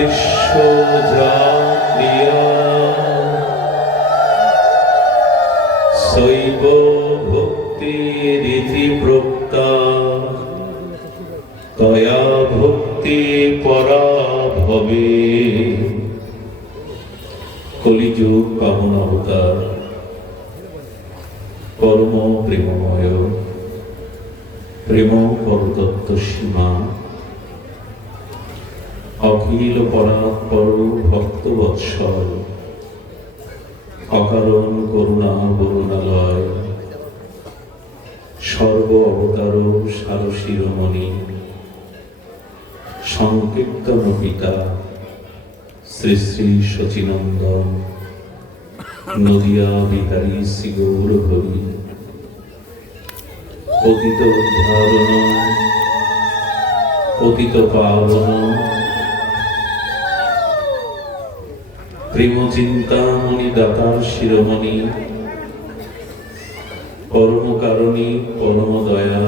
উদ্দেশ্য যা ক্রিয়া শৈব ভক্তি রীতি প্রক্তা তয়া ভক্তি পরা ভবে। কলিযুগ পাবন অবতার পরম প্রেমময় প্রেম পরতত্ত্ব সীমা অখিল পরাৎপর ভক্তবৎসল অকারণ করুণা বরুণালয় সর্ব অবতার সার শিরোমণি সংকীর্তন পিতা শ্রী শ্রী শচীনন্দন নদিয়া বিহারী শ্রী গৌর হরি পতিত উদ্ধারণ পতিত পাবন প্রেম চিন্তামণি দাতার শিরোমণি পরম কারণী পরম দয়া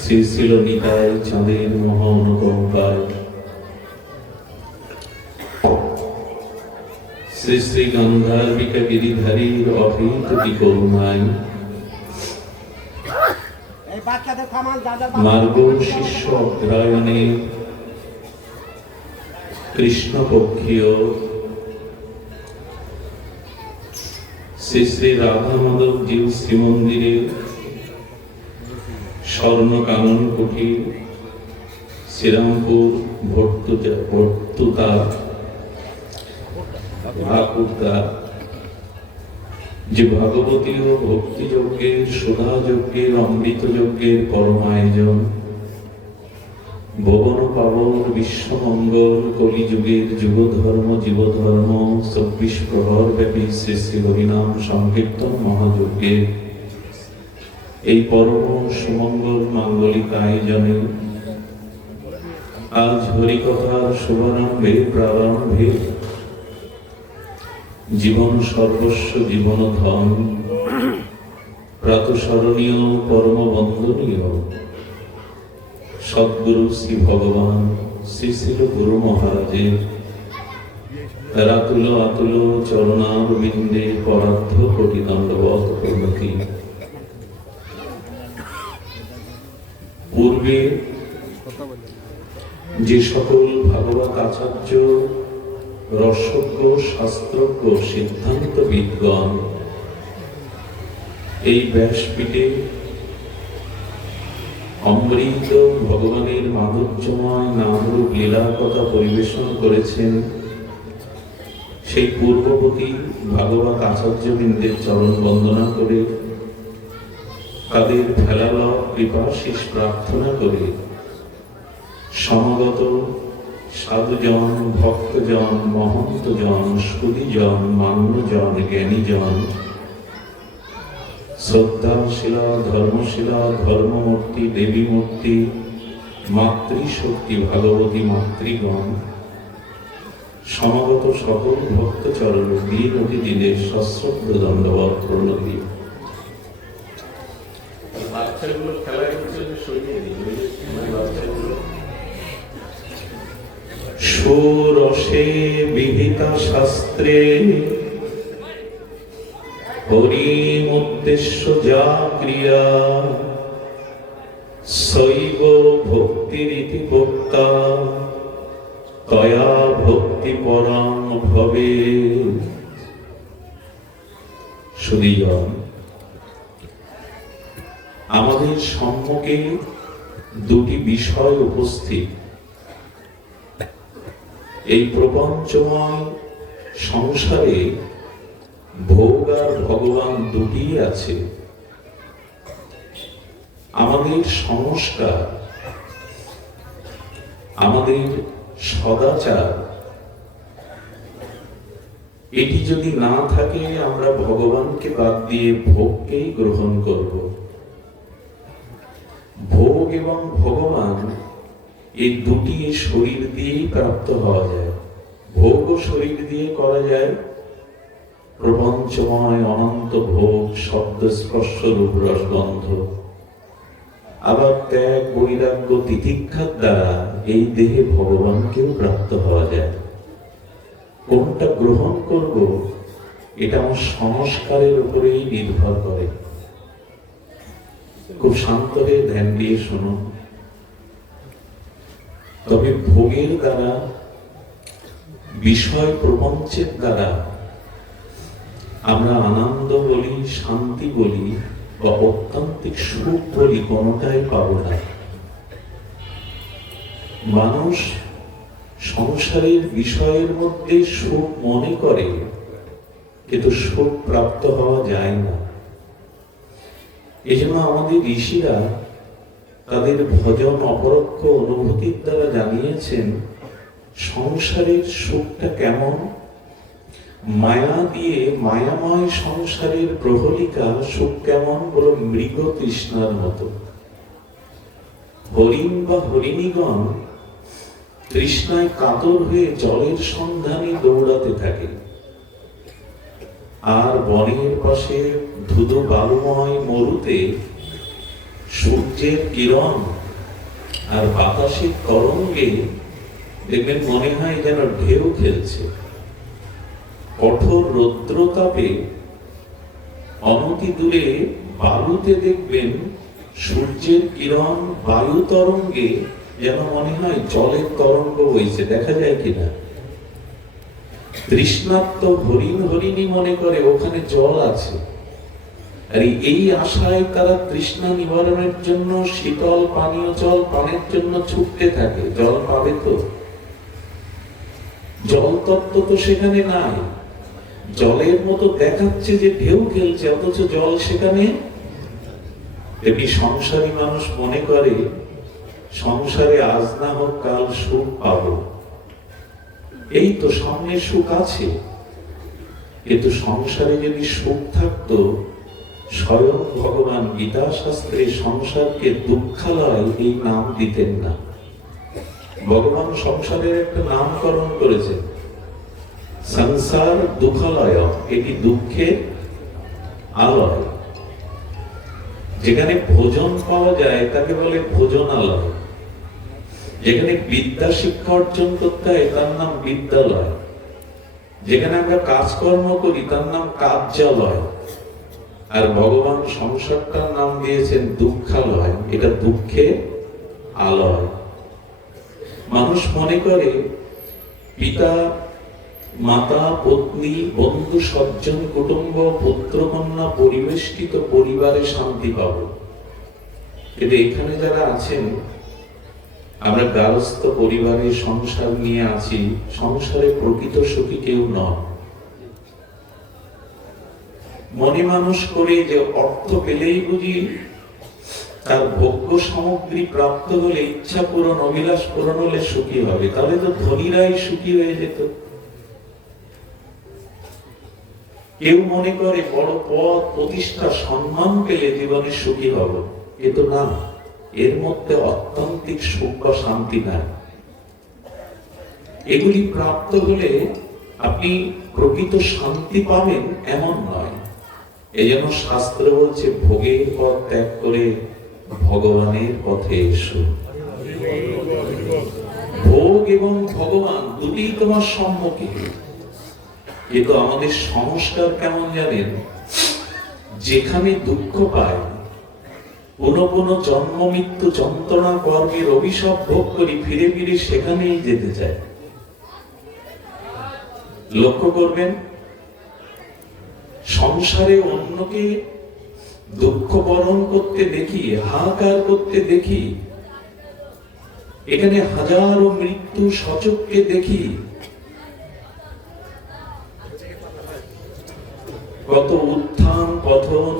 শ্রী শিল নিতাই চাঁদের মহা অনুকম্পায় শ্রী শ্রী গন্ধার্বিকা গিরিধারীর অভীত করুণায় মার্গ শিষ্য অগ্রায়ণে কৃষ্ণপক্ষীয় শ্রী শ্রী রাধা মাধব জিউ শ্রীমন্দিরে স্বর্ণ কানন কুঠি শ্রীরামপুর ভর্তুতা যে ভাগবতী ও ভক্তি যজ্ঞের সুধা যজ্ঞের অমৃত যজ্ঞের পরমায়োজন ভুবন পাবন বিশ্বমঙ্গল কলিযুগের যুগধর্ম জীবধর্ম ২৪ প্রহর ব্যাপী শ্রী শ্রী হরিনাম সংকীর্তন মহাযজ্ঞের এই পরম সুমঙ্গল মাঙ্গলিক আয়োজনে আজ হরিকথার শুভারম্ভে প্রারম্ভে জীবন সর্বস্ব জীবন ধন প্রাতঃস্মরণীয় পরম বন্দনীয় সদ্গুরু শ্রী ভগবান শ্রী শ্রী গুরু মহারাজের রাতুল আতুল চরণারবিন্দে পরার্ধ কোটি দণ্ডবত প্রণতি। পূর্বে যে সকল ভাগবত আচার্য রসজ্ঞ শাস্ত্রজ্ঞ সিদ্ধান্ত বিদ্বান এই ব্যাসপীঠে অমৃত ভগবানের মাধুর্যময় নামরূপ লীলার কথা পরিবেশন করেছেন সেই পূর্ববর্তী ভাগবত আচার্যবৃন্দের চরণ বন্দনা করে তাদের ফেলালা কৃপাশীষ প্রার্থনা করে সমাগত সাধুজন ভক্তজন মহন্তজন সুধীজন মান্যজন জ্ঞানীজন শ্রদ্ধাশীলা ধর্মশীলা ধর্মমূর্তি দেবী মূর্তি মাতৃশক্তি ভাগবতী মাতৃগণ সমাগত সকল ভক্তচরণ দিন অতিথিদের সশ্রদ্ধ দণ্ডবত প্রণতি। বাচ্চাগুলো খেলায় সুরসে বিহিতা শাস্ত্রে হরিম উদ্দেশ্য যা ক্রিয়া শৈব ভক্তিরীতি ভোক্তা তয়া ভক্তি পরাং ভবে। সুধীজন, আমাদের সম্মুখে দুটি বিষয় উপস্থিত। এই প্রপঞ্চময় সংসারে ভোগ আর ভগবান দুটি আছে। আমাদের সংস্কার, আমাদের সদাচার, এটি যদি না থাকে আমরা ভগবানকে বাদ দিয়ে ভোগকেই গ্রহণ করব। ভোগ এবং ভগবান এই দুটি শরীর দিয়েই প্রাপ্ত হওয়া যায়। ভোগ ও শরীর দিয়ে করা যায় প্রপঞ্চময় অনন্ত ভোগ, শব্দ স্পর্শ রূপ রসগন্ধ। আবার ত্যাগ বৈরাগ্য তিতিক্ষার দ্বারা এই দেহে ভগবানকেও প্রাপ্ত হওয়া যায়। কোনটা গ্রহণ করব এটা আমার সংস্কারের উপরেই নির্ভর করে। খুব শান্ত হয়ে ধ্যান দিয়ে শুনুন। তবে ভোগের দ্বারা, বিষয় প্রপঞ্চের দ্বারা আমরা আনন্দ বলি, শান্তি বলি বা অত্যন্তিক সুখ বলি, কোনোটাই পাবো না। মানুষ সংসারের বিষয়ের মধ্যে সুখ মনে করে, কিন্তু সুখ প্রাপ্ত হওয়া যায় না। এই জন্য আমাদের ঋষিরা তাদের ভজন অপরোক্ষ অনুভূতির দ্বারা জানিয়েছেন সংসারের সুখটা কেমন। মায়া দিয়ে, মায়াময় সংসারের প্রহলিকা সুখ কেমন বলো, মৃগ তৃষ্ণার মতো। হরিণ বা হরিণীগণ তৃষ্ণায় কাতর হয়ে জলের সন্ধানে দৌড়াতে থাকে, আর বনের পাশে ধুধু বালুময় মরুতে সূর্যের কিরণ আর বাতাসের তরঙ্গে দেখবেন মনে হয় যেন ঢেউ খেলছে। কঠোর রৌদ্রতাপে অনতি দূরে বালুতে দেখবেন সূর্যের কিরণ বায়ু তরঙ্গে যেন মনে হয় জলের তরঙ্গ হয়েছে, দেখা যায় কিনা। তৃষ্ণার্ত হরিণ হরিণী মনে করে ওখানে জল আছে, আর এই আশায় তারা তৃষ্ণা নিবারণের জন্য শীতল পানীয় জল পানের জন্য ছুটতে থাকে। জল পাবে তো? জল তত্ত্ব তো সেখানে নাই। জলের মতো দেখাচ্ছে যে ঢেউ খেলছে, অথচ জল সেখানে। এটি সংসারী মানুষ মনে করে সংসারে আজ না হোক কাল সুখ পাবো, এই তো সামনে সুখ আছে। কিন্তু সংসারে যদি সুখ থাকতো, স্বয়ং ভগবান গীতা শাস্ত্রে সংসারকে দুঃখালয় এই নাম দিতেন না। ভগবান সংসারের একটা নামকরণ করেছেন, সংসার দুঃখালয়, এটি দুঃখের আলয়। যেখানে ভোজন পাওয়া যায় তাকে বলে ভোজনালয়। যেখানে বিদ্যা শিক্ষা অর্জন করতে হয় তার নাম বিদ্যালয়। যেখানে আমরা কাজকর্ম করি তার নাম কার্যালয়। আর ভগবান সংসারটার নাম দিয়েছেন দুঃখালয়, এটা দুঃখের আলয়। মানুষ মনে করে পিতা মাতা পত্নী বন্ধু সজ্জন কুটুম্ব পুত্র কন্যা পরিবেষ্টিত পরিবারে শান্তি পাব। কিন্তু এখানে যারা আছেন, আমরা গার্হস্থ্য পরিবারে সংসার নিয়ে আছি, সংসারে প্রকৃত সুখী কেউ নয়। মনে মানুষ করে যে অর্থ পেলেই বুঝি তার ভোগ্য সামগ্রী প্রাপ্ত হলে, ইচ্ছা পূরণ অভিলাষ পূরণ হলে সুখী হবে। তাহলে তো ধনীরাই সুখী হয়ে যেত। কেউ মনে করে বড় পদ প্রতিষ্ঠা সম্মান পেলে জীবনে সুখী হব, কিন্তু না, এর মধ্যে অত্যন্তিক সুখ বা শান্তি নাই। এগুলি প্রাপ্ত হলে আপনি প্রকৃত শান্তি পাবেন এমন নয়। এই জন্য শাস্ত্র বলছে ভোগের পথ ত্যাগ করে ভগবানের পথে এসো। ভোগ এবং ভগবান দুটি তোমার সম্মুখে। কিন্তু আমাদের সংস্কার কেমন জানেন? যেখানে দুঃখ পায়, পুনঃ জন্ম মৃত্যু যন্ত্রণা কর্মের অভিশাপ ভোগ করি, ফিরে ফিরে সেখানেই যেতে চায়। লক্ষ্য করবেন, সংসারে অন্যকে দুঃখ বরণ করতে দেখি, হাহাকার করতে দেখি, এখানে হাজারো মৃত্যু সচক্ষে দেখি। কত উত্থান পতন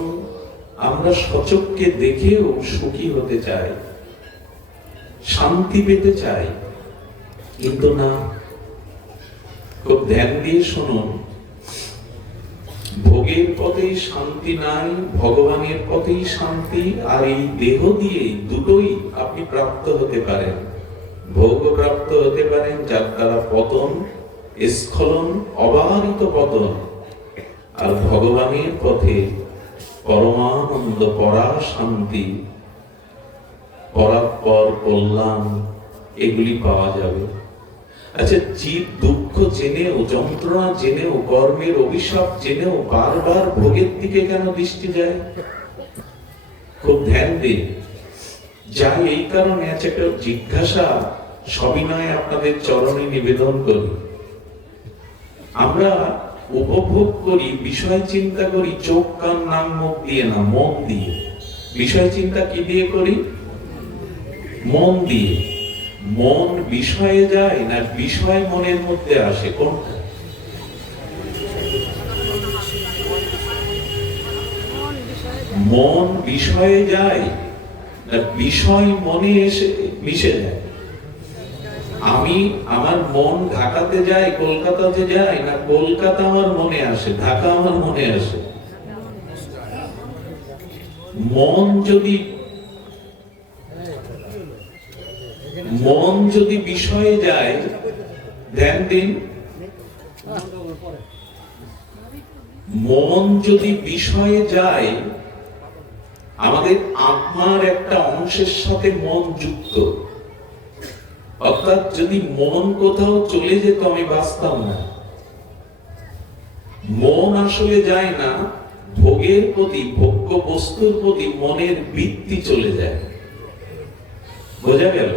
আমরা সচক্ষে দেখেও সুখী হতে চাই, শান্তি পেতে চাই, কিন্তু না। খুব ধ্যান দিয়ে শুনুন, ভোগের পথেই শান্তি নাই, ভগবানের পথেই শান্তি। আর এই দেহ দিয়ে দুটোই আপনি প্রাপ্ত হতে পারেন। ভোগ প্রাপ্ত হতে পারেন যার দ্বারা পতন, স্খলন, অবারিত পতন। আর ভগবানের পথে পরমানন্দ, পরা শান্তি, পরাৎপর কল্যাণ, এগুলি পাওয়া যাবে। আচ্ছা, জীব দুঃখ জেনেও, যন্ত্রণা জেনেও, কর্মের অভিশাপ জেনেও বারবার ভোগের দিকে কেন দৃষ্টি যায়? খুব ধ্যান দিন। যাই এই কারণে আছে একটা জিজ্ঞাসা সবিনয়ে আপনাদের চরণে নিবেদন করি। আমরা উপভোগ করি, বিষয় চিন্তা করি চোখ কান নাক মুখ দিয়ে না, মন দিয়ে। বিষয় চিন্তা কি দিয়ে করি? মন দিয়ে। মন বিষয়ে যায় না বিষয় মনের মধ্যে আসে? কোনটা? মন বিষয়ে যায় না বিষয় মনে এসে মিশে যায়? আমি আমার মন ঢাকাতে যায়, কলকাতাতে যায় না কলকাতা আমার মনে আসে, ঢাকা আমার মনে আসে? মন যদি বিষয়ে যায়, ধ্যান দিন, মন যদি বিষয়ে যায়, আমাদের আত্মার একটা অংশের সাথে মন যুক্ত। অর্থাৎ যদি মন কোথাও চলে যেত আমি বাঁচতাম না। মন আসলে যায় না ভোগের প্রতি, ভোগ্য বস্তুর প্রতি মনের বৃত্তি চলে যায়। বোঝা গেল?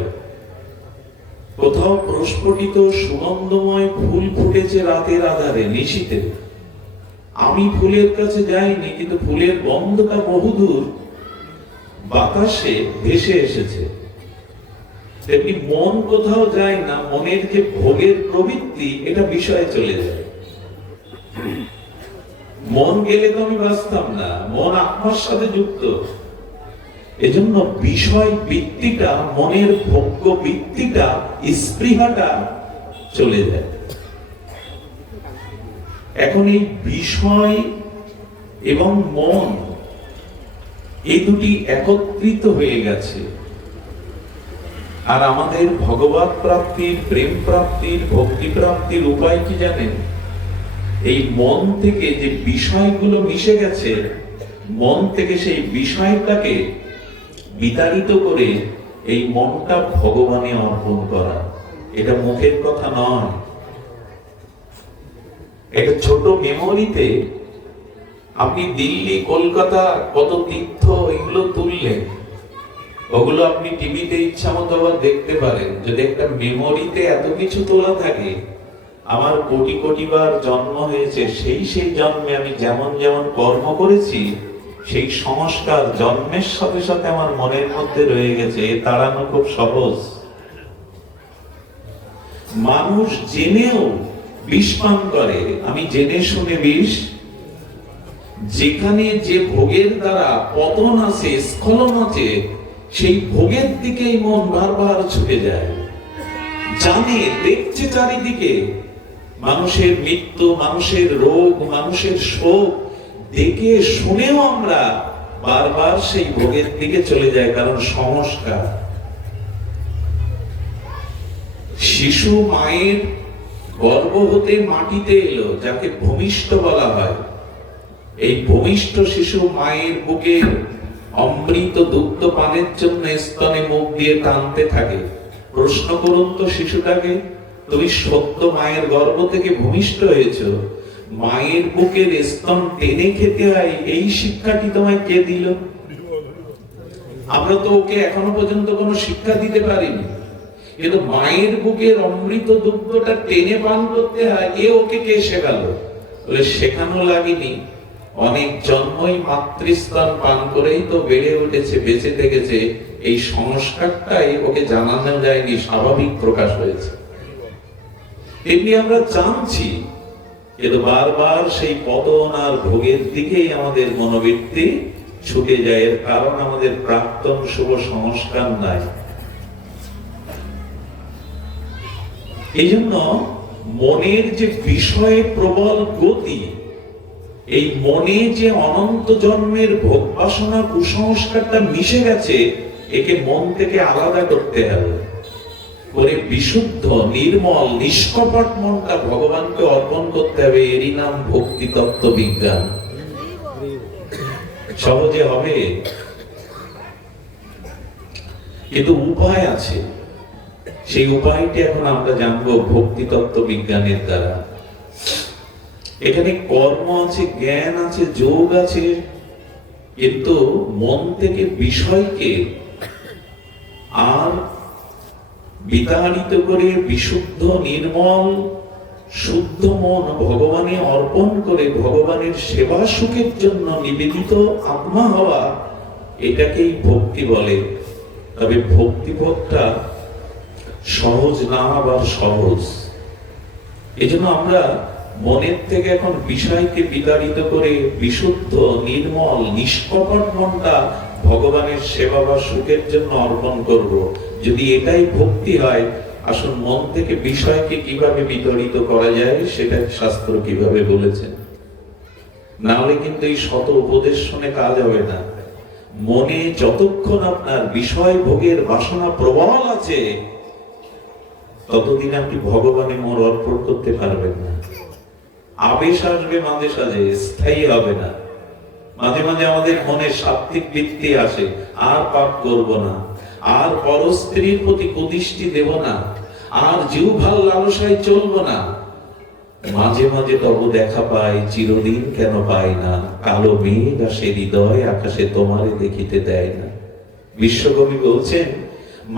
কোথাও প্রস্ফুটিত সুগন্ধময় ফুল ফুটেছে রাতের আধারে, নিশীথে, আমি ফুলের কাছে যাইনি, কিন্তু ফুলের গন্ধটা বহুদূর বাতাসে ভেসে এসেছে। তেমনি মন কোথাও যায় না, মনের যে ভোগের প্রবৃত্তি এটা বিষয়ে চলে যায়। মন গেলে তো আমি বাঁচতাম না, মন আত্মার সাথে যুক্ত। এজন্য বিষয় বৃত্তিটা, মনের ভোগ্য বৃত্তিটা, স্পৃহাটা চলে যায়। এখন এই বিষয় এবং মন এই দুটি একত্রিত হয়ে গেছে। আর আমাদের ভগবত প্রাপ্তির, প্রেম প্রাপ্তির, ভক্তি প্রাপ্তির উপায় কি জানেন? এই মন থেকে যে বিষয়গুলো মিশে গেছে, মন থেকে সেই বিষয়টাকে বিতাড়িত করে এই মনটা ভগবানে অর্পণ করা। এটা মুখের কথা নয়। একটা ছোট মেমোরিতে আপনি দিল্লি, কলকাতা কত তীর্থ এগুলো তুললেন, ওগুলো আপনি টিভিতে ইচ্ছা মতো আবার দেখতে পারেন। যদি একটা মেমোরিতে এত কিছু তোলা থাকে, আমার কোটি কোটি বার জন্ম হয়েছে, সেই জন্মে আমি যেমন যেমন কর্ম করেছি, সেই সংস্কার জন্মের সাথে সাথে আমার মনের মধ্যে রয়ে গেছে। এ তাড়ানো খুব সহজ। মানুষ জেনেও বিষ পান করে। আমি জেনে শুনে বিষ, যেখানে যে ভোগের দ্বারা পতন আছে, স্খলন আছে, সেই ভোগের দিকেই মন বারবার ছুটে যায়। জানে, দেখছে চারিদিকে মানুষের মৃত্যু, মানুষের রোগ, মানুষের শোক, দেখে শুনেও আমরা বারবার সেই ভোগের দিকে চলে যায়, কারণ সংস্কার। শিশু মায়ের গর্ভ হতে মাটিতে এলো, যাকে ভূমিষ্ঠ বলা হয়। এই ভূমিষ্ঠ শিশু মায়ের বুকে অমৃত দুগ্ধ পানের জন্য স্তনে মুখ দিয়ে টানতে থাকে। প্রশ্ন করুন তো শিশুটাকে, তুমি সত্য মায়ের গর্ভ থেকে ভূমিষ্ঠ হয়েছো, মায়ের বুকের স্তন টেনে খেতে হয়, এই শিক্ষাটি তোমায় কে দিল? আমরা তো ওকে এখনো পর্যন্ত কোনো শিক্ষা দিতে পারিনি, কিন্তু মায়ের বুকের অমৃত দুগ্ধটা টেনে পান করতে হয়, এ ওকে কে শেখালো? বলে শেখানো লাগেনি, অনেক জন্মই মাতৃস্তন পান করেই তো বেড়ে উঠেছে, বেঁচে থেকেছে। এই সংস্কারটাই ওকে জানানো যায়নি, স্বাভাবিক প্রকাশ হয়েছে। এমনি আমরা জানছি, কিন্তু বারবার সেই পতন আর ভোগের দিকেই আমাদের মনোবৃত্তি ছুটে যায়। এর কারণ আমাদের প্রাক্তন শুভ সংস্কার নাই। এই জন্য মনের যে বিষয়ে প্রবল গতি, এই মনে যে অনন্ত জন্মের ভোগ বাসনা কুসংস্কারটা মিশে গেছে, একে মন থেকে আলাদা করতে হবে। করে বিশুদ্ধ, নির্মল, নিষ্কপট মনটা ভগবানকে অর্পণ করতে হবে। এরই নাম ভক্তি তত্ত্ব বিজ্ঞান। সহজে হবে, কিন্তু উপায় আছে। সেই উপায়টি এখন আমরা জানবো ভক্তি তত্ত্ব বিজ্ঞানের দ্বারা। এখানে কর্ম আছে, জ্ঞান আছে, যোগ আছে, কিন্তু মন থেকে বিষয়কে আর বিতাড়িত করে বিশুদ্ধ নির্মল শুদ্ধ মন ভগবানে অর্পণ করে ভগবানের সেবা সুখের জন্য নিবেদিত আত্মা হওয়া, এটাকেই ভক্তি বলে। তবে ভক্তিপথটা সহজ না, আবার সহজ। এজন্য আমরা মনের থেকে এখন বিষয়কে বিতাড়িত করে বিশুদ্ধ নির্মল নিষ্কপট মনটা ভগবানের সেবা বা সুখের জন্য অর্পণ করব। যদি এটাই ভক্তি হয়, আসুন মন থেকে বিষয়কে কিভাবে বিতাড়িত করা যায় সেটা শাস্ত্র কিভাবে বলেছেন। না হলে কিন্তু এই শত উপদেশ শুনে কাজ হবে না। মনে যতক্ষণ আপনার বিষয় ভোগের বাসনা প্রবল আছে, ততদিন আপনি ভগবানে মন অর্পণ করতে পারবেন না। আবেশ আসবে মাঝে সাঝে, স্থায়ী হবে না। মাঝে মাঝে আমাদের মনে সাত্ত্বিক বৃত্তি আসে, আর পাপ করব না, আর পরস্ত্রীর প্রতি কুদৃষ্টি দেব না, আর জিহ্বার লালসায় চলব না। মাঝে মাঝে তবু দেখা পাই, চিরদিন কেন পাই না, কালো মেঘ আসে হৃদয় আকাশে তোমারে দেখিতে দেয় না। বিশ্বকবি বলছেন,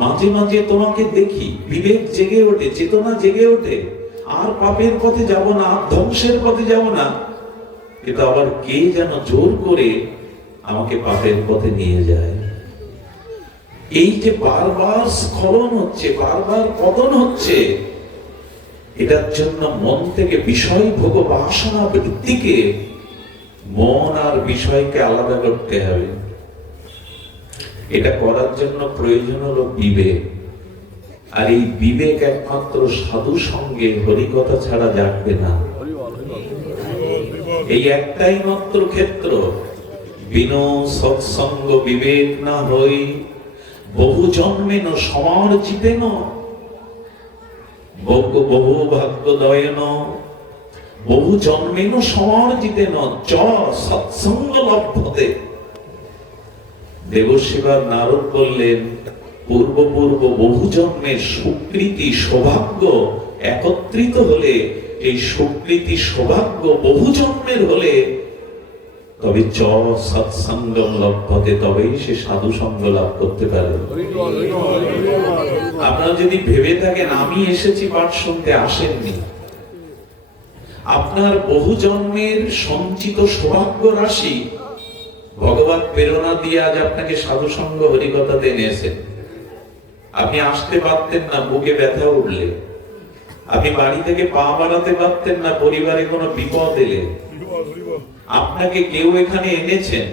মাঝে মাঝে তোমাকে দেখি, বিবেক জেগে ওঠে, চেতনা জেগে ওঠে, আর পাপের পথে যাব না, ধ্বংসের পথে যাব না। কিন্তু আবার কে যেন জোর করে আমাকে পাপের পথে নিয়ে যায়। এই যে বারবার স্খলন হচ্ছে, বারবার পতন হচ্ছে, এটার জন্য মন থেকে বিষয় ভোগ বাসনা বৃত্তিকে, মন আর বিষয়কে আলাদা করতে হবে। এটা করার জন্য প্রয়োজন হলো বিবেক। আর এই বিবেক একমাত্র সাধু সঙ্গে হরিকথা ছাড়া জাগবে না। এই একটাই মাত্র ক্ষেত্র, বিনো সৎসঙ্গ বিবেক না হই, বহু জন্মেন সমার্জিতেন, বহু ভাগ্য দয়েন, বহু জন্মেন সমার্জিতেন চ সৎসঙ্গ লভ্যতে। দেবশিবার নারদ বললেন, পূর্ব পূর্ব বহু জন্মের সুকৃতি সৌভাগ্য একত্রিত হলে, এই সুকৃতি সৌভাগ্য বহু জন্মের হলে তবে চ সৎসঙ্গম লভ্যতে, তবেই সে সাধু সঙ্গ লাভ করতে পারে। আপনারা যদি ভেবে থাকেন আমি এসেছি পাঠ শুনতে, আসেননি। আপনার বহু জন্মের সঞ্চিত সৌভাগ্য রাশি ভগবান প্রেরণা দিয়ে আজ আপনাকে সাধু সঙ্গ হরিকথাতে এনেছেন। আপনি আসতে পারতেন না, বুকে ব্যথা উঠলে। আপনি বাড়ি থেকে পা বাড়াতে পারতেন না, পরিবারে কোনো বিপদ এলে। আপনাকে কেউ এখানে এনেছেন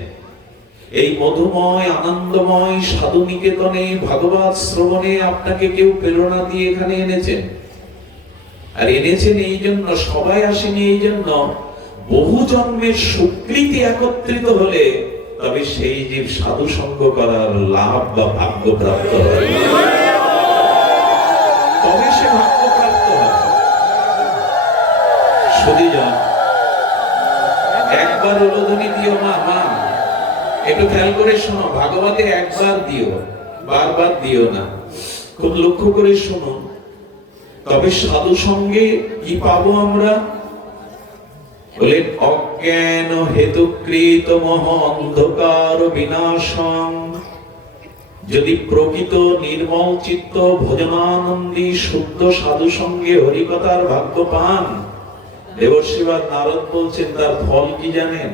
এই মধুময় আনন্দময় সাধু নিকেতনে ভাগবত শ্রবণে। আপনাকে কেউ প্রেরণা দিয়ে এখানে এনেছেন। আর এনেছেন এই জন্য, সবাই আসেনি এই জন্য, বহু জন্মের সুকৃতি একত্রিত হলে তবে সেই জীব সাধু সঙ্গ করার লাভ বা ভাগ্য প্রাপ্ত হয়, তবে সে ভাগ্য প্রাপ্ত হয়। সুধীজন, একবার উলুধ্বনি দিও মা, মা একটু খেয়াল করে শোনো। ভাগবতে একবার দিও, বারবার দিও না। খুব লক্ষ্য করে শোনো। তবে সাধু সঙ্গে কি পাবো আমরা? বলে অজ্ঞান হেতুকৃত মহ অন্ধকার বিনাশং। যদি প্রকৃত নির্মল চিত্ত ভজনানন্দী শুদ্ধ সাধু সঙ্গে হরিকথার ভাগ্য পান, দেবশিবাদ নারদ বলছেন তার ফল কি জানেন?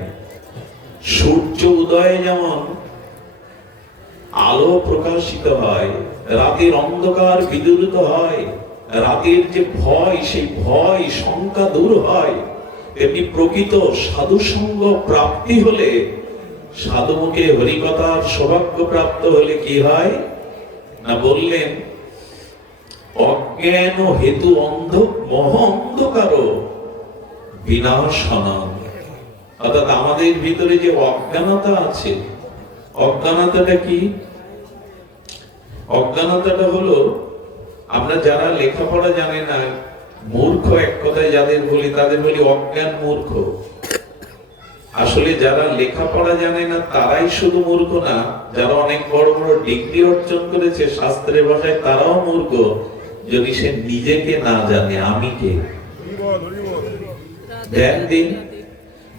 সূর্য উদয়ে যেমন আলো প্রকাশিত হয়, রাতের অন্ধকার বিদূরিত হয়, রাতের যে ভয়, সেই ভয় শঙ্কা দূর হয়, তেমনি প্রকৃত সাধু সঙ্গ প্রাপ্তি হলে, সাধুমুখে হরিকথার সৌভাগ্য প্রাপ্ত হলে কি হয় না, বললেন অজ্ঞান হেতু অন্ধ মহ অন্ধকার বিনাশনম। অর্থাৎ আমাদের ভিতরে যে অজ্ঞানতা আছে, অজ্ঞানতাটা কি? অজ্ঞানতাটা হলো আমরা যারা লেখাপড়া জানে না, মূর্খ এক কথায় যাদের বলি, তাদের বলি অজ্ঞান মূর্খ। আসলে যারা লেখাপড়া জানে না তারাই শুধু মূর্খ না, যারা অনেক বড় বড় ডিগ্রি অর্জন করেছে শাস্ত্রের ভাষায়, তারাও মূর্খ। যদি সে নিজেকে না জানে আমি কে। দিন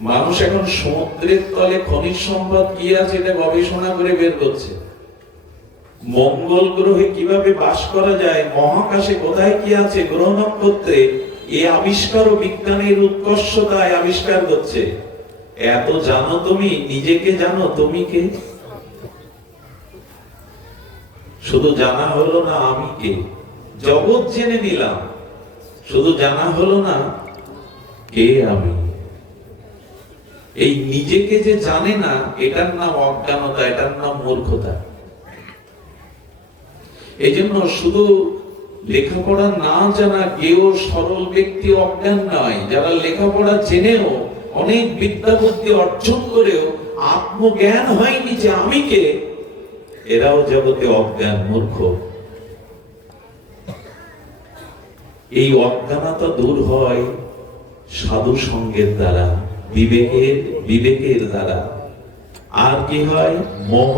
মানুষ এখন সমুদ্রের তলে খনিজ সম্পদ কি আছে এটা গবেষণা করে বের করছে। মঙ্গল গ্রহে কিভাবে বাস করা যায়, মহাকাশে কোথায় কি আছে, গ্রহ নক্ষত্রে, এই আবিষ্কার ও বিজ্ঞানের উৎকর্ষতায় আবিষ্কার করছে। এত জানো তুমি, নিজেকে জানো তুমি কে? শুধু জানা হলো না আমি কে, জগৎ জেনে নিলাম, শুধু জানা হলো না কে আমি। এই নিজেকে যে জানে না, এটার নাম অজ্ঞানতা, এটার নাম মূর্খতা। এই জন্য শুধু লেখাপড়া না জানা কেউ সরল ব্যক্তি অজ্ঞান নয়, যারা লেখাপড়া জেনেও অনেক বিদ্যা বুদ্ধি অর্জন করেও আত্মজ্ঞান হয়নি যে আমি কে, এরাও জগতে অজ্ঞান, মূর্খ। এই অজ্ঞানতা দূর হয় সাধু সঙ্গের দ্বারা, বিবেকের দ্বারা। আর কি হয়? মোহ।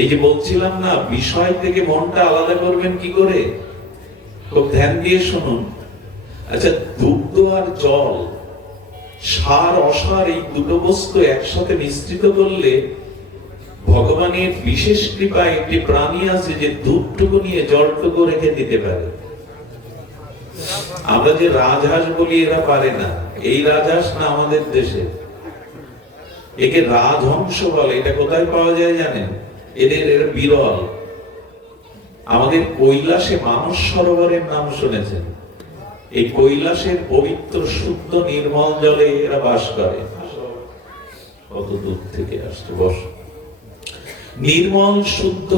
এই যে বলছিলাম না, বিষয় থেকে মনটা আলাদা করবেন কি করে, খুব ধ্যান দিয়ে শুনুন। আচ্ছা, দুগ্ধ আর জল, সার অসার, এই দুটো বস্তু একসাথে মিশ্রিত করলে ভগবানের বিশেষ কৃপায় একটি প্রাণী আছে যে দুধটুকু নিয়ে জলটুকু রেখে দিতে পারে। আমরা যে রাজহাঁস বলি, এরা পারে না। এই রাজহাঁস না আমাদের দেশে, একে রাজহংস বলে। এটা কোথায় পাওয়া যায় জানেন? এদের বিরল। আমাদের কৈলাসে মানস সরোবরের নাম শুনেছেন? এই কৈলাসের পবিত্র শুদ্ধ নির্মল জলে এরা বাস করে। কত দূর থেকে আসছে, বস। নির্মল শুদ্ধ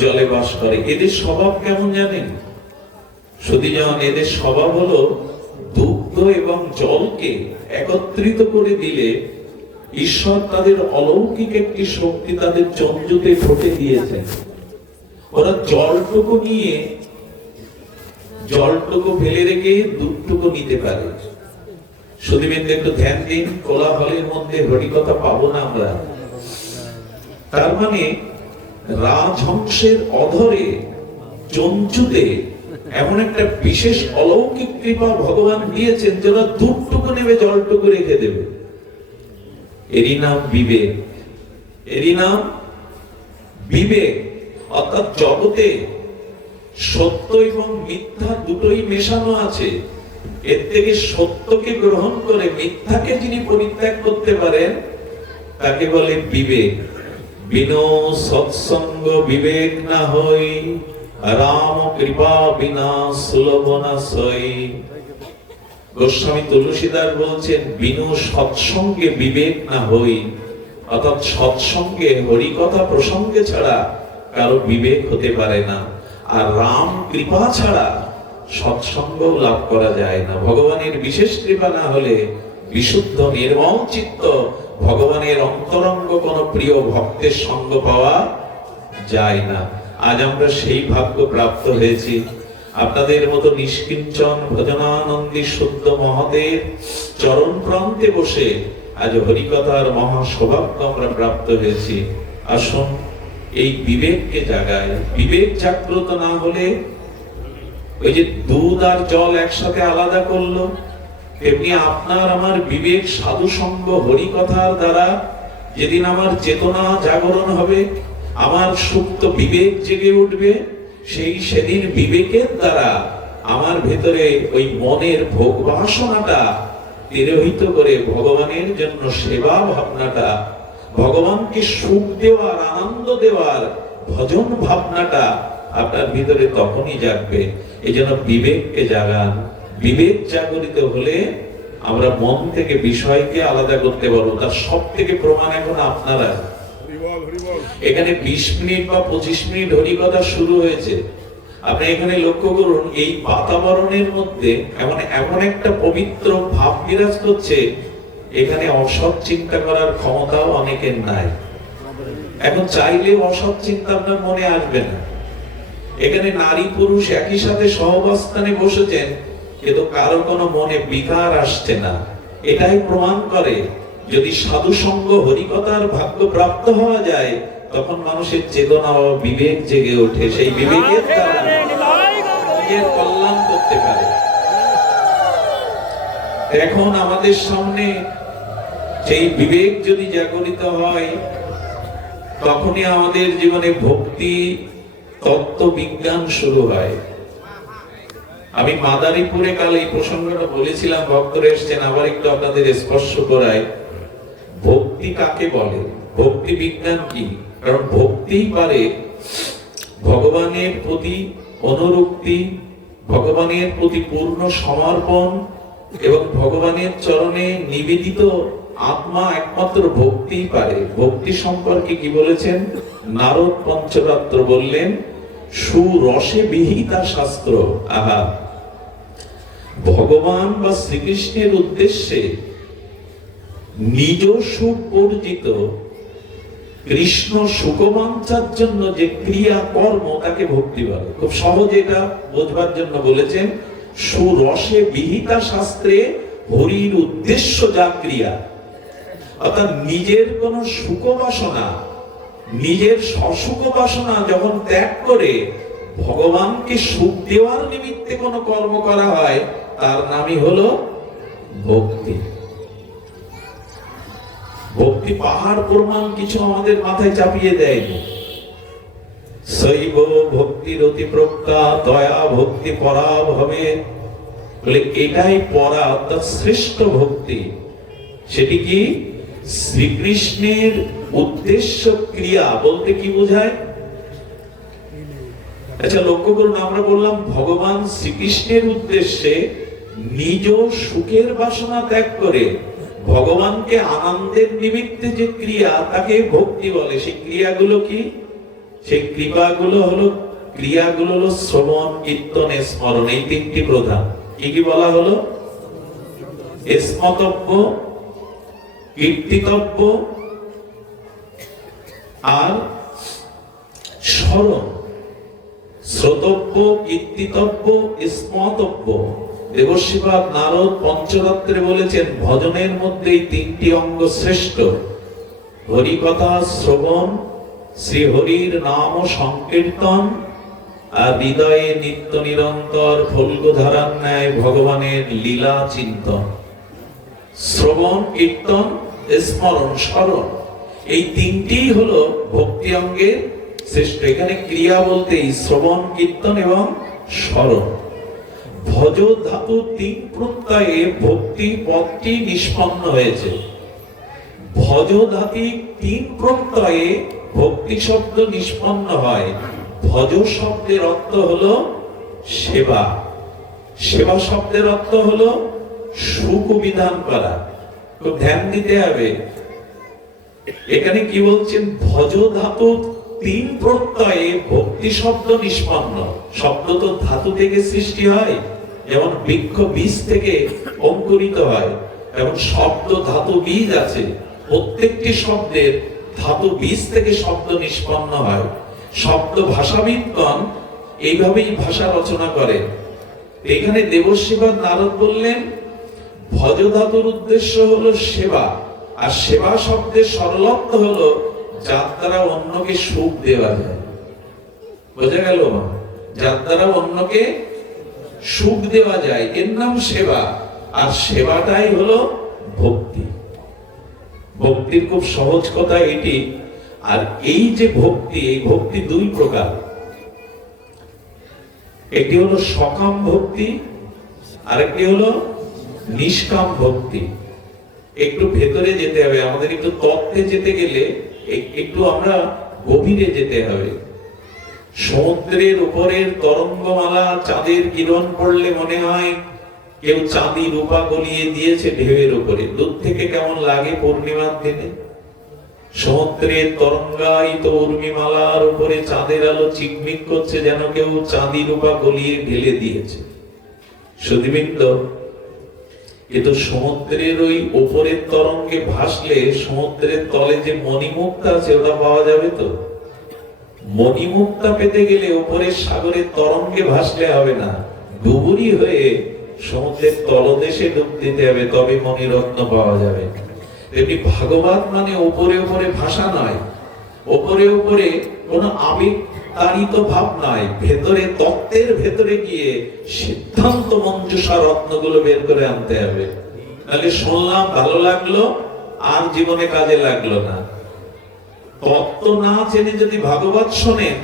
জলে বাস করে। এদের স্বভাব কেমন জানেন? শুধু যেমন এদের স্বভাব হলো দুগ্ধ এবং জলকে একত্রিত করে দিলে ঈশ্বর তাদের অলৌকিক একটি শক্তি তাদের চঞ্জুতে ফুটে দিয়েছেন। ওরা জলটুকু নিয়ে, জলটুকু ফেলে রেখে দুধটুকু নিতে পারে। সুধীবৃন্দ একটু ধ্যান দিন, কোলাহলের মধ্যে হরিকথা পাবো না আমরা। তার মানে রাজহংসের অধরে চঞ্চুতে এমন একটা বিশেষ অলৌকিক কৃপা ভগবান দিয়েছেন, যারা দুধটুকু নেবে জলটুকু রেখে দেবে। এরই নাম বিবেক, এরই নাম বিবেক। অর্থাৎ জগতে সত্য এবং মিথ্যা দুটোই মেশানো আছে। এর থেকে সত্যকে গ্রহণ করে মিথ্যাকে যিনি পরিত্যাগ করতে পারেন, তাকে বলে বিবেক। বিনো সৎসঙ্গ বিবেক না হই, রাম কৃপা বিনা সুলভ না সই। গোস্বামী তুলসীদাস বলছেন, বিনু সৎসঙ্গে বিবেক না হই, অর্থাৎ সৎসঙ্গে হরিকথা প্রসঙ্গে ছাড়া কারো বিবেক হতে পারে না। আর রাম কৃপা ছাড়া সৎসঙ্গ লাভ করা যায় না। ভগবানের বিশেষ কৃপা না হলে বিশুদ্ধ নির্মল চিত্ত ভগবানের অন্তরঙ্গ কোন প্রিয় ভক্তের সঙ্গ পাওয়া যায় না। আজ আমরা সেই ভাগ্য প্রাপ্ত হয়েছি। আপনাদের মতো নিষ্কিঞ্চন ভজনানন্দী শুদ্ধ মহদের চরণ প্রান্তে বসে আজ হরিকথার মহা সৌভাগ্য আমরা প্রাপ্ত হয়েছি। আসুন এই বিবেককে জাগায়। বিবেক জাগ্রত না হলে, ওই যে দুধ আর জল একসাথে আলাদা করলো, তেমনি আপনার আমার বিবেক সাধু সঙ্গ হরিকথার দ্বারা যেদিন আমার চেতনা জাগরণ হবে, আমার সুপ্ত বিবেক জেগে উঠবে, সেদিন বিবেকের দ্বারা আমার ভেতরে ওই মনের ভোগ বাসনাটা তিরোহিত করে ভগবানের জন্য সেবা ভাবনাটা, ভগবানকে সুখ দেওয়ার, আনন্দ দেওয়ার ভজন ভাবনাটা আপনার ভিতরে তখনই জাগবে। এই জন্য বিবেককে জাগান। বিবেক জাগরিত হলে আমরা মন থেকে বিষয়কে আলাদা করতে পারবো। তার সব থেকে প্রমাণ এখন আপনারা। এখানে 20 মিনিট বা 25 মিনিট হরিকথা শুরু হয়েছে। আপনি এখানে লক্ষ্য করুন, এই বাতাবরণের মধ্যে এমন একটা পবিত্র ভাব বিরাজ করছে, এখানে অসৎ চিন্তা করার ক্ষমতাও অনেকের নাই। এখন চাইলে অসৎ চিন্তা আপনার মনে আসবে না। এখানে নারী পুরুষ একই সাথে সহবস্থানে বসেছেন, কিন্তু কারো কোনো মনে বিকার আসছে না। এটাই প্রমাণ করে যদি সাধু সঙ্গ হরিকথার ভাগ্য প্রাপ্ত হওয়া যায়, তখন মানুষের চেতনা ও বিবেক জেগে ওঠে, সেই বিবেকের দ্বারা নিজের কল্যাণ করতে পারে। এখন আমাদের সামনে সেই বিবেক যদি জাগরিত হয়, তখনই আমাদের জীবনে ভক্তি তত্ত্ব বিজ্ঞান শুরু হয়। আমি মাদারীপুরে কাল এই প্রসঙ্গটা বলেছিলাম, ভক্তরা এসছেন, আবার একটু আপনাদের স্পর্শ করায়। ভক্তি কাকে বলে, ভক্তি বিজ্ঞান কি? কারণ ভক্তিই পারে ভগবানের প্রতি অনুরক্তি, ভগবানের প্রতি পূর্ণ সমর্পণ এবং ভগবানের চরণে নিবেদিত আত্মা একমাত্র ভক্তিই পারে। ভক্তি সম্পর্কে কি বলেছেন নারদ পঞ্চরাত্র? বললেন সুরসে বিহিতা শাস্ত্র। আহা, ভগবান বা শ্রীকৃষ্ণের উদ্দেশ্যে নিজ সুখ অর্জিত, কৃষ্ণ সুখবাঞ্ছার জন্য যে ক্রিয়া কর্ম, তাকে ভক্তি বলে। খুব সহজে এটা বোঝবার জন্য বলেছেন সুরসে বিহিতা শাস্ত্রে হরির উদ্দেশ্য যা ক্রিয়া। অর্থাৎ নিজের কোন সুখ বাসনা, নিজের সসুখ বাসনা যখন ত্যাগ করে ভগবানকে সুখ দেওয়ার নিমিত্তে কোনো কর্ম করা হয়, তার নামই হলো ভক্তি। ভক্তি পাহাড় প্রমাণ কিছু আমাদের মাথায় চাপিয়ে দেয়নি। শৈব ভক্তির অতি প্রজ্ঞা দয়া ভক্তি পরাভবে, বলে এটাই পরা, অর্থাৎ শ্রেষ্ঠ ভক্তি। সেটি কি? শ্রীকৃষ্ণের উদ্দেশ্য ক্রিয়া বলতে কি বোঝায়? আচ্ছা লক্ষ্য করুন, আমরা বললাম ভগবান শ্রীকৃষ্ণের উদ্দেশ্যে নিজ সুখের বাসনা ত্যাগ করে ভগবানকে আনন্দের নিমিত্তে যে ক্রিয়া, তাকে ভক্তি বলে। সেই ক্রিয়াগুলো কি? সেই ক্রিয়াগুলো হলো শ্রবণ, কীর্তন, স্মরণ। এই তিনটি প্রধান। কি কি বলা হলো? স্মতব্য, কীর্তিতব্য আর স্মরণ। শ্রোতব্য, কীর্তিতব্য, স্মতব্য। দেবশ্রীপাদ নারদ পঞ্চরাত্রে বলেছেন ভজনের মধ্যে এই তিনটি অঙ্গ শ্রেষ্ঠ। হরিকথা শ্রবণ, শ্রী হরির নাম সংকীর্তন, আর হৃদয়ে নিত্য নিরন্তর ফল্গুধারার ন্যায় ভগবানের লীলা চিন্তন। শ্রবণ, কীর্তন, স্মরণ, স্মরণ, এই তিনটি হলো ভক্তি অঙ্গের শ্রেষ্ঠ। এখানে ক্রিয়া বলতেই শ্রবণ, কীর্তন এবং স্মরণ। ভজ ধাতু তিন প্রত্যয়ে ভক্তি পদটি নিষ্পন্ন হয়েছে। ভজ ধাতু তিন প্রত্যয়ে ভক্তি শব্দ নিষ্পন্ন হয়। ভজ শব্দের অর্থ হলো সেবা, সেবা শব্দের অর্থ হলো সুখ বিধান করা। খুব ধ্যান দিতে হবে। এখানে কি বলছেন? ভজ ধাতু তিন প্রত্যয়ে ভক্তি শব্দ নিষ্পন্ন। শব্দ তো ধাতু থেকে সৃষ্টি হয়, যেমন বৃক্ষ বীজ থেকে অঙ্কুরিত হয়, এবং শব্দ ধাতু বীজ আছে। প্রত্যেকটি শব্দের ধাতু বীজ থেকে শব্দ নিষ্পন্ন হয়। শব্দ ভাষাবিদগণ এইভাবেই ভাষা রচনা করে। এখানে দেবশ্রীপাদ নারদ বললেন ভজ ধাতুর উদ্দেশ্য হলো সেবা, আর সেবা শব্দের সরলত্ব হলো যার দ্বারা অন্যকে সুখ দেওয়া যায়। বোঝা গেল? যার দ্বারা অন্যকে সুখ দেওয়া যায়, এর নাম সেবা। আর সেবাটাই হলো ভক্তি। ভক্তির খুব সহজ কথা এটি। আর এই যে ভক্তি, এই ভক্তি দুই প্রকার। একটি হলো সকাম ভক্তি, আরেকটি হলো নিষ্কাম ভক্তি। একটু ভেতরে যেতে হবে আমাদের, একটু তত্ত্বে যেতে গেলে একটু আমরা গভীরে যেতে হবে। সমুদ্রের উপরের তরঙ্গমালা, চাঁদের কিরণ পড়লে মনে হয় কেউ চাঁদি রূপা গলিয়ে দিয়েছে ঢেউয়ের উপরে। দূর থেকে কেমন লাগে পূর্ণিমার দিনে? সমুদ্রের তরঙ্গায়িত উর্মিমালার উপরে চাঁদের আলো চিকমিক করছে, যেন কেউ চাঁদি রূপা গলিয়ে ঢেলে দিয়েছে। সুধীবৃন্দ, কিন্তু সমুদ্রের ওই উপরের তরঙ্গে ভাসলে সমুদ্রের তলে যে মণিমুক্তা আছে ওটা পাওয়া যাবে তো? মণিমুক্তা পেতে গেলে উপরের সাগরের তরঙ্গে ভাসলে হবে না, ডুবুরি হয়ে সমুদ্রের তলদেশে ডুব দিতে হবে, তবে মণিরত্ন পাওয়া যাবে। তেমনি ভাগবত মানে উপরে উপরে ভাষা নয়। উপরে উপরে কোনো আবেগ তাড়িত ভাব নয়, ভেতরে তত্ত্বের ভেতরে গিয়ে সিদ্ধান্ত মঞ্জুষা রত্নগুলো বের করে আনতে হবে। তাহলে শুনলাম ভালো লাগলো, আর জীবনে কাজে লাগলো না। তত্ত্ব না জেনে যদি ভাগবত শোনেন,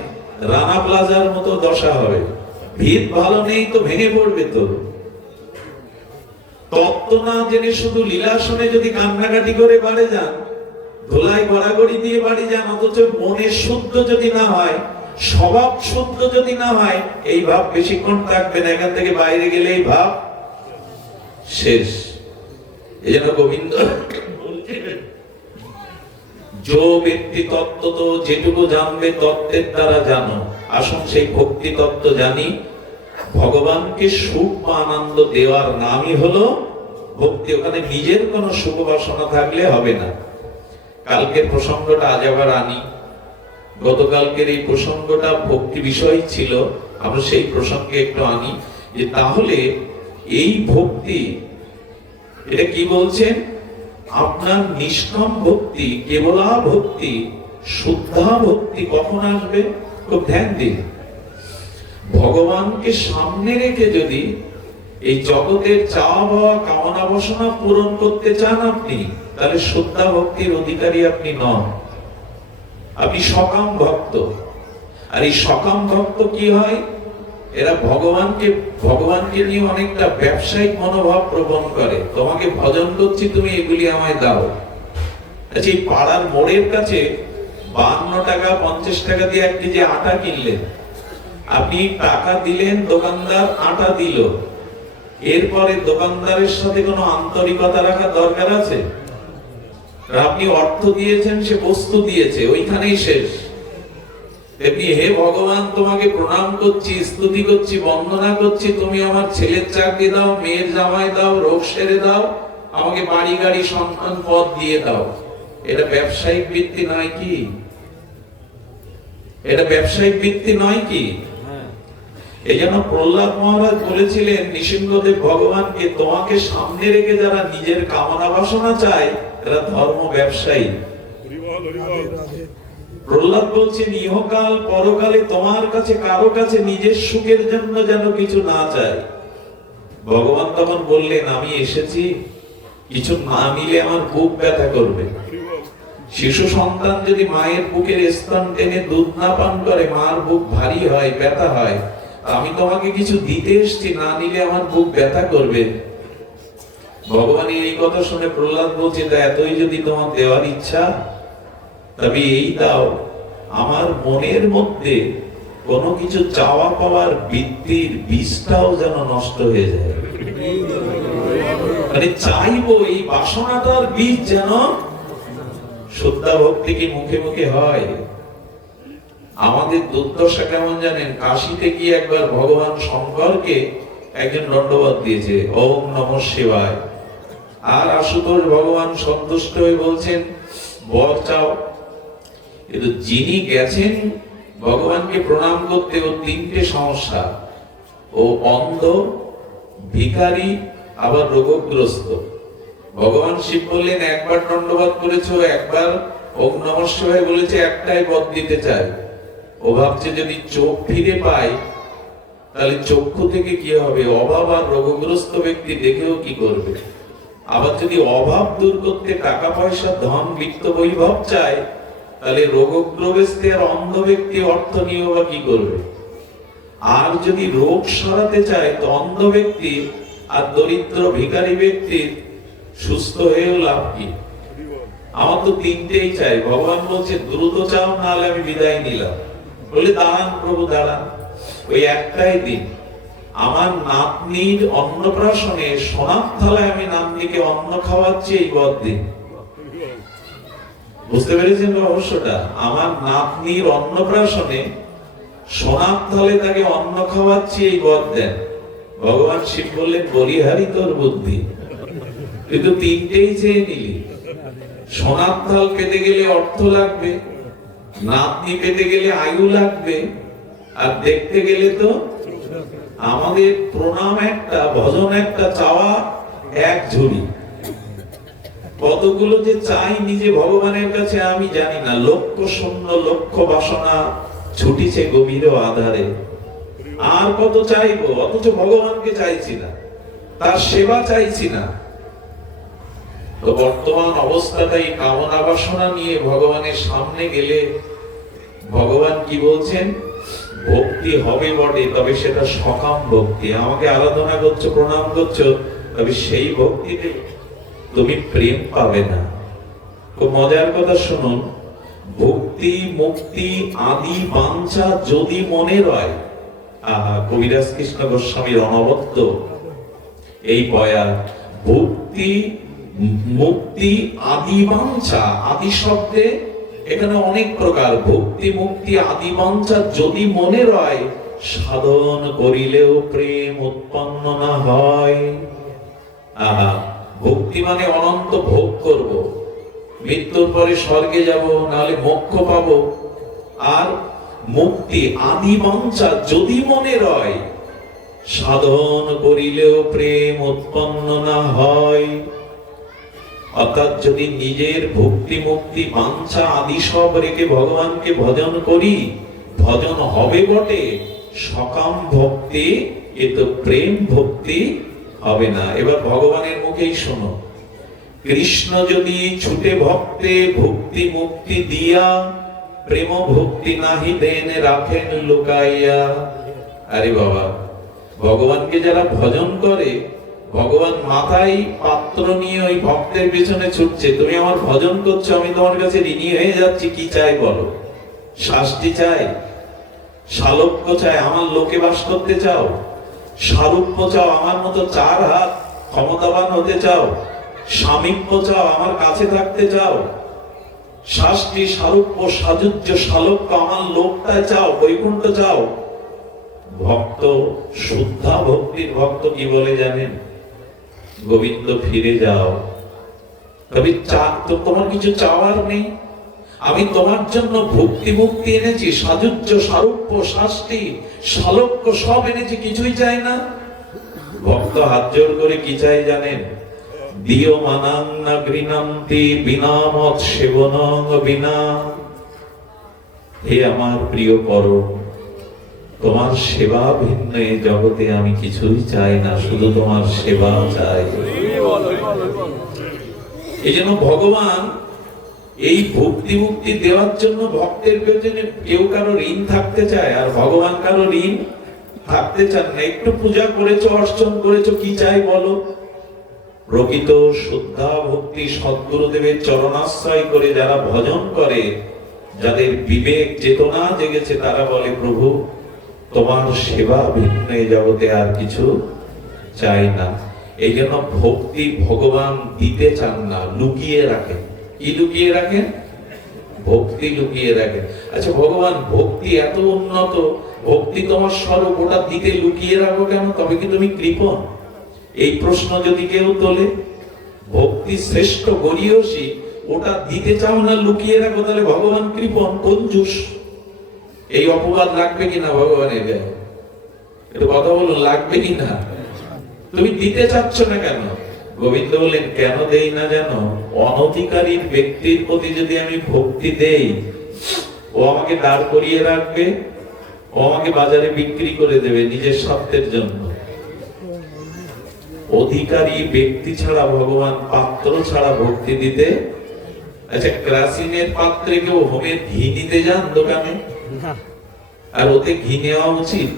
রানা প্লাজার মতো দশা হবে। ভিত ভালো নেই তো ভেঙে পড়বে তো। তত্ত্ব না জেনে শুধু লীলা শুনে যদি কান্নাকাটি করে বাড়ি যান, ধোলাই গড়াগড়ি দিয়ে বাড়ি যান, অথচ মনে শুদ্ধ যদি না হয়, স্বভাব শুদ্ধ যদি না হয়, এই ভাব বেশিক্ষণ থাকবে না। এখান থেকে বাইরে গেলে এই ভাব শেষ। এই জন্য গোবিন্দ जो ব্যক্তি তত্ত্ব তো যেটুকু জানবে তত্ত্বের দ্বারা জানো। আসুন সেই ভক্তি তত্ত্ব জানি। ভগবানকে সুখ বা আনন্দ দেওয়ার নামই হলো ভক্তি। ওখানে নিজের কোনো সুখ বাসনা থাকলে হবে না। কালকের প্রসঙ্গটা আজ আবার আনি। গতকালকের এই প্রসঙ্গটা ভক্তি বিষয় ছিল, আমরা সেই প্রসঙ্গে একটু আনি যে তাহলে এই ভক্তি, এটা কি বলছেন? আপনার নিষ্কাম ভক্তি, কেবলা ভক্তি, শুদ্ধা ভক্তি কখন আসবে? খুব ধ্যান দিন। ভগবানকে সামনে রেখে যদি এই জগতের চাওয়া পাওয়া কামনা বাসনা পূরণ করতে চান আপনি, তাহলে শুদ্ধা ভক্তির অধিকারী আপনি নন, আপনি সকাম ভক্ত। আর এই সকাম ভক্ত কি হয়? এরা ভগবানকে নিয়ে অনেকটা ব্যবসায়িক মনোভাব প্রবণ করে। তোমাকে ভজন করছি, তুমি এগুলি আমায় দাও। আচ্ছা, এই পাড়ার মোড়ের কাছে 52 টাকা 50 টাকা দিয়ে 1 কেজি আটা কিনলেন, আপনি টাকা দিলেন, দোকানদার আটা দিল, এরপরে দোকানদারের সাথে কোনো আন্তরিকতা রাখা দরকার আছে? আপনি অর্থ দিয়েছেন, সে বস্তু দিয়েছে, ওইখানেই শেষ। এমনি হে ভগবান, তোমাকে প্রণাম করছি, স্তুতি করছি, বন্দনা করছি, তুমি আমার ছেলের চাকরি দাও, মেয়ের জামাই দাও, রোগ সেরে দাও, আমাকে বাড়ি গাড়ি সন্তান পদ দিয়ে দাও। এটা ব্যবসায়িক বৃত্তি নয় কি? এটা ব্যবসায়িক বৃত্তি নয় কি? এই জন্য প্রহ্লাদ মহারাজ বলেছিলেন নৃসিংহদেব ভগবানকে, তোমাকে সামনে রেখে যারা নিজের কামনা বাসনা চায়, এরা ধর্ম ব্যবসায়ী। প্রহ্লাদ বলছেন, ইহকাল পরকালে তোমার কাছে কারো কাছে নিজের সুখের জন্য যেন কিছু না চায়। ভগবান তখন বললেন, আমি এসেছি, কিছু না মিলে আমার বুক ব্যথা করবে। শিশু সন্তান যদি মায়ের বুকের স্তন টেনে দুধ না পান করে, মার বুক ভারী হয়, ব্যথা হয়। আমি তোমাকে কিছু দিতে এসেছি, না নিলে আমার বুক ব্যথা করবে। ভগবান এই কথা শুনে প্রহ্লাদ বলছে, এতই যদি তোমার দেওয়ার ইচ্ছা, তবে এই দাও, আমার মনের মধ্যে কোনো কিছু চাওয়া পাওয়ার বৃত্তির বীজটাও যেন নষ্ট হয়ে যায়। মানে চাইবো, এই বাসনাটার বীজ যেন। শুদ্ধা ভক্তি কি মুখে মুখে হয়? আমাদের দুর্দশা কেমন জানেন? কাশীতে গিয়ে একবার ভগবান শঙ্করকে একজন দণ্ডবত দিয়েছে, ওম নমঃ শিবায়। আর আশুতোষ ভগবান সন্তুষ্ট হয়ে বলছেন, বর চাও। কিন্তু যিনি গেছেন ভগবানকে প্রণাম করতে, ও 3টে সমস্যা, ও অন্ধ, ভিখারি, আবার রোগগ্রস্ত। ভগবান শিব বললেন, একবার দণ্ডবত করেছো, একবার ওম নমঃ শিবায় বলেছে, একটাই বর দিতে চায়। ও ভাবছে যদি চোখ ফিরে পায় তাহলে চক্ষু থেকে কি হবে? অভাব আর রোগগ্রস্ত ব্যক্তি দেখেও কি করবে? আবার যদি অভাব দূর করতে টাকা পয়সা, ধন, বিত্ত, বৈভব চায়, তাহলে রোগগ্রস্ত আর অন্ধ ব্যক্তি অর্থ নিয়ে বা কি করবে? আর যদি রোগ সরাতে চায়, তো অন্ধ ব্যক্তি আর দরিদ্র ভিখারি ব্যক্তির সুস্থ হয়েও লাভ কি? আমার তো 3টেই চাই। ভগবান বলছে, দ্রুত চাও, নাহলে আমি বিদায় নিলাম। বলে, দাঁড়ান প্রভু, দাঁড়ান, ওই একটাই দিন, আমার নাতনির অন্নপ্রাশনে সোনার থালায় আমি নাতনিকে অন্ন খাওয়াচ্ছি, এই বর দিন। বুঝতে পেরেছেন রহস্যটা? আমার নাতনির অন্নপ্রাশনে সোনার থালে তাকে অন্ন খাওয়াচ্ছি, এই বর দেন। ভগবান শিব বললেন, বলিহারি তোর বুদ্ধি, কিন্তু 3টেই চেয়ে নিলি। সোনার থাল পেতে গেলে অর্থ লাগবে, নাতনি পেতে গেলে আয়ু লাগবে, আর দেখতে গেলে তো আমাদের প্রণাম একটা, ভজন একটা, চাওয়া এক ঝুড়ি। কতগুলো যে চাই নিজে ভগবানের কাছে আমি জানি না। লক্ষ্য শূন্য লক্ষ্য বাসনা ছুটিছে গভীর আধারে। আর কত চাইবো, অথচ ভগবানকে চাইছি না, তার সেবা চাইছি না। তো বর্তমান অবস্থাটাই কামনা বাসনা নিয়ে ভগবানের সামনে গেলে ভগবান কি বলছেন? ভক্তি হবে বটে, তবে সেটা সকাম ভক্তি। আমাকে আরাধনা করছো, প্রণাম করছো, তবে সেই ভক্তিতে তুমি প্রেম পাবে না। তো মজার কথা শুনুন, ভক্তি মুক্তি আদি বাঞ্ছা যদি মনে রয়, আহা, কবিরাজ কৃষ্ণ গোস্বামীর অনবদ্য এই বয়া। ভক্তি মুক্তি আদি বাঞ্ছা, আদি শব্দে এখানে অনেক প্রকার। ভক্তি মুক্তি আদি বাঞ্ছা যদি মনে রয়, সাধন করিলেও প্রেম উৎপন্ন না হয়। আহা, ভক্তি মানে অনন্ত ভোগ করব, মৃত্যুর পরে স্বর্গে যাব, নাহলে মোক্ষ পাবো। আর মুক্তি আদি বাঞ্ছা যদি মনে রয়, সাধন করিলেও প্রেম উৎপন্ন না হয়। অর্থাৎ যদি নিজের ভক্তি মুক্তি বাঞ্ছা আদি সব রেখে ভগবানকে ভজন করি, ভজন হবে বটে, সকাম ভক্তি, এ তো প্রেম ভক্তি হবে না। এবার ভগবানের মুখেই শোনো, কৃষ্ণ যদি ছুটে ভক্তে ভক্তি মুক্তি দিয়া, প্রেম ভক্তি নাহি দেন রাখেন লুকাইয়া। আরে বাবা, ভগবানকে যারা ভজন করে, ভগবান মাথায় পাত্র নিয়ে ওই ভক্তের পেছনে ছুটছে। তুমি আমার ভজন করছো, আমি তোমার কাছে ঋণী হয়ে যাচ্ছি, কি চাই বলো? শাস্তি চাই, শালক্য চাই, আমার লোকে বাস করতে চাও? সারূপ্য চাও, আমার মতো চার হাত ক্ষমতাবান হতে চাও? স্বামীপ্য চাও, আমার কাছে থাকতে চাও? শাস্তি সারূপ্য সাজুজ্য শালক্য, আমার লোকটা চাও, বৈকুণ্ঠ চাও? ভক্ত, শুদ্ধা ভক্তির ভক্ত কি বলে জানেন? গোবিন্দ ফিরে যাও। তবে তোমার কিছু চাওয়ার নেই, আমি তোমার জন্য ভক্তি মুক্তি এনেছি, সাজুজ্য সারূপ্য শাস্তি শালক্য সব এনেছি, কিছুই চাই না। ভক্ত হাত জোড় করে কি চাই জানেন? দিও মানাং না গৃণান্তি বিনা মত সেবনং বিনা। হে আমার প্রিয় পরম, তোমার সেবা ভিন্ন এই জগতে আমি কিছুই চাই না, শুধু তোমার সেবা চাই। এই জন্য ভগবান এই ভক্তি মুক্তি দেওয়ার জন্য ভক্তের পেছনে কেউ কারো ঋণ থাকতে চায়, আর ভগবান কারো ঋণ থাকতে চান না। একটু পূজা করেছো, অর্চন করেছো, কি চাই বলো? প্রকৃত শুদ্ধা ভক্তি সদ্গুরুদেবের চরণাশ্রয় করে যারা ভজন করে, যাদের বিবেক চেতনা জেগেছে, তারা বলে প্রভু তোমার সেবা ভিন্ন এই জগতে আর কিছু চাই না। এই জন্য ভক্তি ভগবান দিতে চান না, লুকিয়ে রাখেন। কি লুকিয়ে রাখেন? ভক্তি লুকিয়ে রাখেন। আচ্ছা, ভগবান ভক্তি এত উন্নত, ভক্তি তোমার স্বরূপ, ওটা দিতে লুকিয়ে রাখো কেন? তবে কি তুমি কৃপণ? এই প্রশ্ন যদি কেউ তোলে, ভক্তি শ্রেষ্ঠ গরিয়সী, ওটা দিতে চাও না, লুকিয়ে রাখো, তাহলে ভগবান কৃপণ, কঞ্জুস। এই অপবাদ লাগবে কিনা ভগবানের গায়ে? একটু কথা বলুন, লাগবে কিনা? তুমি দিতে চাচ্ছ না কেন? গোবিন্দ বললেন, কেন দেই না জানো? অনধিকারীর ব্যক্তির প্রতি যদি আমি ভক্তি দেই, ও আমাকে দাঁড় করিয়ে রাখবে, ও আমাকে বাজারে বিক্রি করে দেবে নিজের স্বার্থের জন্য। অধিকারী ব্যক্তি ছাড়া ভগবান পাত্র ছাড়া ভক্তি দিতে। আচ্ছা, কেরাসিনের পাত্রে কেউ হোমের ঘি নিতে যান দোকানে? আর ওতে ঘি নেওয়া উচিত?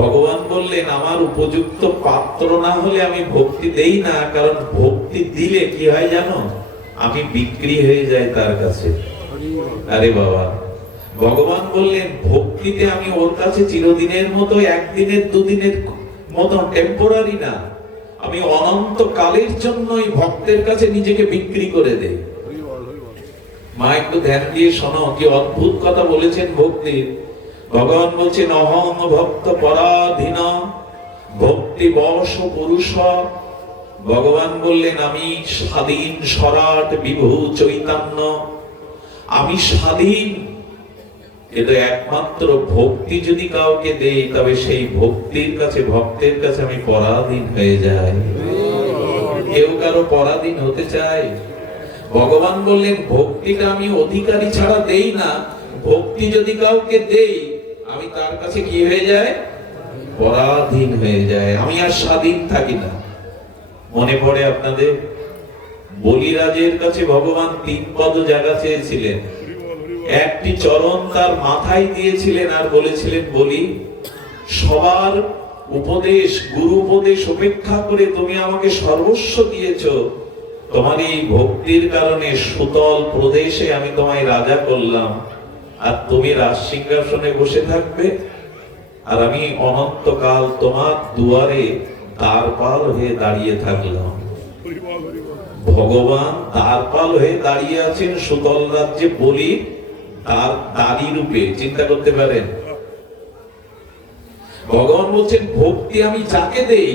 ভগবান বললেন, আমার উপযুক্ত পাত্র না হলে আমি ভক্তি দেই না, কারণ ভক্তি দিলে কি হয় জানো? আমি বিক্রি হয়ে যাই তার কাছে। আরে বাবা, ভগবান বললেন ভক্তিতে আমি ওর কাছে চিরদিনের মতো, একদিনের দুদিনের মতো টেম্পোরারি না, আমি অনন্ত কালের জন্য এই ভক্তের কাছে নিজেকে বিক্রি করে দেই। মা একটু ধ্যান দিয়ে শোনো, কি অদ্ভুত কথা বলেছেন ভক্তির। ভগবান বলছেন, অহং ভক্ত পরাধীন ভক্তি বশ পুরুষ। ভগবান বললেন, আমি স্বাধীন সরাট বিভু চৈতন্য, আমি স্বাধীন। কিন্তু একমাত্র ভক্তি যদি কাউকে দেই, তবে সেই ভক্তির কাছে, ভক্তের কাছে আমি পরাধীন হয়ে যাই। কেউ কারো পরাধীন হতে চায়? ভগবান বললেন ভক্তিটা আমি অধিকারী ছাড়া দেই না, ভক্তি যদি কাউকে দেই আমি তার কাছে কি হয়ে যায়? পরাধীন হয়ে যায়, আমি আর স্বাধীন থাকি না। মনে পড়ে আপনাদের বলিরাজের কাছে ভগবান 3 পদ জায়গা চেয়েছিলেন, একটি চরণ তার মাথায় দিয়েছিলেন আর বলেছিলেন বলি সবার উপদেশ গুরু উপদেশ উপেক্ষা করে তুমি আমাকে সর্বস্ব দিয়েছো, তোমার এই ভক্তির কারণে সুতল প্রদেশে আমি তোমায় রাজা করলাম, আর তুমি রাজ সিংহাসনে বসে থাকবে আর আমি অনন্তকাল তোমার দুয়ারে দ্বারপাল হয়ে দাঁড়িয়ে থাকলাম। ভগবান দ্বারপাল হয়ে দাঁড়িয়ে আছেন সুতল রাজ্যে বলি তার দাঁড়ি রূপে, চিন্তা করতে পারেন। ভগবান বলছেন ভক্তি আমি যাকে দেই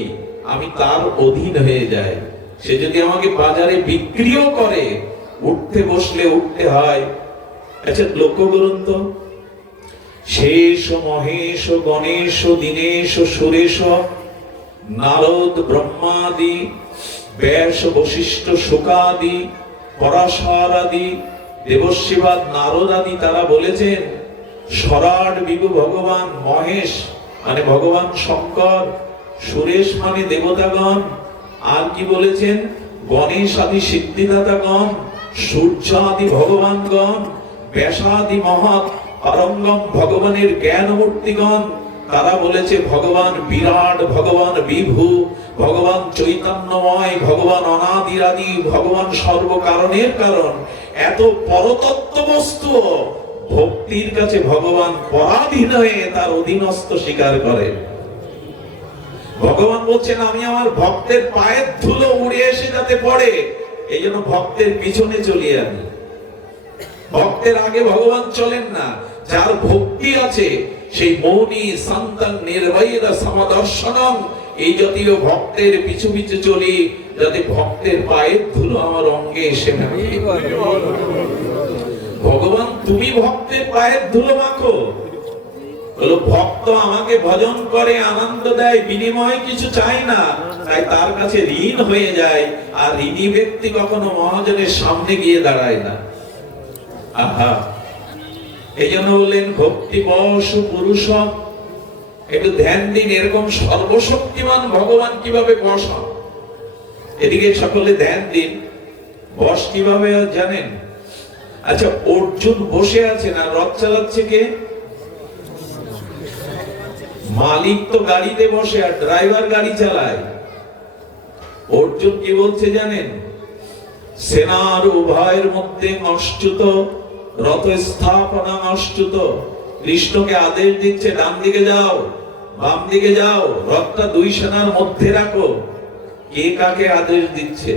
আমি তার অধীন হয়ে যাই, সে যদি আমাকে বাজারে বিক্রিও করে উঠতে বসলে উঠতে হয়। আচ্ছা লক্ষ্য করুন তো, শেষ মহেশ গণেশ দীনেশ সুরেশ নারদ ব্রহ্মাদি ব্যাস বশিষ্ঠ শুকাদি পরাশর আদি দেবশিবাদ নারদ আদি তারা বলেছেন সরাট বিভু ভগবান, মহেশ মানে ভগবান শঙ্কর, সুরেশ মানে দেবতাগণ, আর কি বলেছেন গণেশ আদি সিদ্ধিদাতাগণ, সূর্য আদি ভগবানগণ, ব্যাসাদি মহৎ অরঙ্গম ভগবানের জ্ঞান মূর্তিগণ, তারা বলেছে ভগবান বিরাট, ভগবান বিভু, ভগবান চৈতন্যময়, ভগবান অনাদিরাদি, ভগবান সর্বকারণের কারণ। এত পরতত্ত্ব বস্তু ভক্তির কাছে ভগবান পরাধীন হয়ে তার অধীনস্থ স্বীকার করেন। ভগবান বলছেন আমি আমার ভক্তের পায়ের ধুলো উড়ে এসে যাতে পড়ে এই জন্য ভক্তের পিছনে চলি আমি, ভক্তের আগে ভগবান চলেন না। যার ভক্তি আছে সেই মৌনী সন্তান নির্ভয়ীরা সমদর্শনম, এই জাতীয় ভক্তের পিছু পিছু চলি যাতে ভক্তের পায়ের ধুলো আমার অঙ্গে এসে নামে। ভগবান তুমি ভক্তের পায়ের ধুলো মাখো, বলো ভক্ত আমাকে ভজন করে আনন্দ দেয়, বিনিময় কিছু চাই না, তাই তার কাছে ঋণ হয়ে যায়, আর ঋণী ব্যক্তি কখনো মহাজনের সামনে গিয়ে দাঁড়ায় না। আহা, এই জন্য বললেন ভক্তি বশ পুরুষ, একটু ধ্যান দিন এরকম সর্বশক্তিমান ভগবান কিভাবে বশ। এদিকে সকলে ধ্যান দিন, বশ কিভাবে জানেন? আচ্ছা অর্জুন বসে আছে না, রথ চালাচ্ছে কে? মালিক তো গাড়িতে বসে আর ড্রাইভার গাড়ি চালায়। অর্জুন কি বলছে জানেন? সেনার উভয়ের মধ্যে অচ্যুত রথ স্থাপনা অচ্যুত, কৃষ্ণকে আদেশ দিচ্ছে ডান দিকে যাও বাম দিকে যাও, রথটা দুই সেনার মধ্যে রাখো। কে কাকে আদেশ দিচ্ছে?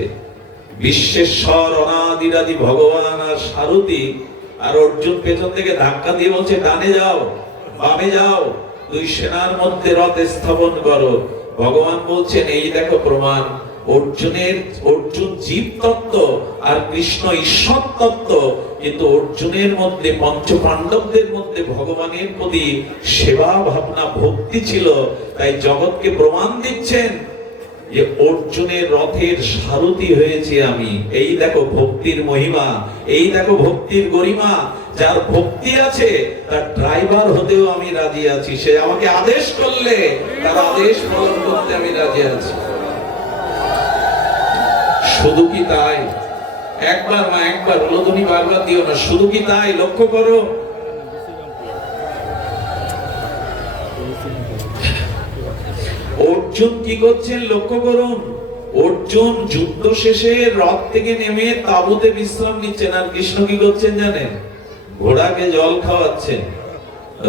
বিশ্বেশ্বর অনাদিরাদি ভগবান আর সারথি, আর অর্জুন পেছন থেকে ধাক্কা দিয়ে বলছে ডানে যাও বামে যাও, দুই সেনার মধ্যে রথ স্থাপন করো। ভগবান বলছেন এই দেখো প্রমাণ, অর্জুন জীব তত্ত্ব আর কৃষ্ণ ঈশ্বর তত্ত্ব, কিন্তু অর্জুনের মধ্যে পঞ্চ পাণ্ডবদের মধ্যে ভগবানের প্রতি সেবা ভাবনা ভক্তি ছিল, তাই জগৎকে প্রমাণ দিচ্ছেন যে অর্জুনের রথের সারথি হয়েছে আমি। এই দেখো ভক্তির মহিমা, এই দেখো ভক্তির গরিমা। যার ভক্তি আছে তার ড্রাইভার হতেও আমি রাজি আছি, সে আমাকে আদেশ করলে তার আদেশ পালন করতে আমি রাজি আছি। শুধু কি তাই? একবার মা একবার উলুধ্বনি বারবার দিও না, শুধু কি তাই? লক্ষ্য করো, অর্জুন কি করছেন লক্ষ্য করুন। অর্জুন যুদ্ধ শেষে রথ থেকে নেমে তাঁবুতে বিশ্রাম নিচ্ছেন, আর কৃষ্ণ কি করছেন জানেন? ঘোড়াকে জল খাওয়াচ্ছেন,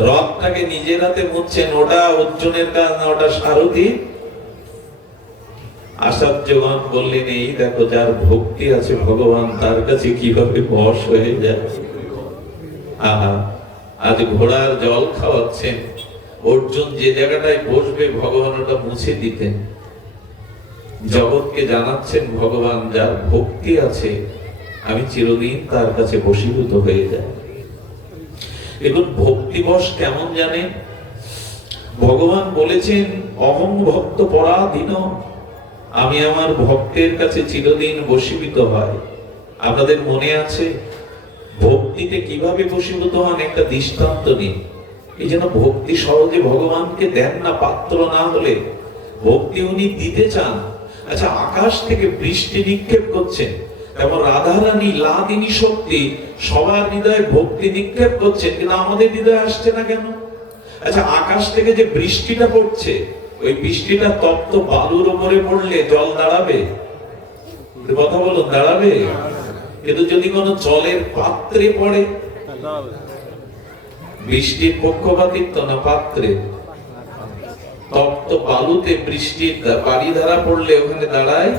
রথটাকে নিজের হাতে মুছছেন। ওটা অর্জুনের কাজ না, ওটা সারথি। আচার্যগণ বললেন এই দেখো যার ভক্তি আছে ভগবান তার কাছে কিভাবে বশ হয়ে যায়। আহা, আজ ঘোড়ার জল খাওয়াচ্ছেন, অর্জুন যে জায়গাটায় বসবে ভগবান ওটা মুছে দিতেন। জগৎকে জানাচ্ছেন ভগবান যার ভক্তি আছে আমি চিরদিন তার কাছে বশীভূত হয়ে যাই। এখন ভক্তিবশ কেমন জানেন? ভগবান বলেছেন অহং ভক্ত পরাধীন, আমি আমার ভক্তের কাছে চিরদিন বশীভূত হয়। আপনাদের মনে আছে ভক্তিতে কিভাবে বশীভূত হন? একটা দৃষ্টান্ত নিন। এই জন্য ভক্তি সহজে ভগবানকে দেন না, পাত্র না হলে। ভক্তি উনি দিতে চান। আচ্ছা, আকাশ থেকে বৃষ্টি নিক্ষেপ করছেন, এবং রাধারানী লাদিনী শক্তি সবার হৃদয়ে ভক্তি নিক্ষেপ করছেন, কিন্তু আমাদের হৃদয়ে আসছে না কেন? আচ্ছা, আকাশ থেকে যে বৃষ্টিটা পড়ছে, ওই বৃষ্টিটা তপ্ত বালুর উপরে পড়লে জল দাঁড়াবে? কথা বলুন, দাঁড়াবে? কিন্তু যদি কোনো জলের পাত্রে পড়ে, বৃষ্টির পক্ষপাতিত্ব না পাত্রে? তপ্ত বালুতে বৃষ্টির বাড়ি ধারা পড়লে ওখানে দাঁড়ায়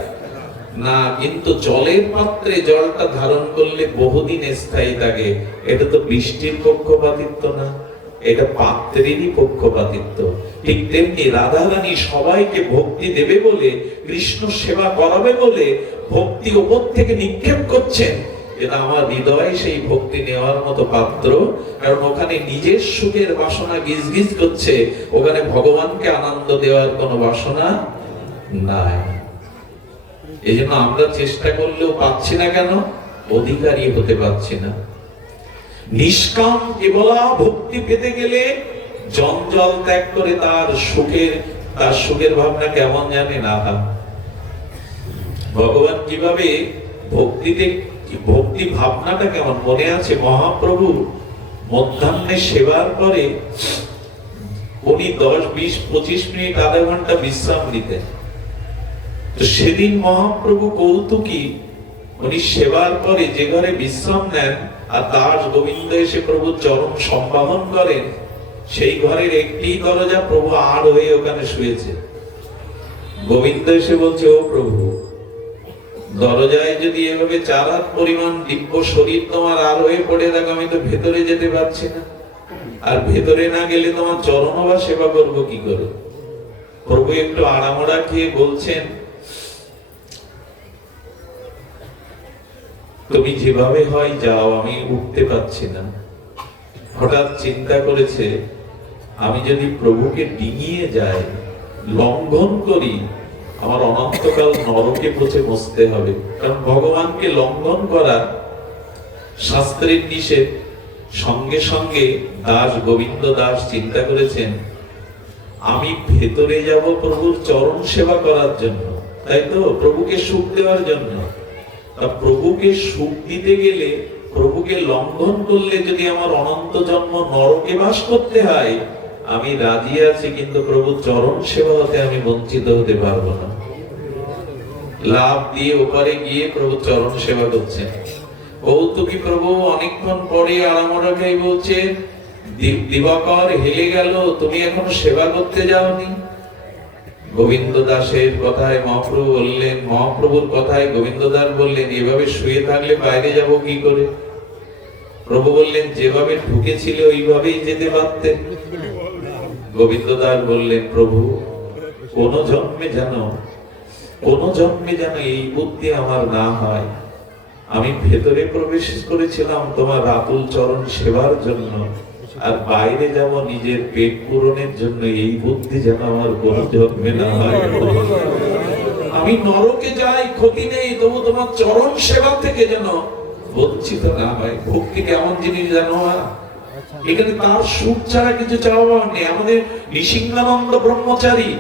না, কিন্তু জলের পাত্রে জলটা ধারণ করলে বহুদিন স্থায়ী থাকে। এটা তো বৃষ্টির পক্ষপাতিত্ব না, এটা পাত্রেরই পক্ষপাতিত্ব। ঠিক তেমনি রাধারানী সবাইকে ভক্তি দেবে বলে, কৃষ্ণ সেবা করাবে বলে ভক্তি উপর থেকে নিক্ষেপ করছেন। এটা আমার হৃদয় সেই ভক্তি নেওয়ার মতো পাত্র, কারণ ওখানে নিজের সুখের বাসনা গিজ গিজ করছে, ওখানে ভগবানকে আনন্দ দেওয়ার কোনো বাসনা নাই। এই জন্য আমরা চেষ্টা করলেও পাচ্ছি না কেন? অধিকারী হতে পারছি না। নিষ্কাম কেবলা ভক্তি পেতে গেলে জঞ্জাল ত্যাগ করে তার সুখের ভাবনা কেমন জানে না। ভগবান কিভাবে ভক্তিতে, ভক্তি ভাবনাটা কেমন মনে আছে? মহাপ্রভু মধ্যাহ্নে সেবার পরে উনি 10, 20, 25 মিনিট, আধা ঘন্টা বিশ্রাম নিতেন। তো সেদিন মহাপ্রভু কৌতুকী, উনি সেবার পরে যে ঘরে বিশ্রাম নেন আর দাস গোবিন্দ এসে প্রভুর চরণ সম্বাহন করেন, সেই ঘরের একটি দরজা প্রভু আর হয়ে ওখানে শুয়েছে। গোবিন্দ এসে বলছে, ও প্রভু, দরজায় যদি এভাবে 4 হাত পরিমাণ দিব্য শরীর তোমার আর হয়ে পড়ে থাকে, আমি তো ভেতরে যেতে পারছি না, আর ভেতরে না গেলে তোমার চরণ বা সেবা করবো কি করে? প্রভু একটু আড়ামোড়া খেয়ে বলছেন, তুমি যেভাবে হয় যাও, আমি উঠতে পারছি না। হঠাৎ চিন্তা করেছে, আমি যদি প্রভুকে ডিঙিয়ে যাই, লঙ্ঘন করি, আমার অনন্তকাল নরকে পচে বসতে হবে। কারণ ভগবানকে লঙ্ঘন করা শাস্ত্রের নিষেধ। সঙ্গে সঙ্গে দাস গোবিন্দ দাস চিন্তা করেছেন, আমি ভেতরে যাব প্রভুর চরণ সেবা করার জন্য, তাই তো, প্রভুকে সুখ দেওয়ার জন্য। প্রভুকে সুখ দিতে গেলে, প্রভুকে লঙ্ঘন করলে যদি আমার অনন্ত জন্ম নরকে বাস করতে হয়, আমি রাজি আছি, কিন্তু প্রভুর চরণ সেবা হতে আমি বঞ্চিত হতে পারবো না। লাভ দিয়ে ওপারে গিয়ে প্রভু চরণ সেবা করছেন। কৌতুকী প্রভু অনেকক্ষণ পরে আরামরা খাই বলছে, দিবাকর হেলে গেল, তুমি এখনো সেবা করতে যাওনি? গোবিন্দ দাসের কথায় মহাপ্রভু বললেন, মহাপ্রভুর কথায় গোবিন্দ দাস বললেন, এভাবে শুয়ে থাকলে বাইরে যাব কি করে? প্রভু বললেন, যেভাবে ঢুকেছিল ওইভাবেই যেতে পারতেন। গোবিন্দ দাস বললেন, প্রভু, কোন জন্মে যেন এই বুদ্ধি আমার না হয়। আমি ভেতরে প্রবেশ করেছিলাম তোমার রাতুল চরণ সেবার জন্য, আর বাইরে যাব নিজের পেট পূরণের জন্য, এই বুদ্ধি যেন আমার কোন জন্মে না হয়। আমি নরকে যাই ক্ষতি নেই, তবু তোমার চরণ সেবা থেকে যেন বঞ্চিত না হয়। ভক্তি কেমন জিনিস জানো? এখানে তার সুখ ছাড়া কিছু চাওয়া নেই। আমাদের নৃসিংহানন্দ ব্রহ্মচারী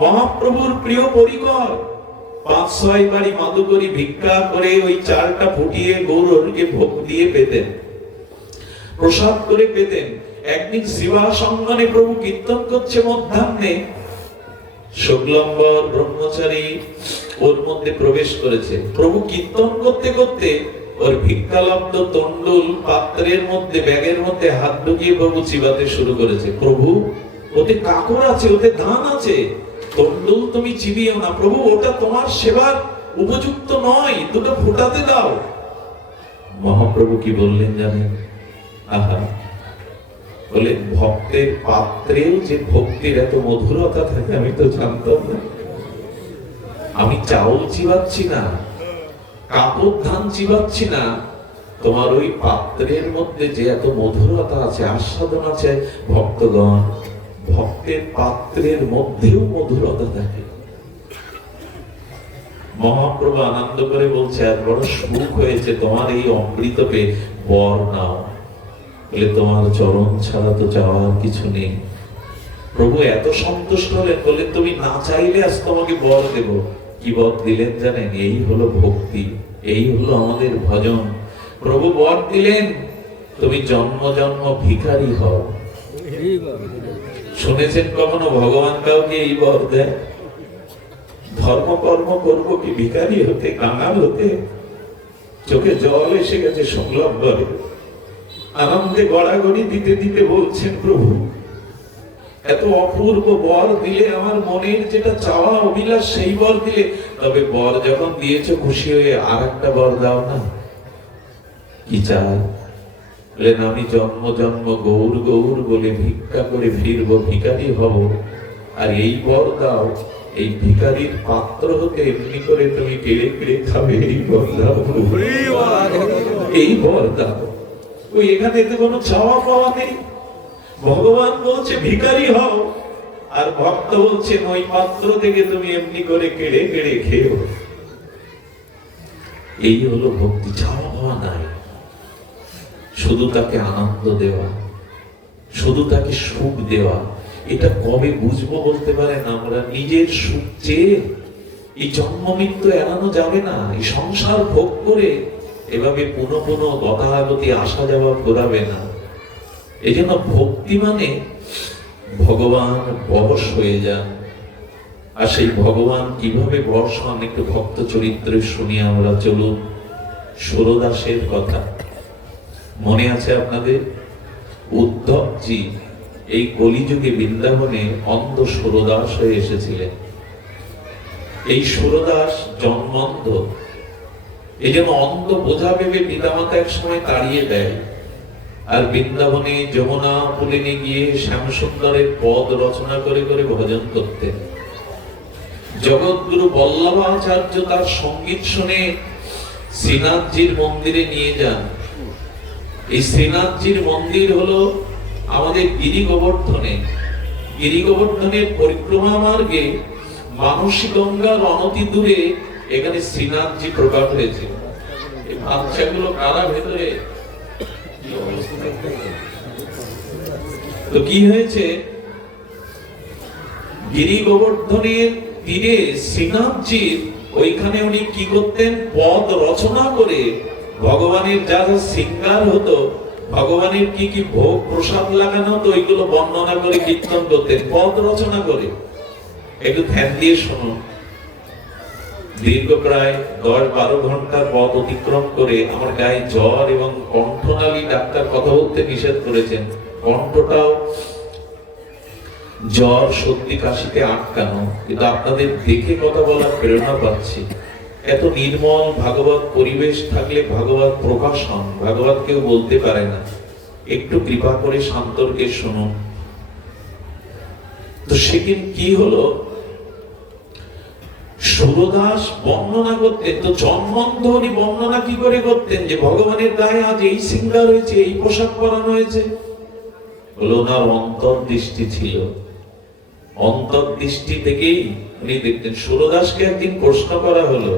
মহাপ্রভুর প্রিয় পরিকর, 5-6 বাড়ি মাদুকরি ভিক্ষা করে ওই চালটা ফুটিয়ে গৌরকে ভোগ দিয়ে পেতেন, প্রসাদ করে পেতেন। একদিন শিবাসঙ্গনে প্রভু কীর্তন করছে মধ্যাহ্নে, শুক্লম্বর ব্রহ্মচারী ওর মধ্যে প্রবেশ করেছে। প্রভু কীর্তন করতে করতে ওর ভিক্ষালব্ধ তন্ডুল পাত্রের মধ্যে, ব্যাগের মধ্যে হাত ঢুকিয়ে প্রভু চিবাতে শুরু করেছে। প্রভু, ওতে কাকর আছে, ওতে ধান আছে, তন্ডুল তুমি চিবিও না। প্রভু, ওটা তোমার সেবার উপযুক্ত নয়, দুটো ফুটাতে দাও। মহাপ্রভু কি বললেন জানেন? আহা, বলে, ভক্তের পাত্রেও যে ভক্তির এত মধুরতা থাকে আমি তো জানতাম না। আমি চাউল চিবাচ্ছি না, কাপড় ধান চিবাচ্ছি না, তোমার ওই পাত্রের মধ্যে যে এত মধুরতা আছে, আস্বাদন আছে। ভক্তগণ, ভক্তের পাত্রের মধ্যেও মধুরতা থাকে। মহাপ্রভু আনন্দ করে বলছে, আর বড় সুখ হয়েছে তোমার এই অমৃত পেয়ে, বর নাও। বলে তোমার চরণ ছাড়া তো চাওয়ার কিছু নেই। প্রভু এত সন্তুষ্ট হলেন, বলে তুমি না চাইলে আজ তোমাকে বর দেব। কি বর দিলেন জানেন? এই হলো ভক্তি, এই হলো আমাদের ভজন। প্রভু বর দিলেন, তুমি জন্ম জন্ম ভিখারি হও। শুনেছেন কখনো ভগবান কাউকে এই বর দেয়? ধর্ম কর্ম করবো কি ভিখারি হতে, কাঙাল হতে? চোখে জল এসে গেছে সংলাপ বলে, আনন্দে গড়াগড়ি দিতে দিতে বলছেন, প্রভু এত অপূর্ব বর দিলে, আমার মনের যেটা চাওয়া অভিলাষ সেই বর দিলে, তবে বর যখন দিয়েছো খুশি হয়ে আর একটা বর দাও না। কি চাই? বলেন, আমি জন্ম জন্ম গৌর গৌর বলে ভিক্ষা করে ফিরবো, ভিখারি হব। আর এই বর দাও, এই ভিখারির পাত্র হতে এমনি করে তুমি কেড়ে কেড়ে খাবে, এই বর দাও, এই বর দাও। ওই এখানে তো কোনো চাওয়া পাওয়া নেই। ভগবান বলছে ভিখারি হও, আর ভক্ত বলছে ওই পাত্র থেকে তুমি এমনি করে কেড়ে কেড়ে খেও। এই হলো ভক্তি, চাওয়া পাওয়া নাই। শুধু তাকে আনন্দ দেওয়া, শুধু তাকে সুখ দেওয়া। এটা কবে বুঝবো বলতে পারেন? আমরা নিজের সুখ চেয়ে এই জন্ম মৃত্যু এড়ানো যাবে না। এই সংসার ভোগ করে এভাবে পুনঃ পুনঃ গতাগতি আসা যাওয়া করাবে না। এই জন্য ভক্তি মানে ভগবান বশ হয়ে যান। আর সেই ভগবান কিভাবে বশ হন একটু ভক্ত চরিত্রে শুনি আমরা। চলুন, সুরদাসের কথা মনে আছে আপনাদের? উদ্ধবজি এই কলিযুগে বৃন্দাবনে অন্ধ সুরদাস হয়ে এসেছিলেন। এই সুরদাস জন্মান্ধ, এই জন্য অন্ধ বোঝা ভেবে পিতামাতা এক সময় তাড়িয়ে দেয়। আর বৃন্দাবনে যমুনা পুলিনে গিয়ে শ্যামসুন্দরের পদ রচনা করে করে ভজন করতেন। জগৎগুরু বল্লভাচার্য তার সঙ্গীত শুনে শ্রীনাথজির মন্দিরে নিয়ে যান। এই শ্রীনাথজির মন্দির হলো আমাদের গিরি গোবর্ধনে। গিরি গোবর্ধনের পরিক্রমা মার্গে মানসী গঙ্গার অনতি দূরে এখানে শ্রীনাথজি প্রকট হয়েছিল। এই বাচ্চাগুলো কারা ভেতরে? তো কি হয়েছে? গিরি গোবর্ধনের তীরে শ্রীনাথজির ওইখানে উনি কি করতেন? পদ রচনা করে ভগবানের যা যা শৃঙ্গার হতো, ভগবানের কি কি ভোগ প্রসাদ লাগানো হতো, ওইগুলো বর্ণনা করে কীর্তন করতেন পদ রচনা করে। একটু ধ্যান দিয়ে শুনুন। দীর্ঘ প্রায় 10-12 ঘন্টার পথ অতিক্রম করে আমার গায়ে জ্বর এবং কণ্ঠনালী ডাক্তার কথা বলতে নিষেধ করেছেন। কণ্ঠটাও জ্বর সর্দি কাশিতে আটকানো, কিন্তু আপনাদের দেখে কথা বলার প্রেরণা পাচ্ছি। এত নির্মল ভাগবত পরিবেশ থাকলে ভাগবত প্রকাশন, ভাগবত কেউ বলতে পারে না। একটু কৃপা করে শান্তরকে শুনুন। তো সেদিন কি হলো? সুরদাস বর্ণনা করতেন। তো জন্মান্ধ উনি বর্ণনা কি করে করতেন যে ভগবানের গায়ে আজ এই শৃঙ্গার হয়েছে, এই পোশাক পরানো হয়েছে? বলে ওনার অন্তর্দৃষ্টি ছিল। অন্তর্দৃষ্টি থেকেই উনি দেখতেন। সুরদাসকে একদিন প্রশ্ন করা হলো,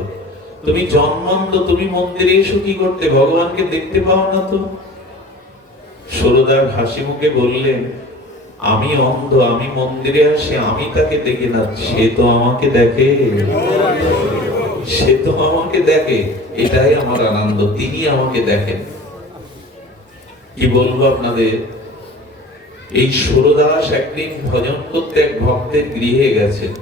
তুমি জন্মান্ধ, তুমি মন্দিরে এসো কি করতে? ভগবানকে দেখতে পাও না তো? সুরদাস হাসি মুখে বললেন, আমি অন্ধ, আমি মন্দিরে আসি, আমি তাকে দেখি না, সে তো আমাকে দেখে, সে তো আমাকে দেখে। এটাই আমার আনন্দ, তিনি আমাকে দেখেন। কি বলবো আপনাদের? এই সুরদাস একদিন ভজন করতে এক ভক্তের গৃহে গেছেন।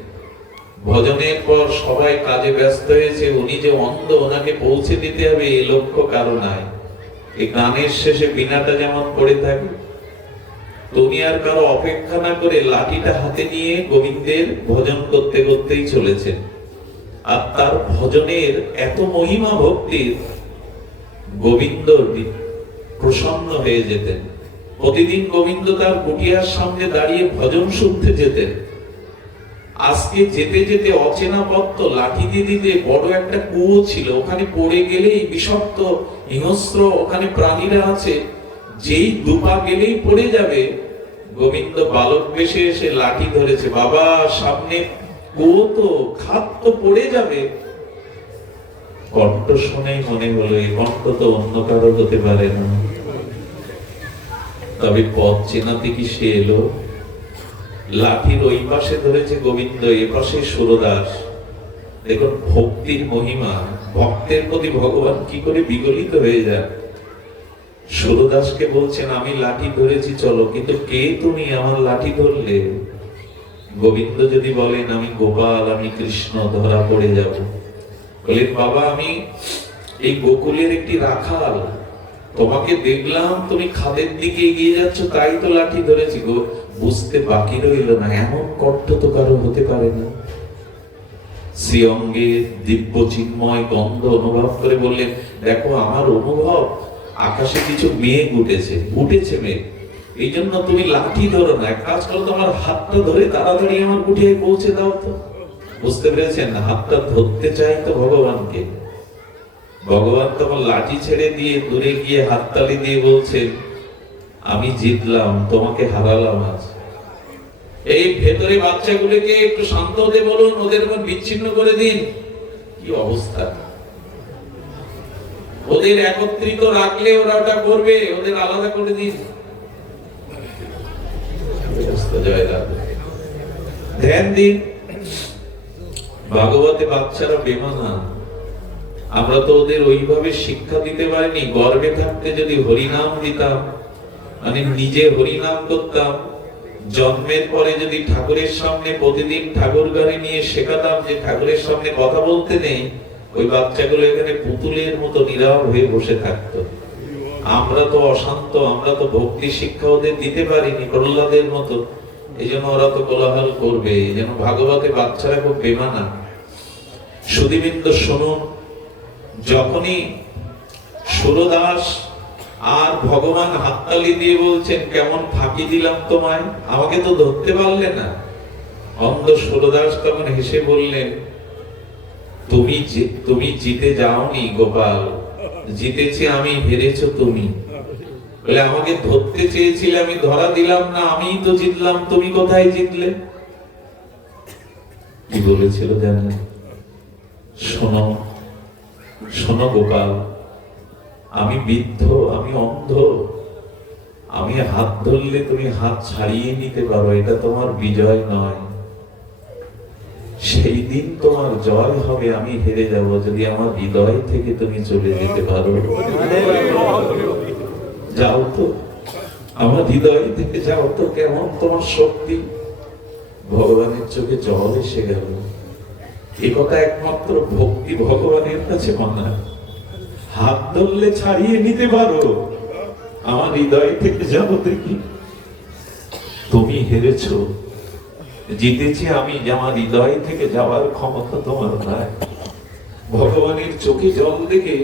ভজনের পর সবাই কাজে ব্যস্ত হয়েছে, উনি যে অন্ধ ওনাকে পৌঁছে দিতে হবে এই লক্ষ্য কারো নাই। এই গানের শেষে বিনাটা যেমন পড়ে থাকে, তুমি আর কারো অপেক্ষা না করে লাঠিটা হাতে নিয়ে গোবিন্দের ভজন করতে করতেই চলেছেন। আর তার ভজনের এত মহিমা ভক্তির, গোবিন্দ প্রসন্ন হয়ে যেতেন। প্রতিদিন গোবিন্দ তার কুটিয়ার সামনে দাঁড়িয়ে ভজন শুনতে যেতেন। আজকে যেতে যেতে অচেনা পথ লাঠি দিয়ে দিতে বড় একটা কুয়ো ছিল, ওখানে পড়ে গেলেই বিষাক্ত হিংস্র ওখানে প্রাণীরা আছে, যেই দুপা গেলেই পড়ে যাবে। গোবিন্দ বালক বেশে এসে লাঠি ধরেছে, বাবা সামনে কুয়ো তো, খাত তো পড়ে যাবে। কণ্ঠ শুনেই মনে হলো এই কণ্ঠ তো অন্য কারো হতে পারে না। তবে পথ চেনাতে কি সে এলো? লাঠির ওই পাশে ধরেছে গোবিন্দ, এ পাশে সুরদাস। দেখুন ভক্তির মহিমা, ভক্তের প্রতি ভগবান কি করে বিগলিত হয়ে যায়। সুরদাসকে বলছেন আমি লাঠি ধরেছি চলো, কিন্তু কে তুমি আমার লাঠি ধরলে? গোবিন্দ যদি বলেন আমি গোপাল, আমি কৃষ্ণ, ধরা পড়ে যাব। বলেন বাবা আমি এই গোকুলের একটি রাখাল, তোমাকে দেখলাম তুমি খাদের দিকে এগিয়ে যাচ্ছ, তাই তো লাঠি ধরেছি গো। বুঝতে বাকি রইল না, এমন কণ্ঠ তো কারো হতে পারে না। শ্রী অঙ্গে দিব্য চিন্ময় গন্ধ অনুভব করে বললেন দেখো আমার অনুভব আকাশে কিছু মেঘ উঠেছে মেঘ, এই জন্য তুমি লাঠি ধরো না, এক কাজ করো তোমার হাতটা ধরে তাড়াতাড়ি আমার কুঠিয়ায় পৌঁছে দাও তো। বুঝতে পেরেছেন? হাতটা ধরতে চাই তো ভগবানকে। ভগবান তোমার লাঠি ছেড়ে দিয়ে দূরে গিয়ে হাততালি দিয়ে বলছেন আমি জিতলাম, তোমাকে হারালাম আজ। এই ভেতরে বাচ্চাগুলোকে একটু শান্ত হতে বলুন, ওদের মন বিচ্ছিন্ন করে দিন। কি অবস্থা! ওদের একত্রিত রাখলে ওরা ওটা করবে, ওদের আলাদা করে দিন। ধ্যান দিন। ভাগবতে বাচ্চারা বেমানা, আমরা তো ওদের ওইভাবে শিক্ষা দিতে পারিনি। গর্ভে থাকতে যদি হরিনাম দিতাম, মানে নিজে হরিনাম করতাম, জন্মের পরে যদি ঠাকুরের সামনে প্রতিদিন ঠাকুর গাড়ি নিয়ে শেখাতাম যে ঠাকুরের সামনে কথা বলতে নেই, ওই বাচ্চাগুলো এখানে পুতুলের মতো নীরব হয়ে বসে থাকতো। আমরা তো অশান্ত, আমরা তো ভক্তি শিক্ষা ওদের দিতে পারিনি প্রহ্লাদের মতো, এই জন্য ওরা তো কোলাহল করবে। এই জন্য ভাগবতে বাচ্চারা খুব বেমানা। সুধীবৃন্দ শুনুন, যখনই সুরদাস আর ভগবান হাততালি দিয়ে বলছেন কেমন ফাঁকি দিলাম তোমায়, আমাকে তো ধরতে পারলে না। অন্ধ সুরদাস তখন হেসে বললেন তুমি জিতে যাওনি গোপাল, জিতেছি আমি, হেরেছো তুমি। বলে আমাকে ধরতে চেয়েছিলে, আমি ধরা দিলাম না, আমি তো জিতলাম, তুমি কোথায় জিতলে? কি বলেছিল জানেন? শোনো শোনো গোপাল, আমি বৃদ্ধ, আমি অন্ধ, আমি হাত ধরলে তুমি হাত ছাড়িয়ে নিতে পারো, এটা তোমার বিজয় নয়। সেই দিন তোমার জয় হবে, আমি হেরে যাব যদি আমার হৃদয় থেকে তুমি চলে যেতে পারো। যাও তো, আমার হৃদয় থেকে যাও তো, কেমন তোমার শক্তি। ভগবানের চোখে জল এসে গেল। এ কথা একমাত্র ভক্তি ভগবানের কাছে মানায়। হাত ধরলে ছাড়িয়ে নিতে পারো, আমার হৃদয় থেকে যাও দেখি। তুমি হেরেছো, জিতেছি আমি, আমার হৃদয় থেকে যাওয়ার ক্ষমতা তোমার নাই। ভগবানের চোখে জল দেখে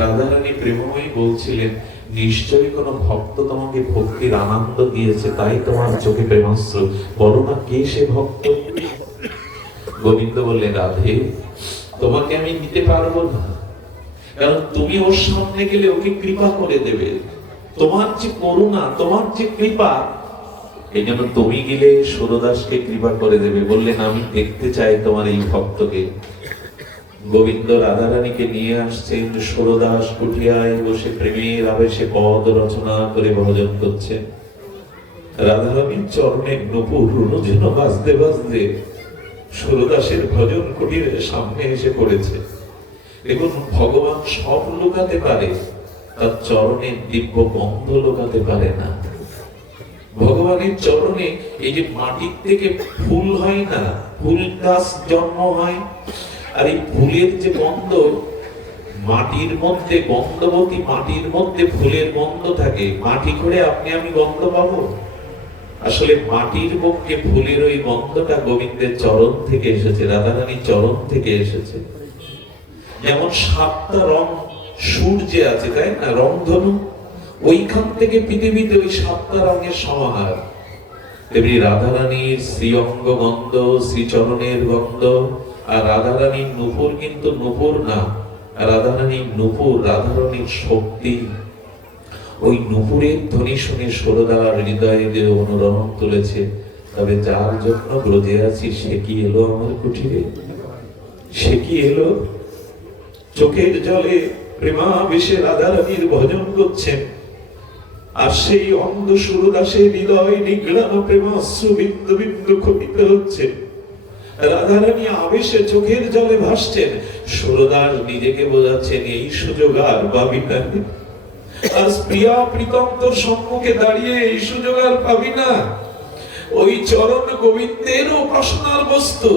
রাধারানী প্রেমময়ী বলছিলেন নিশ্চয়ই কোন ভক্ত তোমাকে ভক্তির আনন্দ দিয়েছে, তাই তোমার চোখে প্রেমাশ্রু। বলো না কে সে ভক্ত? গোবিন্দ বললেন রাধে, তোমাকে আমি নিতে পারবো না, কারণ তুমি ওর সামনে গেলে ওকে কৃপা করে দেবে। তোমার যে করুণা, তোমার যে কৃপা, এই জন্য তুমি গেলে সুরদাসকে কৃপা করে দেবে। বললেন আমি দেখতে চাই তোমার এই ভক্তকে। গোবিন্দ রাধারানীকে নিয়ে আসছেন, সুরদাস কুঠিয়ায় বসে প্রেমের আবেশে পদ রচনা করে ভজন করছে। রাধারানীর চরণে নূপুর যেন বাজতে বাজতে সুরদাসের ভজন কুটিরের সামনে এসে পড়েছে। দেখুন ভগবান সব লুকাতে পারে, তার চরণে দিব্য গন্ধ লুকাতে পারে না। ভগবানের চরণে এই যে মাটির থেকে ফুল হয় না, ফুল গাছ জন্ম হয়, আর এই ফুলের যে গন্ধ, মাটির মধ্যে গন্ধবতী মাটির মধ্যে ফুলের গন্ধ থাকে। মাটি করে আপনি আমি গন্ধ পাবো? আসলে মাটির পক্ষে ফুলের ওই গন্ধটা গোবিন্দের চরণ থেকে এসেছে, রাধারানীর চরণ থেকে এসেছে। যেমন 7টা রং সূর্যে আছে, তাই না? রংধনু, ওইখান থেকে পৃথিবীতে ওই 7টা রঙের সমাহার। তেমনি রাধারানীর শ্রী অঙ্গ গন্ধ, শ্রীচরণের গন্ধ। আর রাধারানীর নূপুর কিন্তু নূপুর না, রাধারানীর নূপুর, রাধারানীর শক্তি। ওই নূপুরের ধ্বনি শুনে সুরদার হৃদয়ে অনুরণন তুলেছে। তবে যার জন্য ব্রজে আছি সে কি এলো আমার কুঠিরে? সে কি এলো? চোখের জলে প্রেমাবেশে রাধারানীর ভজন করছেন, আর সেই অন্ধ সুরদাসের হৃদয় নিগড়ানো প্রেমাশ্রু বিন্দু বিন্দু খোদিত হচ্ছে। রাধারানী আবেশে চোখের জলে ভাসছেন, সুরদাস নিজেকে বোঝাচ্ছেন এই সুযোগ আর পাবি না। আজ প্রিয়া প্রীতম তোর সম্মুখে দাঁড়িয়ে এই সুযোগ আর পাবি না। ওই চরণ গোবিন্দের উপাসনার বস্তু।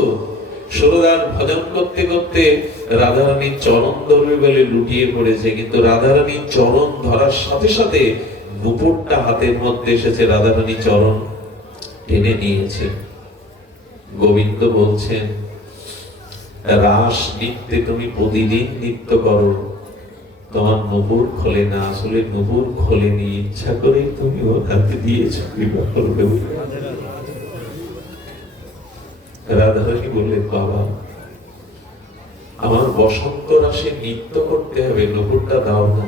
সুরদাস ভজন করতে করতে রাধারানীর চরণ ধরবে বলে লুটিয়ে পড়েছে, কিন্তু রাধারানীর চরণ ধরার সাথে সাথে নুপুরটা হাতের মধ্যে এসেছে, রাধারানী চরণ টেনে নিয়েছে। গোবিন্দ বলছেন, রাস নৃত্যে তুমি প্রতিদিন নৃত্য করো, তোমার নুপুর খোলে না। আসলে নুপুর খোলেনি, ইচ্ছা করে তুমি ওর হাতে দিয়েছো বিবাহ করবে। রাধারানী বললেন, বাবা আমার বসন্ত রাসে নৃত্য করতে হবে, নুপুরটা দাও না।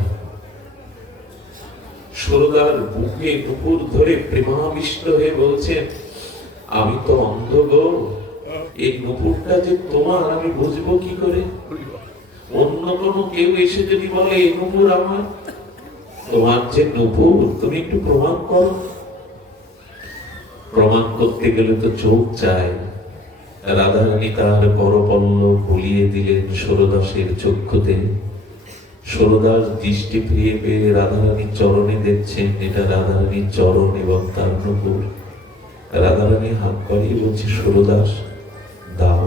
সুরদার বুকে নুপুর ধরে প্রেমাবিষ্ট হয়ে বলছেন, আমি তো অন্ধ গো, এই নুপুরটা যে তোমার আমি বুঝবো কি করে? অন্য কোনো কেউ এসে যদি বলে এই নুপুর আমার, তোমার যে নুপুর তুমি একটু প্রমাণ করো। প্রমাণ করতে গেলে তো চোখ চাই। রাধারানী তার করপল্লব বুলিয়ে দিলেন সুরদাসের চক্ষুতে। সুরদাস দৃষ্টি ফিরিয়ে পেয়ে রাধারানীর চরণে দেখছেন, এটা রাধারানীর চরণ এবং তার নুপুর। রাধারানী হাত বাড়িয়ে বলছে, সুরদাস দাও,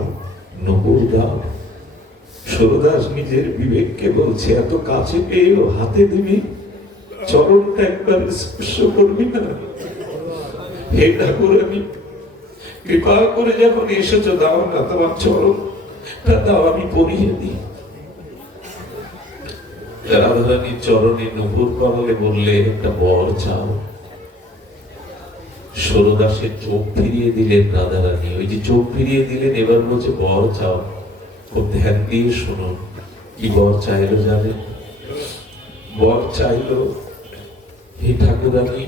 নুপুর দাও। সুরদাস নিজের বিবেককে বলছে, এত কাছে পেয়েও হাতে দিবি, চরণটা একবার স্পর্শ করবি না? হে ঠাকুরানী, কৃপা করে যখন এসেছো দাও না, তোমার চরণটা দাও, আমি পরিয়ে দিই। রাধারানীর চরণে নুপুর কমলে বললে, একটা বর চাও। সুরদাসের চোখ ফিরিয়ে দিলেন রাধারানী। ওই যে চোখ ফিরিয়ে দিলেন, এবার বলছে বর চাও। খুব ধ্যান দিয়ে শুনুন, কি বর চাইলো জানেন? বর চাইলো, হে ঠাকুরানী,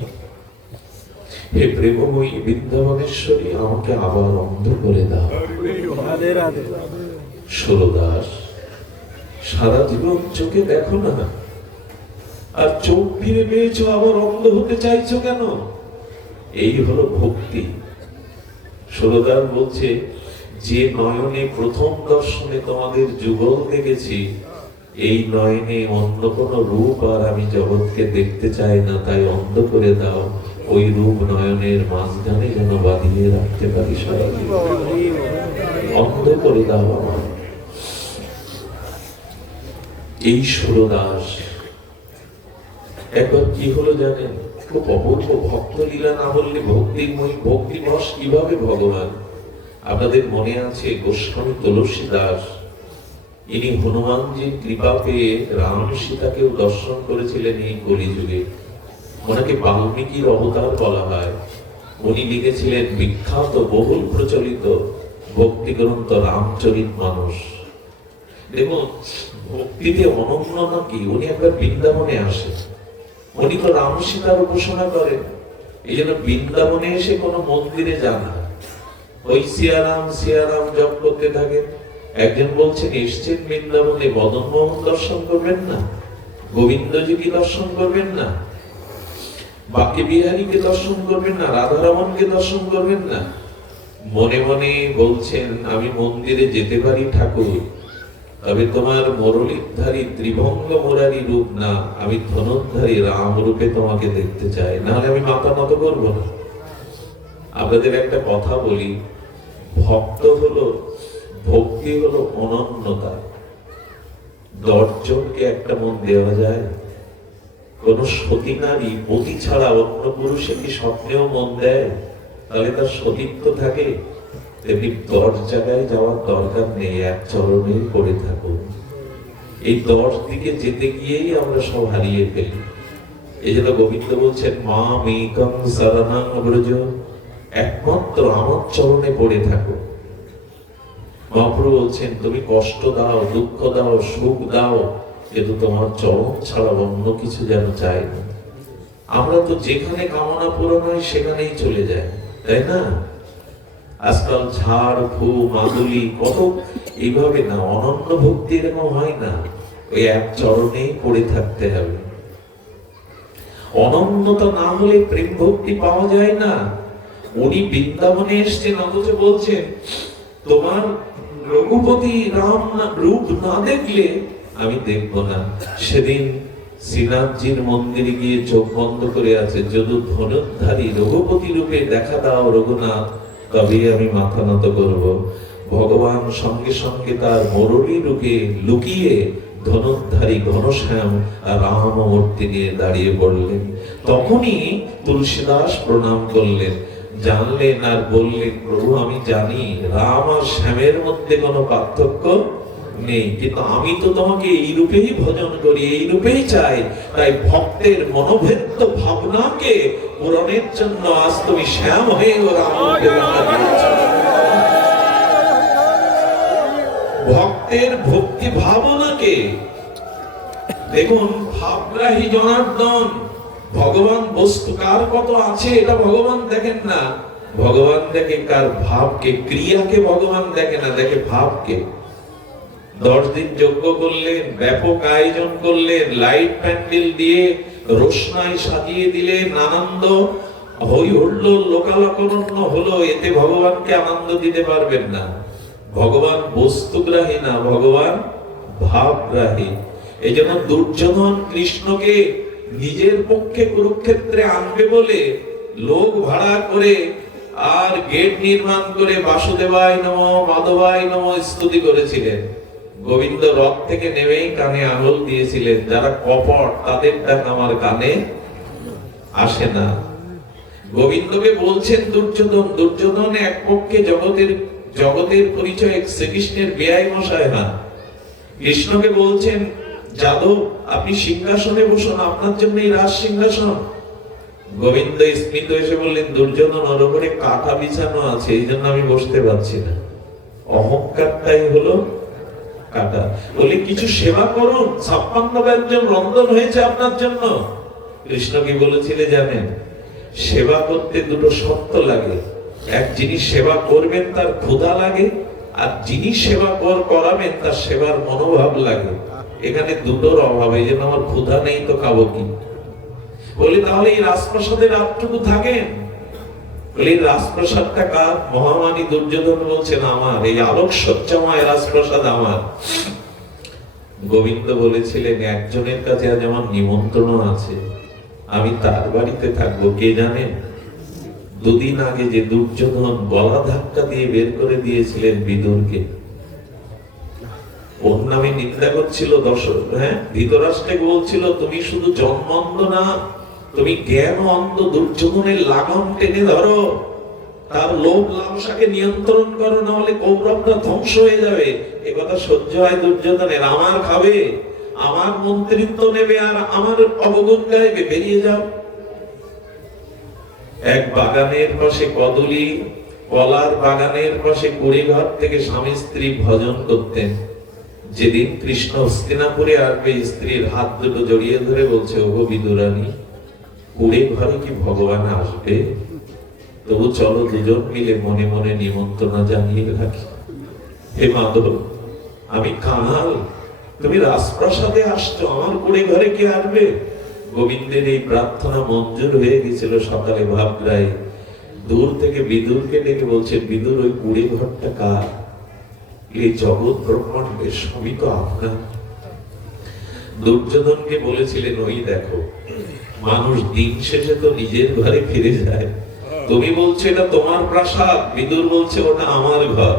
হে প্রেমময়ী বৃন্দাবনেশ্বরী, আমাকে আবার অন্ধ করে দাও। সুরদাস, সারা জীবন চোখে দেখো না, আর চোখ ফিরে পেয়েছো, আবার অন্ধ হতে চাইছো কেন? এই হলো ভক্তি। সুরদাস বলছে, যে নয়নে প্রথম দর্শনে তোমাদের যুগল দেখেছি, এই নয়নে অন্য কোন রূপ আর আমি জগৎকে দেখতে চাই না, তাই অন্ধ করে দাও। ওই রূপ নয়নের মাঝখানে যেন বাঁধিয়ে রাখতে পারি সারা জীবন। অন্ধ করে দাও আমার। এই সুরদাস একবার কি হলো জানেন? খুব অপূর্ব ভক্ত লীলা না বললে ভক্তিময়, ভক্তিবশ কিভাবে ভগবান। আপনাদের মনে আছে গোস্বামী তুলসী দাস, ইনি হনুমানজির কৃপা পেয়ে রাম সীতাকেও দর্শন করেছিলেন এই কলিযুগে। ওনাকে বাল্মীকির অবতার বলা হয়। উনি লিখেছিলেন বিখ্যাত বহুল প্রচলিত ভক্তি গ্রন্থ রামচরিতমানস। দেখুন ভক্তিতে অনন্য নাকি। উনি একবার বৃন্দাবনে আসেন, উনি তো রাম সীতার উপাসনা করেন, এই জন্য বৃন্দাবনে এসে কোনো মন্দিরে যান না, ওই সিয়ারাম সিয়ারাম জপ করতে থাকেন। একজন বলছেন, এসছেন বৃন্দাবনে, মদন মোহন দর্শন করবেন না, গোবিন্দজিকে দর্শন করবেন না, বাকি বিহারীকে দর্শন করবেন না, রাধারমণকে দর্শন করবেন না? মনে মনে বলছেন, আমি মন্দিরে যেতে পারি ঠাকুর, তবে তোমার মুরলীধারী ত্রিভঙ্গ মুরারি রূপ না, আমি ধনুর্ধারী রাম রূপে তোমাকে দেখতে চাই, নাহলে আমি মাথা নত করবো না। আপনাদের একটা কথা বলি, ভক্ত হলো, ভক্তি হলো অনন্যতা। 10 জনকে একটা মন দেওয়া যায়? কোন সতী নারী পতি ছাড়া অন্য পুরুষে কি স্বপ্নেও মন দেয়? তাহলে তার সতীত্ব থাকে। তেমনি 10 জায়গায় যাওয়ার দরকার নেই, এক চরণে পড়ে থাকুন। এই 10 দিকে যেতে গিয়েই আমরা সব হারিয়ে ফেলি। এই জন্য গোবিন্দ বলছেন, মা মেকং শরণং ব্রজ, একমাত্র আমার চরণে পড়ে থাকো। মহাপ্রভু বলছেন, তুমি কষ্ট দাও, দুঃখ দাও, সুখ দাও, কিন্তু তোমার চরণ ছাড়া অন্য কিছু যেন চাই না। আমরা তো যেখানে কামনা পূরণ হয় সেখানেই চলে যাই, তাই না? আজকাল ঝাড় ফু মাদুলি কত এইভাবে না, অনন্য ভক্তি এরকম হয় না। ওই এক চরণেই পড়ে থাকতে হবে। অনন্যতা না হলে প্রেম ভক্তি পাওয়া যায় না। উনি বৃন্দাবনে এসছেন, অথচ বলছেন তোমার রঘুপতি রাম রূপ না দেখলে আমি দেখব না। সেদিন শ্রীনাথজির মন্দিরে গিয়ে চোখ বন্ধ করে আছে, যদি ধনুধারী রঘুপতি রূপে দেখা দাও রঘুনাথ, তবেই আমি মাথা নত করব। ভগবান সঙ্গে সঙ্গে তার মুরলী রূপে লুকিয়ে ধনুধারী ঘনশ্যাম রামমূর্তি নিয়ে দাঁড়িয়ে পড়লেন। তখনই তুলসীদাস প্রণাম করলেন, জানলেন আর বললেন, প্রভু আমি জানি রাম আর শ্যামের মধ্যে কোনো পার্থক্য নেই, কিন্তু আমি তো তোমাকে এই রূপেই ভজন করি, এই রূপেই চাই। তাই ভক্তের মনোভেদ্য ভাবনাকে পূরণের জন্য আজ তুমি শ্যাম হয়ে রামকে দেখা দিয়েছ। ভক্তের ভক্তি ভাবনাকে দেখুন, ভাবগ্রাহী জনার্দন। ভগবান বস্তু কার কত আছে এটা ভগবান দেখেন না, ভগবান দেখে কার ভাবকে, ক্রিয়াকে ভগবান দেখে না, দেখে ভাবকে। 10 দিন যজ্ঞ করলেন, ব্যাপক আয়োজন করলেন, লাইট প্যান্ডেল দিয়ে রোশনাই সাজিয়ে দিলেন, আনন্দ হই হুল্লোড় লোকালোকরণ্য হলো, এতে ভগবানকে আনন্দ দিতে পারবেন না। ভগবান বস্তুগ্রাহী না, ভগবান ভাবগ্রাহী। এই জন্য দুর্যোধন কৃষ্ণকে নিজের পক্ষে কুরুক্ষেত্রে আনবে বলে লোক ভাড়া করে আর গেট নির্মাণ করে বাসুদেবায় নমঃ মাধবায় নমঃ স্তুতি করেছিলেন। গোবিন্দ রথ থেকে নেমেই কানে আঙুল দিয়েছিলেন, যারা কপট তাদের ডাক আমার কানে আসে না। গোবিন্দকে বলছেন দুর্যোধন, দুর্যোধন এক পক্ষে জগতের পরিচয় শ্রীকৃষ্ণের বেয়াই মশাই হন। কৃষ্ণকে বলছেন, যাদব আপনি সিংহাসনে বসুন, আপনার জন্য এই রাজ সিংহাসন। গোবিন্দ স্মিত এসে বললেন, দুর্যোধন ওর উপরে কাঁথা বিছানো আছে, এই জন্য আমি বসতে পারছি না। অহংকারটাই হলো কাঁটা। বলে কিছু সেবা করুন, 56 ব্যঞ্জন রন্ধন হয়েছে আপনার জন্য। কৃষ্ণ কি বলেছিলে জানেন? সেবা করতে দুটো শর্ত লাগে। এক, যিনি সেবা করবেন তার ক্ষুধা লাগে, আর যিনি সেবা করাবেন তার সেবার মনোভাব লাগে। এখানে দুটোর অভাব। এই জন্য আমার ক্ষুধা নেই তো খাবো কি? বলি তাহলে এই রাজপ্রাসাদে রাতটুকু থাকেন। বলি রাজপ্রাসাদটা কার? মহামানী দুর্যোধন বলছেন আমার, এই আলোক সজ্জাময় রাজপ্রাসাদ আমার। গোবিন্দ বলেছিলেন, একজনের কাছে আজ আমার নিমন্ত্রণ আছে, আমি তার বাড়িতে থাকবো। কে জানেন? 2 দিন আগে যে দুর্যোধন গলা ধাক্কা দিয়ে বের করে দিয়েছিলেন বিদুরকে, ওর নামে নিন্দা করছিল ধৃতরাষ্ট্রকে বলছিল, তুমি শুধু জন্মান্ধ না, তুমি জ্ঞান অন্ধ। দুর্যোধনের লাগাম টেনে ধরো, তার লোভ লালসাকে নিয়ন্ত্রণ করো, না হলে কৌরবরা ধ্বংস হয়ে যাবে। এ কথা সহ্য হয় দুর্যোধনের? আমার খাবে, আমার মন্ত্রিত্ব নেবে, আর আমার অবগুণ গাইবে, বেরিয়ে যাও। এক বাগানের পাশে কদলী, কলার বাগানের পাশে কুড়ে ঘর থেকে স্বামী স্ত্রী ভজন করতেন। যেদিন কৃষ্ণ হস্তিনাপুরে আসবে, স্ত্রীর হাত দুটো জড়িয়ে ধরে বলছে, ওগো বিদুরানী, কুড়ে ঘরে কি ভগবান আসবে? তবু চলো দুজন মিলে মনে মনে নিমন্ত্রণ জানিয়ে রাখি। হে মাধব, আমি কাঙাল, তুমি রাজপ্রাসাদে আসছো, আমার কুড়ে ঘরে কি আসবে? গোবিন্দের এই প্রার্থনা মঞ্জুর হয়ে গেছিল। সকালে ভাবগ্রাহী দূর থেকে বিদুরকে ডেকে বলছে, বিদুর ওই কুড়ে ঘরটা কার? এই জগৎ ব্রহ্মাণ্ডের সবই তো আপনার। দুর্যোধনকে বলেছিলেন, ওই দেখো, মানুষ দিন শেষে তো নিজের ঘরে ফিরে যায়। তুমি বলছো এটা তোমার প্রাসাদ, বিদুর বলছে ওটা আমার ঘর।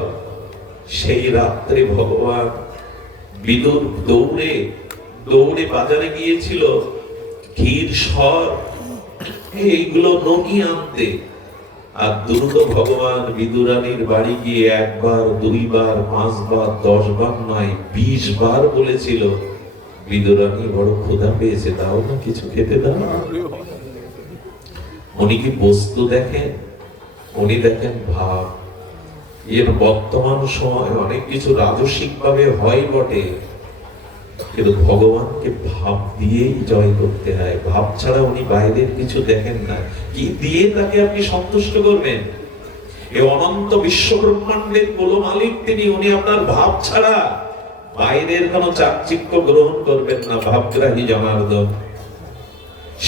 সেই রাত্রে ভগবান বিদুর দৌড়ে দৌড়ে বাজারে গিয়েছিল ক্ষীর, সর, এইগুলো ননি আনতে। আর দ্রুত ভগবান বিদুরানীর বাড়ি গিয়ে 1 বার 2 বার 5 বার 10 বার নয় 20 বার বলেছিল, বিদুরানী বড় ক্ষুধা পেয়েছে, দাও না কিছু খেতে দাও। উনি কি বস্তু দেখেন? উনি দেখেন ভাব। এর বর্তমান সময় অনেক কিছু রাজসিক ভাবে হয় বটে, কিন্তু ভগবানকে ভাব দিয়েই জয় করতে হয়। ভাব ছাড়া উনি বাইরের কিছু দেখেন না। কি দিয়ে তাকে আপনি সন্তুষ্ট করবেন? এই অনন্ত বিশ্ব ব্রহ্মাণ্ডের কুল মালিক তিনি, উনি আপনার ভাব ছাড়া বাইরের কোন চাকচিক্য গ্রহণ করবেন না, ভাবগ্রাহী জনার্দন।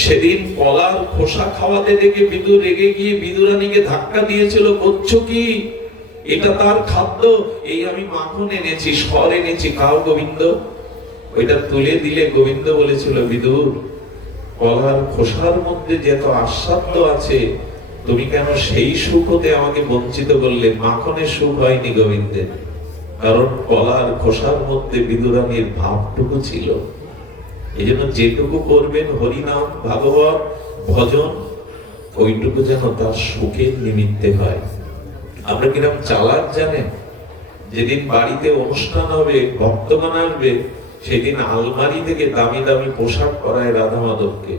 সেদিন কলার খোসা খাওয়াতে দেখে বিদুর রেগে গিয়ে বিদুরানীকে ধাক্কা দিয়েছিল, করছো কি, এটা তার খাদ্য। এই আমি মাখন এনেছি, সর এনেছি, খাও গোবিন্দ। ওইটা তুলে দিলে গোবিন্দ বলেছিল, বিদুর, কলার খোসার মধ্যে যে এত আস্বাদ্য আছে, তুমি কেন সেই সুখ হতে আমাকে বঞ্চিত করলে? মাখনের সুখ হয়নি গোবিন্দের, কারণ কলার খোসার মধ্যে বিদুরানীর ভাবটুকু ছিল। এই জন্য যেটুকু করবেন হরিনাম ভাগবত ভজন, ওইটুকু যেন তার সুখের নিমিত্তে হয়। আমরা কিরকম চালাক জানেন? যেদিন বাড়িতে অনুষ্ঠান হবে, ভক্তগণ আসবে, সেদিন আলমারি থেকে দামি দামি পোশাক পরায় রাধা মাধবকে,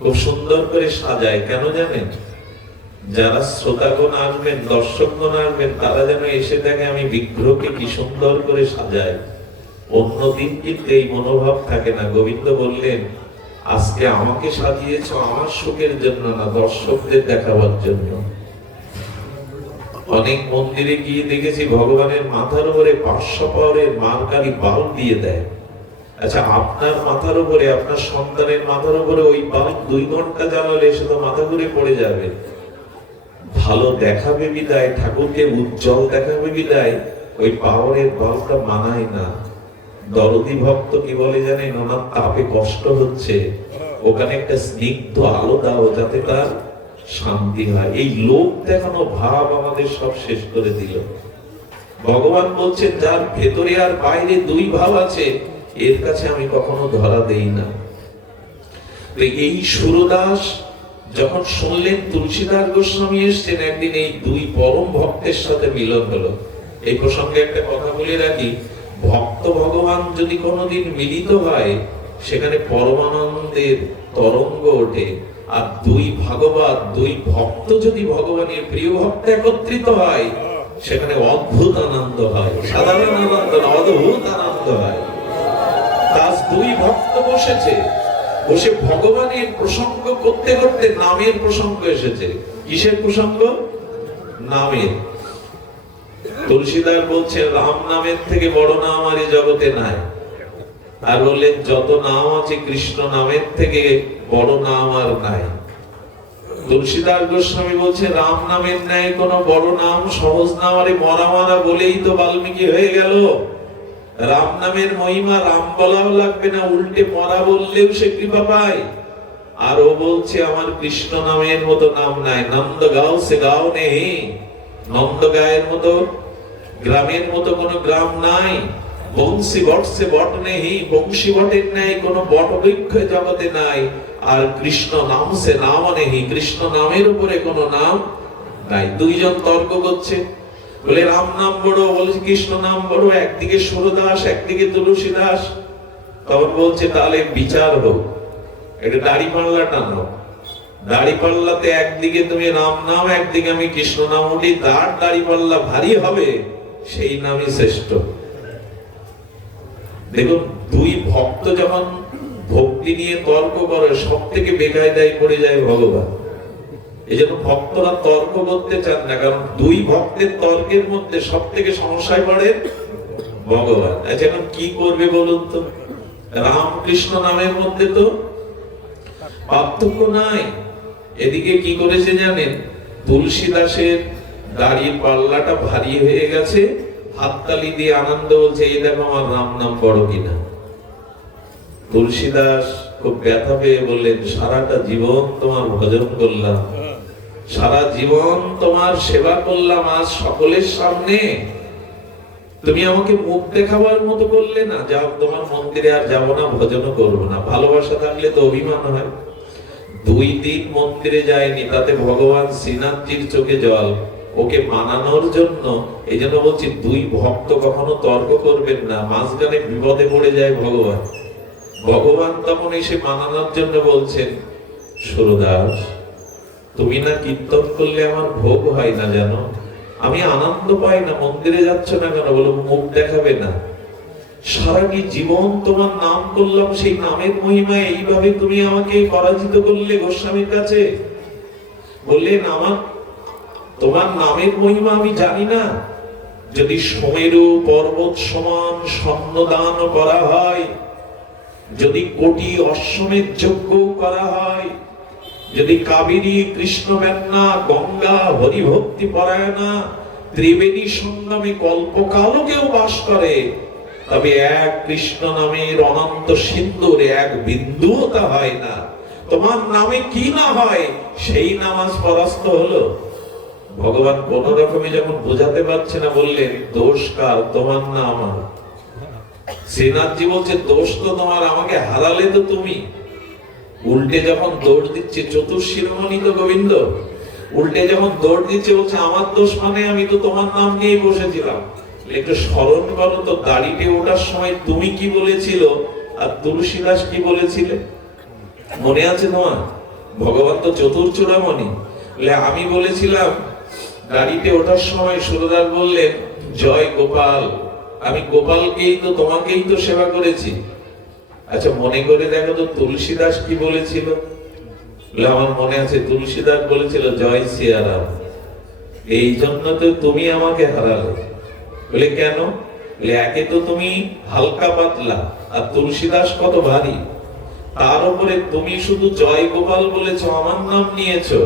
খুব সুন্দর করে সাজায়। কেন জানেন? যারা শ্রোতাগণ আসবেন, দর্শকগণ আসবেন, তারা যেন এসে দেখে আমি বিগ্রহকে কি সুন্দর করে সাজাই। অন্যদিন কিন্তু এই মনোভাব থাকে না। গোবিন্দ বললেন, আজকে আমাকে সাজিয়েছ আমার সুখের জন্য না, দর্শকদের দেখাবার জন্য। অনেক মন্দিরে গিয়ে দেখেছি ভগবানের মাথার উপরে 500 পাওয়ারের মার্কারি বাল্ব দিয়ে দেয়। আচ্ছা, আপনার মাথার উপরে, আপনার সন্তানের মাথার উপরে ওই বাল্ব 2 ঘন্টা জ্বালালে সে তো মাথা ঘুরে পড়ে যাবে। ভালো দেখাবে বিদায়, ঠাকুরকে উজ্জ্বল দেখাবে বিদায়, ওই পাওয়ারের বাল্বটা মানায় না। দরদি ভক্ত কি বলে জানেন? ওনার তাপে কষ্ট হচ্ছে, ওখানে একটা স্নিগ্ধ আলো দাও যাতে তার শান্তি হয়। এই লোক দেখানো ভাব আমাদের সব শেষ করে দিল। ভগবান বলছেন, যার ভেতরে আর বাইরে 2 ভাব আছে, এর কাছে আমি কখনো ধরা দেই না। এই সুরদাস যখন শুনলেন তুলসীদাস গোস্বামী এসছেন, একদিন এই 2 পরম ভক্তের সাথে মিলন হলো। এই প্রসঙ্গে একটা কথা বলে রাখি, ভক্ত ভগবান যদি কোনোদিন মিলিত হয়, সেখানে পরমানন্দের তরঙ্গ ওঠে। আর 2 ভাগবত, 2 ভক্ত যদি ভগবানের প্রিয় ভক্ত একত্রিত হয়, সেখানে অদ্ভুত আনন্দ হয়। সাধারণ আনন্দ না, অদ্ভুত আনন্দ হয়। আজ 2 ভক্ত বসেছে, বসে ভগবানের প্রসঙ্গ করতে করতে নামের প্রসঙ্গ এসেছে। কিসের প্রসঙ্গ? নামের। তুলসীদাস বলছে, রাম নামের থেকে বড় নাম আর এই জগতে নাই। আর বললেন, যত নাম আছে কৃষ্ণ নামের থেকে বড় নাম আর নাই। তুলসীদাস গোস্বামী বলছে, রাম নামের ন্যায় কোনো বড় নাম, সহজ নাম। আরে মরা মারা বলেই তো বাল্মীকি হয়ে গেল। রাম নামের মহিমা রাম বলাও লাগবে না, উল্টে মরা বললেও সে কৃপা পায়। আর ও বলছে, আমার কৃষ্ণ নামের মতো নাম নাই। নন্দ গাঁও সে গাঁও নেই, নন্দ গায়ের মতো, গ্রামের মতো কোনো গ্রাম নাই। বংশী বট সে বট নেই, বংশী বটের ন্যায় কোনো বট বৃক্ষ জগতে নাই। আর কৃষ্ণ নাম সে নাম নেই, কৃষ্ণ নামের উপরে কোনো নাম নাই। 2 জন তর্ক করছে, বলে রাম নাম বড়, বলে কৃষ্ণ নাম বড়। একদিকে সুরদাস, একদিকে তুলসীদাস। তখন বলছে, তাহলে বিচার হোক, এটা দাড়ি পাল্লা টানো। দাড়ি পাল্লাতে একদিকে তুমি রাম নাম, একদিকে আমি কৃষ্ণ নাম উঠি, দাড়ি পাল্লা ভারী হবে, সেই নামই শ্রেষ্ঠ। দেখুন, 2 ভক্ত যখন ভক্তি নিয়ে তর্ক করে, সব থেকে বেকায়দায় পড়ে যায় ভগবান। এই জন্য ভক্তরা তর্ক করতে চান না, কারণ 2 ভক্তের তর্কের মধ্যে সব থেকে সমস্যায় পড়ে ভগবান। আচ্ছা, এখন কি করবে বলুন তো? রাম কৃষ্ণ নামের মধ্যে তো পার্থক্য নাই। এদিকে কি করেছে জানেন? তুলসীদাসের দাড়ির পাল্লাটা ভারী হয়ে গেছে, হাততালি দিয়ে আনন্দ বলছে, এই দেখো আমার রাম নাম বড় কিনা। তুলসীদাস খুব ব্যথা পেয়ে বললেন, সারাটা জীবন তোমার ভজন করলাম, সারা জীবন তোমার সেবা করলাম, আজ সকলের সামনে তুমি আমাকে মুখ দেখাবার মতো করলে না। যাও, তোমার মন্দিরে আর যাবো না, ভজনও করবো না। ভালোবাসা থাকলে তো অভিমান হয়। 2 দিন মন্দিরে যায়নি, তাতে ভগবান শ্রীনাথজির চোখে জল। ওকে মানানোর জন্য, এই জন্য বলছি, 2 ভক্ত কখনো তর্ক করবেন না, মাঝখানে বিপদে পড়ে যায় ভগবান। ভগবান তখন এসে মানানোর জন্য বলছেন, সুরদাস, তুমি না কীর্তন করলে আমার ভোগ হয় না জানো, আমি আনন্দ পাই না, মন্দিরে যাচ্ছ না কেন? বলো, মুখ দেখাবে না। সারাটি জীবন তোমার নাম করলাম, সেই নামের মহিমা এইভাবে তুমি আমাকে পরাজিত করলে গোস্বামীর কাছে। বললেন, আমার তোমার নামের মহিমা আমি জানি না, যদি সুমেরু পর্বত সমান স্বর্ণদান করা হয়, যদি কোটি অশ্বমেধ যজ্ঞ করা হয়, যদি কাবেরী, কৃষ্ণ বেন্না, গঙ্গা, হরিভক্তি পরায়ণা, ত্রিবেণী সঙ্গমে কল্পকালও কেউ বাস করে, তবে এক কৃষ্ণ নামের অনন্ত সিন্ধুর এক বিন্দুও তা হয় না। তোমার নামে কি না হয় সেই নামাজ পরাস্ত হলো। ভগবান কোন রকমে যখন বোঝাতে পারছে না, বললেন দোষ কার, তোমার না আমার? শ্রীনাথজি বলছে দোষ তো তোমার, আমাকে হারালে তো তুমি। উল্টে যখন দৌড় দিচ্ছে, চতুর্শিরোমণি তো গোবিন্দ, উল্টে যখন দৌড় দিচ্ছে বলছে আমার দোষ মানে আমি তো তোমার নাম নিয়েই বসেছিলাম। একটু স্মরণ করো তো, দাড়িতে ওঠার সময় তুমি কি বলেছিল আর তুলসীদাস কি বলেছিলে, মনে আছে তোমার? ভগবান তো চতুর্চূড়ামণি। আমি বলেছিলাম দাড়িতে ওঠার সময়, সুরদাস বললেন জয় গোপাল, আমি গোপালকেই তো, তোমাকেই তো সেবা করেছি। আচ্ছা মনে করে দেখো তো তুলসীদাস কি বলেছিল? আমার মনে আছে তুলসীদাস বলেছিল জয় সিয়ারাম। এই জন্য তো তুমি আমাকে হারালে। বলে কেন? একে তো তুমি হালকা পাতলা, আর তুলসীদাস কত ভারী, তার উপরে তুমি শুধু জয় গোপাল বলেছো, আমার নাম নিয়েছো,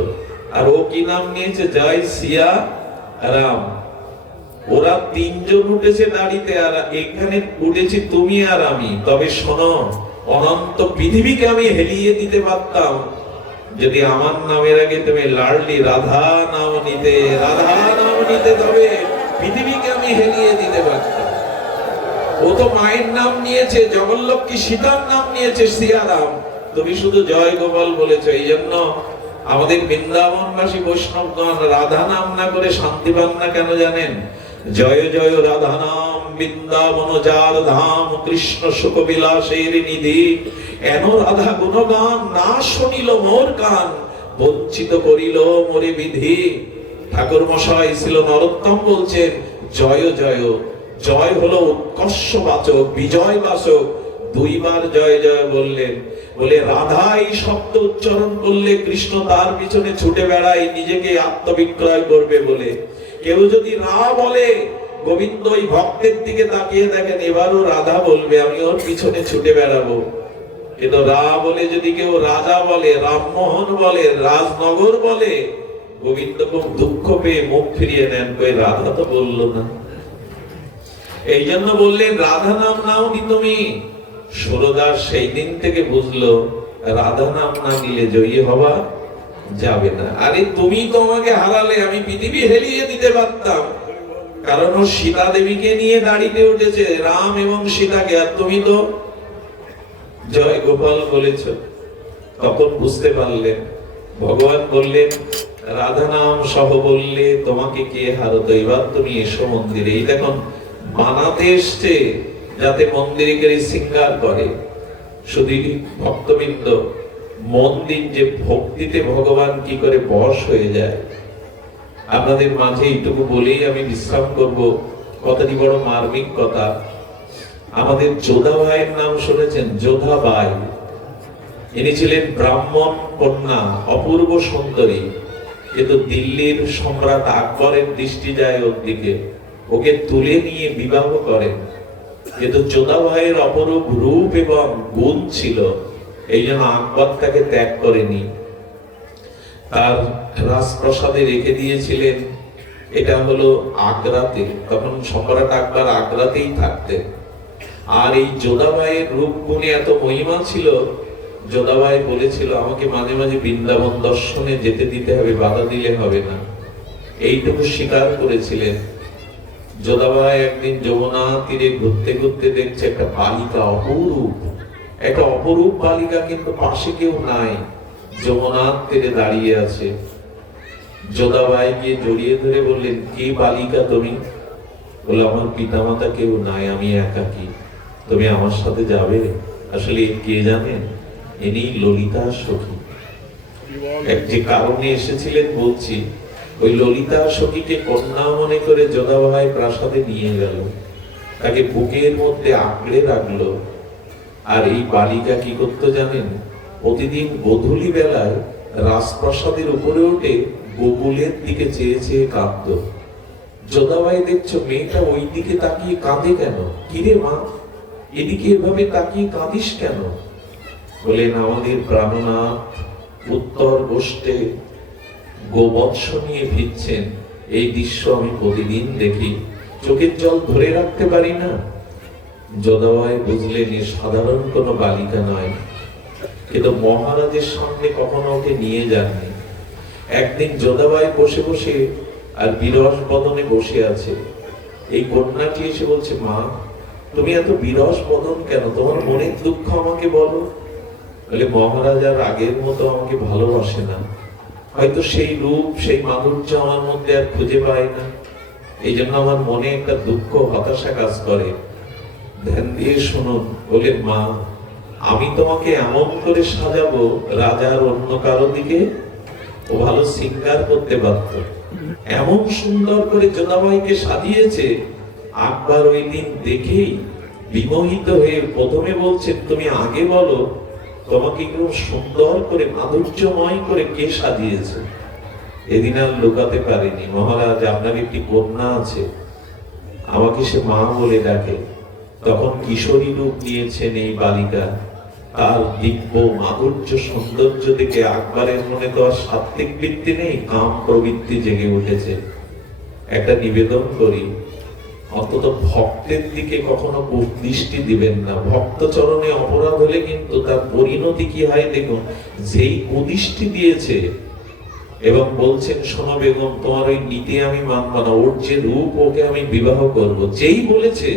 আর ও কি নাম নিয়েছে? জয় সিয়া রাম। ওরা তিনজন উঠেছে দাড়িতে, আর এখানে উঠেছি তুমি আর আমি। তবে শোনো, অনন্ত পৃথিবীকে আমি হেলিয়ে দিতে পারতাম যদি আমার নামের আগে তুমি লাডলি রাধা নাম নিতে, রাধা নাম নিতে, তবে পৃথিবীকে আমি হেলিয়ে দিতে পারতাম। ও তো মায়ের নাম নিয়েছে, জগন্লক্ষ্মী সীতার নাম নিয়েছে সিয়ারাম, তুমি শুধু জয় গোপাল বলেছো। এই জন্য আমাদের বৃন্দাবনবাসী বৈষ্ণবগণ রাধা নাম না করে শান্তি পান না কেন জানেন? জয় জয় রাধা নাম বৃন্দাবন যার ধাম, কৃষ্ণ সুখ বিলাসের নিধি, এন রাধা গুণগান না শুনিল মোর কান, বঞ্চিত করিল মোরে বিধি। ঠাকুর মশাই ছিল নরোত্তম বলছেন জয় জয়, জয় হলো উৎকর্ষবাচক, বিজয় বাচক। দুইবার জয় জয় বললেন। বলে রাধা এই শব্দ উচ্চারণ করলে কৃষ্ণ তার পিছনে ছুটে বেড়ায়, নিজেকে আত্মবিক্রয় করবে বলে। কেউ যদি রা বলে, গোবিন্দ ওই ভক্তের দিকে তাকিয়ে দেখেন, এবারও রাধা বলবে, আমি ওর পিছনে ছুটে বেড়াবো। কিন্তু রা বলে যদি কেউ রাজা বলে, রামমোহন বলে, রাজনগর বলে, গোবিন্দ খুব দুঃখ পেয়ে মুখ ফিরিয়ে নেন, কই রাধা তো বললো না। এই জন্য বললেন রাধা নাম নাওনি তুমি। সুরদাস সেই দিন থেকে বুঝলো রাধা নাম না নিলে জয়ী হওয়া যাবে না। আরে তুমি তো আমাকে হারালে, আমি পৃথিবী হেলিয়ে দিতে পারতাম, কারণ ও সীতা দেবীকে নিয়ে দাঁড়িয়ে উঠেছে, রাম এবং সীতাকে, আর তুমি তো জয় গোপাল বলেছ। তখন বুঝতে পারলেন। ভগবান বললেন রাধা নাম সহ বললে তোমাকে কে হারতো, এবার তুমি এসো মন্দিরে। এই দেখুন বানাতে এসছে যাতে মন্দিরে গিয়ে শৃঙ্গার করে। শুধু ভক্তবৃন্দ, মন্দির যে ভক্তিতে ভগবান কি করে বশ হয়ে যায়, আপনাদের মাঝে এইটুকু বলেই আমি বিশ্রাম করব। কথাটি বড় মার্মিক কথা। আমাদের যোধা ভাইয়ের নাম শুনেছেন? যোধা বাই, ইনি ছিলেন ব্রাহ্মণ কন্যা, অপূর্ব সুন্দরী, কিন্তু দিল্লির সম্রাট আকবরের দৃষ্টি যায় ওর দিকে, ওকে তুলে নিয়ে বিবাহ করেন। কিন্তু যোধা ভাইয়ের অপরূপ রূপ এবং গুণ ছিল, এই জন্য আকবর তাকে ত্যাগ করেনি, তার রাজপ্রাসাদে রেখে দিয়েছিলেন। এটা হলো আগ্রাতে, তখন সম্রাট আকবর আগ্রাতেই থাকতেন। আর এই যোধা ভাইয়ের রূপ গুণে এত মহিমা ছিল, যোধা ভাই বলেছিল আমাকে মাঝে মাঝে বৃন্দাবন দর্শনে যেতে দিতে হবে, বাধা দিলে হবে না, এইটুকু স্বীকার করেছিলেন। যোধা ভাই একদিন যমুনা তীরে ঘুরতে ঘুরতে দেখছে একটা বালিকা, অপরূপ একটা অপরূপ বালিকা, কিন্তু পাশে কেউ নাই, যমুনার তীরে দাঁড়িয়ে আছে। যোধা ভাই গিয়ে জড়িয়ে ধরে বললেন কে বালিকা তুমি? বলে আমার পিতামাতা কেউ নাই, আমি একাকী, তুমি আমার সাথে যাবে? আসলে কে জানেন? ইনি ললিতা সখী। এক যে কারণে এসেছিলেন বলছি, ওই ললিতা সখীকে কন্যা মনে করে যোধা ভাই প্রাসাদে নিয়ে গেল, তাকে বুকের মধ্যে আঁকড়ে রাখলো। আর এই বালিকা কি করতো জানেন? প্রতিদিন গোধূলি বেলায় রাজপ্রাসাদের উপরে উঠে গোকুলের দিকে চেয়ে চেয়ে কাঁদতো। যোদাবাই দেখছো মেয়েটা ওই দিকে তাকিয়ে কাঁদে কেন? কিরে মা, এদিকে এভাবে তাকিয়ে কাঁদিস কেন? বলেন, আমাদের প্রাণনাথ উত্তর গোষ্ঠে গোবৎস নিয়ে ফিরছেন, এই দৃশ্য আমি প্রতিদিন দেখি, চোখের জল ধরে রাখতে পারি না। যোদাবাই বুঝলেন এ সাধারণ কোনো বালিকা নয়, কিন্তু মহারাজের সামনে কখনো ওকে নিয়ে যাননি। একদিন যোদাবাই বসে বসে আর বিরস বদনে বসে আছে, এই কন্যাটি এসে বলছে, মা তুমি এত বিরস বদন কেন, তোমার মনের দুঃখ আমাকে বলো। বলে, মহারাজ আর আগের মতো আমাকে ভালোবাসে না, হয়তো সেই রূপ সেই মাধুর্য আমার মধ্যে আর খুঁজে পায় না, এই জন্য আমার মনে একটা দুঃখ হতাশা কাজ করে। ধ্যান দিয়ে শুনুন। বলে, মা আমি তোমাকে এমন করে সাজাবো, রাজার অন্য কারো দিকে ও ভালো সিঙ্গার করতে পারত, এমন সুন্দর করে যোদাবাইকে সাজিয়েছে। আকবর ওই দিন দেখেই বিমোহিত হয়ে প্রথমে বলছেন, তুমি আগে বলো তোমাকে খুব সুন্দর করে মাধুর্যময় করে কে সাজিয়েছে। এদিন আর লুকাতে পারেনি, মহারাজ আপনার একটি কন্যা আছে, আমাকে সে মা বলে ডাকে। তখন কিশোরী রূপ নিয়েছেন এই বালিকা, তার দিব্য মাধুর্য সৌন্দর্য দেখে আকবরের মনে তো আর সাত্ত্বিক বৃত্তি নেই, কাম প্রবৃত্তি জেগে উঠেছে। একটা নিবেদন করি, অন্তত ভক্তের দিকে কখনো দৃষ্টি দিবেন না। ভক্ত চরণে অপরাধ হলে কিন্তু তার পরিণতি কি হয় দেখুন। যেই কুদৃষ্টি দিয়েছে এবং বলছেন, শোনো বেগম তোমার ওই নীতি আমি মানব না, ওর যে রূপ ওকে আমি বিবাহ করব, যেই বলেছে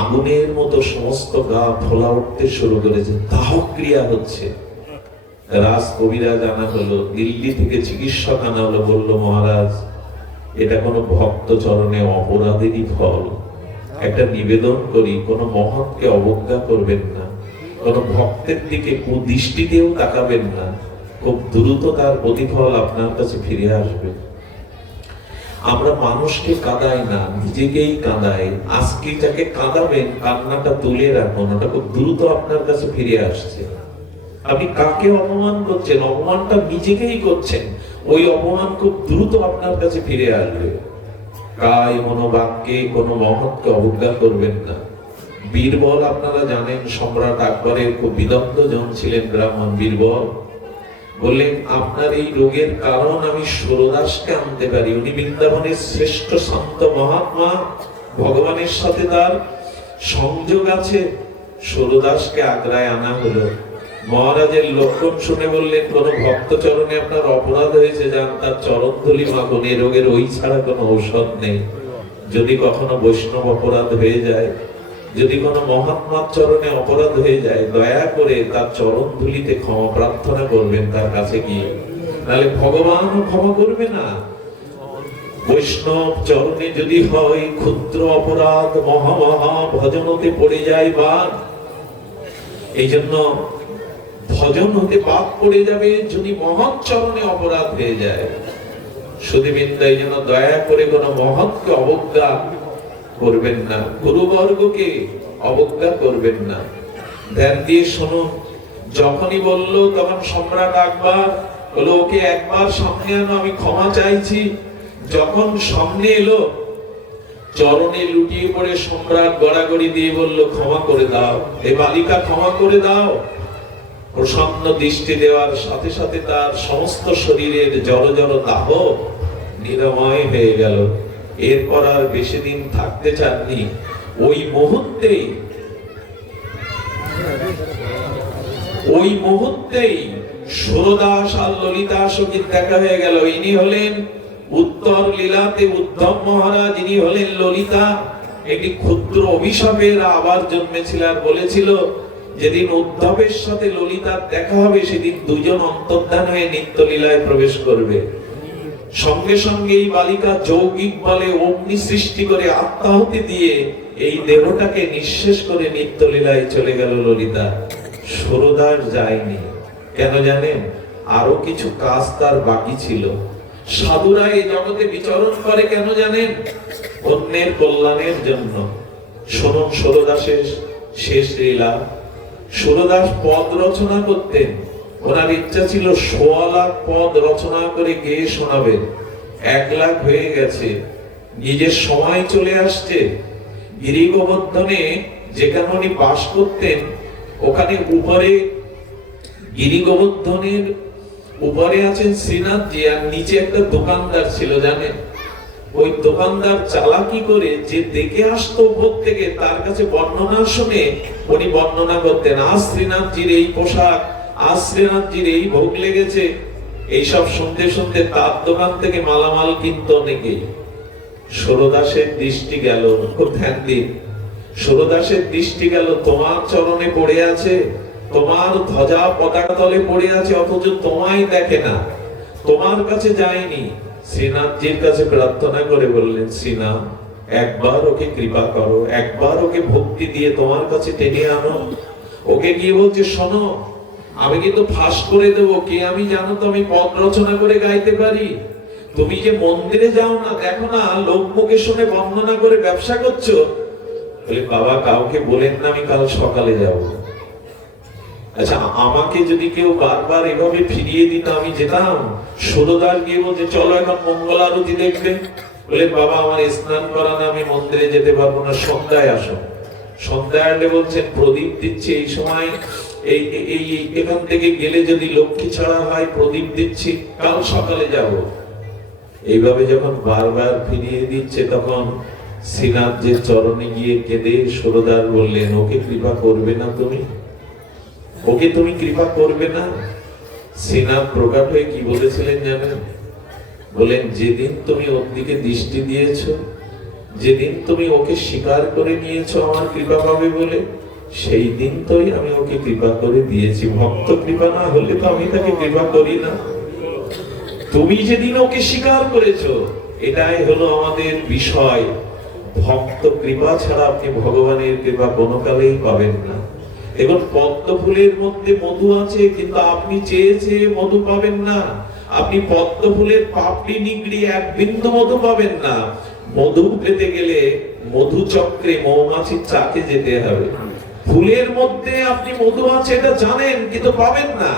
আগুনের মতো সমস্ত গা ফোলা উঠতে শুরু করেছে, দাহ ক্রিয়া হচ্ছে। রাজ কবিরাজ আনা হলো, দিল্লি থেকে চিকিৎসক আনা হলো, বললো মহারাজ এটা কোনো ভক্ত চরণে অপরাধেরই ফল। একটা নিবেদন করি, কোনো মহৎকে অবজ্ঞা করবেন না, কোনো ভক্তের দিকে কুদৃষ্টিতেও তাকাবেন না, খুব দ্রুত তার প্রতিফল আপনার কাছে ফিরে আসবে। আমরা মানুষকে কাঁদাই না, নিজেকেই কাঁদাই। আজকে যাকে কাঁদাবেন কান্নাটা তুলে রাখুন, ওটা খুব দ্রুত আপনার কাছে ফিরে আসছে। আপনি কাকে অপমান করছেন, অপমানটা নিজেকেই করছেন, ওই অপমান খুব দ্রুত আপনার কাছে ফিরে আসবে। কায় মনোবাক্যে কোনো মহৎকে অবজ্ঞা করবেন না। বীরবল আপনারা জানেন, সম্রাট আকবরের খুব বিদগ্ধ জন ছিলেন ব্রাহ্মণ বীরবল। বললেন, আপনার এই রোগের কারণ আমি সুরদাসকে আনতে পারি, উনি বৃন্দাবনের শ্রেষ্ঠ সন্ত মহাত্মা, ভগবানের সাথে তার সংযোগ আছে। সুরদাসকে আগ্রায় আনা হলো। মহারাজের লক্ষণ শুনে বললেন, কোন ভক্ত চরণে আপনার অপরাধ হয়েছে, যান তার চরণ ধুলি মাখুন, এই রোগের ওই ছাড়া কোনো ঔষধ নেই। যদি কখনো বৈষ্ণব অপরাধ হয়ে যায়, যদি কোনো মহাত্মার চরণে অপরাধ হয়ে যায়, দয়া করে তার চরণ ধুলিতে ক্ষমা প্রার্থনা করবেন তার কাছে গিয়ে, নাহলে ভগবান ক্ষমা করবে না। বৈষ্ণব চরণে যদি হয় ক্ষুদ্র অপরাধ, মহামহা ভজনতে পড়ে যায় বাদ। এই জন্য ভজন হতে বাদ পড়ে যাবে যদি মহৎ চরণে অপরাধ হয়ে যায়। সুধীবৃন্দ, এই জন্য দয়া করে কোনো মহৎকে অবজ্ঞা করবেন না, গুরুবর্গকে অবজ্ঞা করবেন না। ধ্যান দিয়ে শুনুন। যখনই বলল তখন সম্রাট আকবর বলল, ওকে একবার সামনে আনো, আমি ক্ষমা চাইছি। যখন সামনে এলো, চরণে লুটিয়ে পড়ে সম্রাট গড়াগড়ি দিয়ে বলল, ক্ষমা করে দাও, এ বালিকা ক্ষমা করে দাও। প্রসন্ন দৃষ্টি দেওয়ার সাথে সাথে তার সমস্ত শরীরের জড় জড় দাহ নিরাময় হয়ে গেল। এরপর আর বেশি দিন থাকতে চাননি। ওই মুহূর্তেই সুরদাস আর ললিতা সঙ্গীত দেখা হয়ে গেল। ইনি হলেন উত্তর লীলাতে উদ্ধব মহারাজ, ইনি হলেন ললিতা। একটি ক্ষুদ্র অভিশাপের আবার জন্মেছিল, আর বলেছিল যেদিন উদ্ধবের সাথে ললিতার দেখা হবে সেদিন দুজন অন্তর্ধান হয়ে নিত্য লীলায় প্রবেশ করবে। সঙ্গে সঙ্গে এই বালিকা যৌগিক বলে অগ্নি সৃষ্টি করে আত্মাহুতি দিয়ে এই দেহটাকে নিঃশেষ করে নিত্য লীলায় চলে গেল ললিতা। সুরদাস যায়নি। কেন জানেন? আরো কিছু কাজ তার বাকি ছিল। সাধুরা এই জগতে বিচরণ করে কেন জানেন? অন্যের কল্যাণের জন্য। শুনুন সুরদাসের শেষ লীলা। সুরদাস পদ রচনা করতেন। ওনার ইচ্ছা ছিল 1.25 লাখ পদ রচনা করে গেয়ে শোনাবেন। 1 লাখ হয়ে গেছে। নিজের সময় চলে আসছে। গিরি গোবর্ধনে যেখানে উনি বাস করতেন, ওখানে উপরে গিরি গোবর্ধনের উপরে আছেন শ্রীনাথজি, আর নিচে একটা দোকানদার ছিল জানেন। ওই দোকানদার চালাকি করে যে দেখে আসতো উপর থেকে, তার কাছে বর্ণনা শুনে উনি বর্ণনা করতেন, আজ শ্রীনাথজির এই পোশাক, আজ শ্রীনাথজির এই ভোগ লেগেছে। এইসব শুনতে শুনতে তার দোকান থেকে মালামাল কিনতো অনেকেই। সুরদাসের দৃষ্টি গেল, খুব ধ্যান দিন, সুরদাসের দৃষ্টি গেল তোমার চরণে পড়ে আছে, তোমার ধ্বজা পতাকা তলে পড়ে আছে, অথচ তোমায় দেখে না, তোমার কাছে যায়নি। শ্রীনাথজির কাছে প্রার্থনা করে বললেন, শ্রীনাথ একবার ওকে কৃপা করো, একবার ওকে ভক্তি দিয়ে তোমার কাছে টেনে আনো। ওকে গিয়ে বলছে, শোনো আমি কিন্তু ফাঁস করে দেবো, কে আমি জানো তো, আমি পদ রচনা করে গাইতে পারি। তুমি যে মন্দিরে যাও না, দেখো না লোক মুখে শুনে বর্ণনা করে ব্যবসা করছো। বলে, বাবা কাউকে বলেন না, আমি কাল সকালে যাব। আচ্ছা, আমাকে যদি কেউ বারবার এভাবে ফিরিয়ে দিত, আমি যেতাম। সুরদাস গিয়ে বলছে, চলো এখন মঙ্গল আরতি দেখবে। বলে, বাবা আমার স্নান করা না, আমি মন্দিরে যেতে পারবো না, সন্ধ্যায় আসো। সন্ধ্যায় আসলে বলছেন প্রদীপ দিচ্ছে, এই সময় এই এখান থেকে গেলে যদি লক্ষ্মী ছাড়া হয়, প্রদীপ দিচ্ছি, কাল সকালে যাব। এইভাবে যখন বারবার ফিরিয়ে দিচ্ছে, তখন শ্রীনাথজির চরণে গিয়ে কেঁদে সুরদাস বললেন, ওকে কৃপা করবে না তুমি, ওকে তুমি কৃপা করবে না? শ্রীনাথ প্রকট হয়ে কি বলেছিলেন জানেন? বলেন, যেদিন তুমি ওর দিকে দৃষ্টি দিয়েছো, যেদিন তুমি ওকে স্বীকার করে নিয়েছো আমার কৃপা পাবে বলে, সেই দিন তোই আমি ওকে কৃপা করে দিয়েছি। ভক্ত কৃপা না হলে তো আমি তাকে কৃপা করি না। তুমি যেদিন ওকে স্বীকার করেছো, এটাই হলো আমাদের বিষয়। ভক্ত কৃপা ছাড়া আপনি ভগবানের কৃপা কোনো কালেই পাবেন না। এখন পদ্ম ফুলের মধ্যে মধু আছে, কিন্তু আপনি চেয়ে চেয়ে মধু পাবেন না। আপনি পদ্ম ফুলের পাপড়ি নিগড়িয়ে এক বিন্দু মধু পাবেন না। মধু পেতে গেলে মধু চক্রে মৌমাছির চাকে যেতে হবে। ফুলের মধ্যে আপনি মধু আছে এটা জানেন, কিন্তু পাবেন না।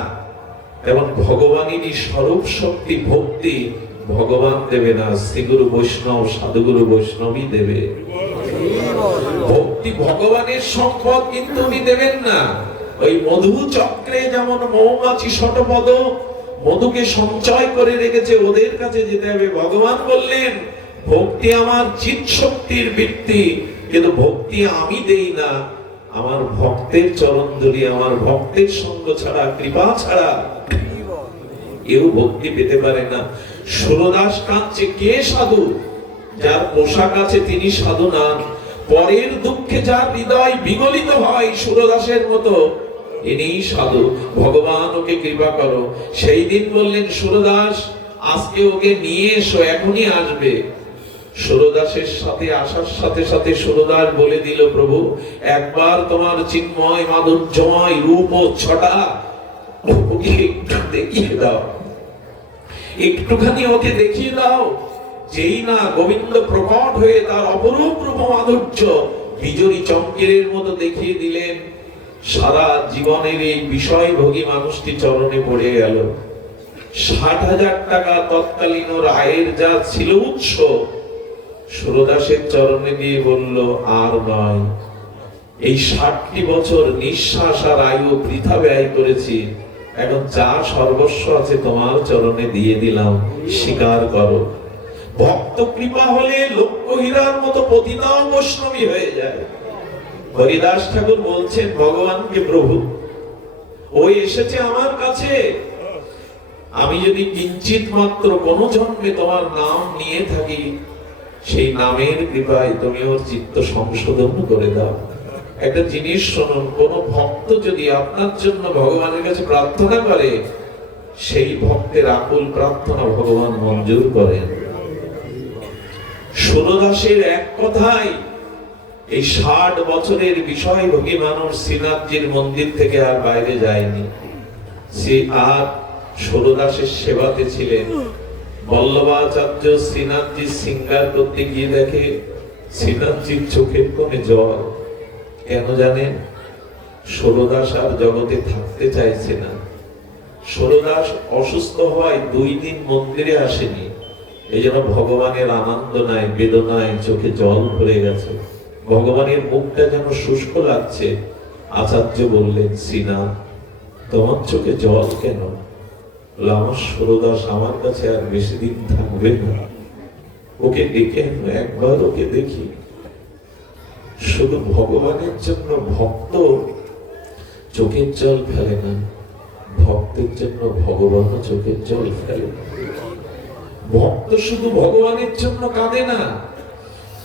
এবং ভগবানেরই স্বরূপ শক্তি ভক্তি ভগবান দেবে না, শ্রীগুরু বৈষ্ণব সাধুগুরু বৈষ্ণবই দেবে। ভক্তি ভগবানের সম্পদ, কিন্তু উনি দেবেন না। ওই মধু চক্রে যেমন মৌমাছি শতপদ মধুকে সঞ্চয় করে রেখেছে, ওদের কাছে যেতে হবে। ভগবান বললেন, ভক্তি আমার চিৎ শক্তির বৃত্তি, কিন্তু ভক্তি আমি দেই না। আমার ভক্তের চরণ ধরি, আমার ভক্তের সঙ্গ ছাড়া, কৃপা ছাড়া কেউ ভক্তি পেতে পারে না। সুরদাস কাঁদছে, কে সাধু? যার পোশাক আছে তিনি সাধু না। পরের দুঃখে যার হৃদয় বিগলিত হয় সুরদাসের মতো, ইনিই সাধু। ভগবান ওকে কৃপা করো। সেই দিন বললেন, সুরদাস আজকে ওকে নিয়ে এসো, এখনই আসবে। সুরদাসের সাথে আসার সাথে সাথে সুরদাস বলে দিল, প্রভু একবার তোমার চিন্ময় মাধুর্যময় রূপ ও ছটা ওকে একটু দেখিয়ে দাও, একটুখানি ওকে দেখিয়ে দাও। যেই না গোবিন্দ প্রকট হয়ে তার অপরূপ রূপ মাধুর্য বিজয়ী চমকের মতো দেখিয়ে দিলেন, সারা জীবনের এই বিষয়ভোগী মানুষটি চরণে পড়ে গেল। ৬০,০০০ টাকা তৎকালীন ওর আয়ের যা ছিল উৎস, সুরদাসের চরণে দিয়ে বলল, আর নয়। এই ৬০টি বছর নিঃশ্বাস আর আয়ু বৃথা ব্যয় করেছি, এখন যা সর্বস্ব আছে তোমার চরণে দিয়ে দিলাম, স্বীকার করো। ভক্ত কৃপা হলে লক্ষ হীরার মতো পতিতাও বৈষ্ণবী হয়ে যায়। হরিদাস ঠাকুর বলছেন ভগবানকে, প্রভু ওই এসেছে আমার কাছে, আমি যদি কিঞ্চিত মাত্র কোন জন্মে তোমার নাম নিয়ে থাকি, সেই নামের কৃপায় তুমি ওর চিত্ত সংশোধন করে দাও। একটা জিনিস শুনুন, কোন ভক্ত যদি আপনার জন্য ভগবানের কাছে প্রার্থনা করে, সেই ভক্তের আকুল প্রার্থনা ভগবান মঞ্জুর করেন। সুরদাসের এক কথাই এই ৬০ বছরের বিষয়ভোগী মানুষ শ্রীনাথজির মন্দির থেকে আর বাইরে যায়নি। সে আর সুরদাসের সেবাতে ছিলেন। বল্লভাচার্য শ্রীনাথজির শৃঙ্গার করতে গিয়ে দেখে শ্রীনাথজির চোখের কোণে জল। কেন জানেন? সুরদাস আর জগতে থাকতে চাইছে না। সুরদাস অসুস্থ হওয়ায় 2 দিন মন্দিরে আসেনি। এই জন্য ভগবানের আনন্দ নাই, বেদনায় চোখে জল ভরে গেছে, ভগবানের মুখটা যেন শুষ্ক লাগছে। আচার্য বললেন, শ্রীনাথ তোমার চোখে জল কেন? আমার সরদাস আমার কাছে আর বেশি দিন থাকবে না, ওকে ডেকে আনো, একবার ওকে দেখি। শুধু ভগবানের জন্য ভক্ত চোখের জল ফেলে না, ভক্তের জন্য ভগবানও চোখের জল ফেলে। ভক্ত শুধু ভগবানের জন্য কাঁদে না।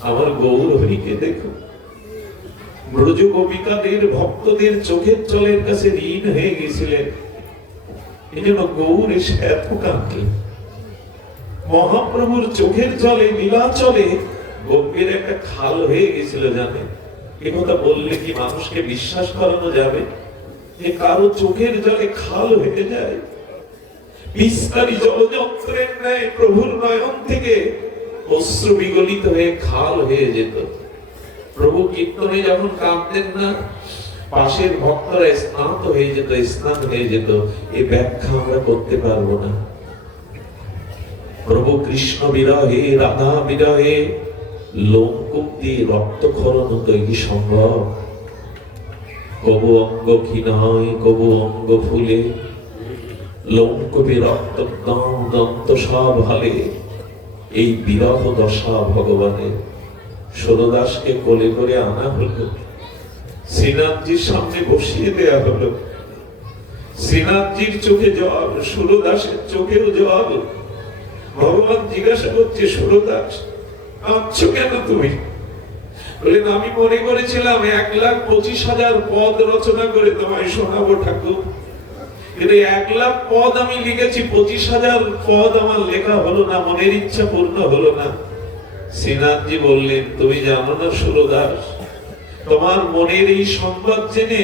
আমার গৌর হরিকে দেখো, ব্রজ গোপিকাদের ভক্তদের চোখের জলের কাছে ঋণ হয়ে গেছিলেন, এই জন্য গৌর এসে এত কাঁদলেন। মহাপ্রভুর চোখের জলে নীলাচলে গম্ভীর একটা খাল হয়ে গেছিল, জানে? এ কথা বললে কি মানুষকে বিশ্বাস করানো যাবে যে কারো চোখের জলে খাল হয়ে যায়? বিস্তারী জলযন্ত্রের ন্যায় প্রভুর নয়ন থেকে অশ্রু বিগলিত হয়ে খাল হয়ে যেত। প্রভু কীর্তনে যখন কাঁদতেন না, পাশের ভক্তরা স্নাত হয়ে যেত, স্নান হয়ে যেত। এই ব্যাখ্যা আমরা করতে পারবো না। প্রভু কৃষ্ণ বিরহে, রাধা বিরহে লোমকূপ দিয়ে রক্তক্ষরণ হতো, কি সম্ভব? কবু অঙ্গ ক্ষীণায়, কবু অঙ্গ ফুলে, লোমকূপে রক্তদাম দন্ত সব হালে। এই বিরহ দশা ভগবানের। সরদাসকে কোলে করে আনা হলো, শ্রীনাথজির সামনে বসিয়ে দেয়া হলো। শ্রীনাথজির চোখে জল, সুরদাসের চোখেও জল। ভগবান জিজ্ঞাসা করছে, সুরদাস কাঁদছো কেন তুমি? বলেন, আমি মনে করেছিলাম 1,25,000 পদ রচনা করে তোমায় শোনাবো ঠাকুর, কিন্তু 1,00,000 পদ আমি লিখেছি, 25,000 পদ আমার লেখা হলো না, মনের ইচ্ছা পূর্ণ হলো না। শ্রীনাথজি বললেন, তুমি জানো না সুরদাস, তোমার মনের এই সংবাদ জেনে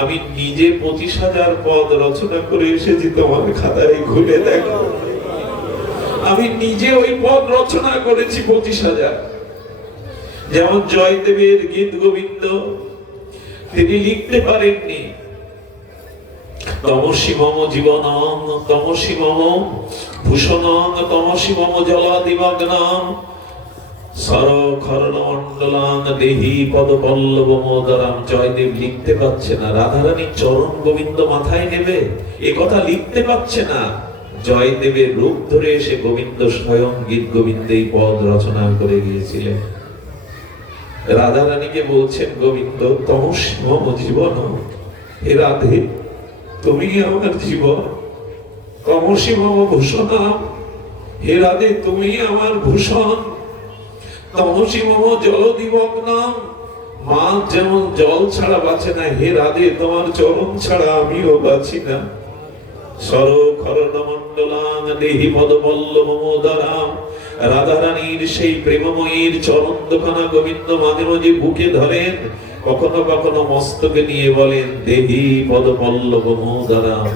আমি নিজে 25,000 পদ রচনা করে এসেছি, তোমার খাতায় ঘুরে দেখো। আমি নিজে ওই পদ রচনা করেছি 25,000। যেমন জয়দেবের গীত গোবিন্দ তিনি লিখতে পারেননি, তমসি মম জীবনং তমসি মম ভূষণং তমসি মম জলাদিমগ্নং সরখরণমণ্ডলাং দেহি পদপল্লবমোদরাম। জয়দেব লিখতে পারছে না, রাধারানীর চরণ গোবিন্দ মাথায় নেবে এ কথা লিখতে পারছে না। জয়দেবের রূপ ধরে এসে গোবিন্দ স্বয়ং গীত গোবিন্দেই পদ রচনা করে গিয়েছিলেন। রাধারানীকে বলছেন গোবিন্দ, তমসি মম জীবন, হে রাধে তুমি আমার জীবন। তমসি মম ভূষণাম, হে রাধে তুমি আমার ভূষণ। তমসি মম জলদিমগ্নম, মা যেমন জল ছাড়া বাঁচে না, হে রাধে তোমার চরণ ছাড়া আমিও বাঁচি না। সরখরণমণ্ডলাং দেহি পদপল্লবমোদরাম। রাধারানীর সেই প্রেমময়ীর চরণ দুখানা গোবিন্দ মাঝে মাঝে বুকে ধরেন, কখনো কখনো মস্তকে নিয়ে বলেন দেহি পদপল্লবমোদরাম।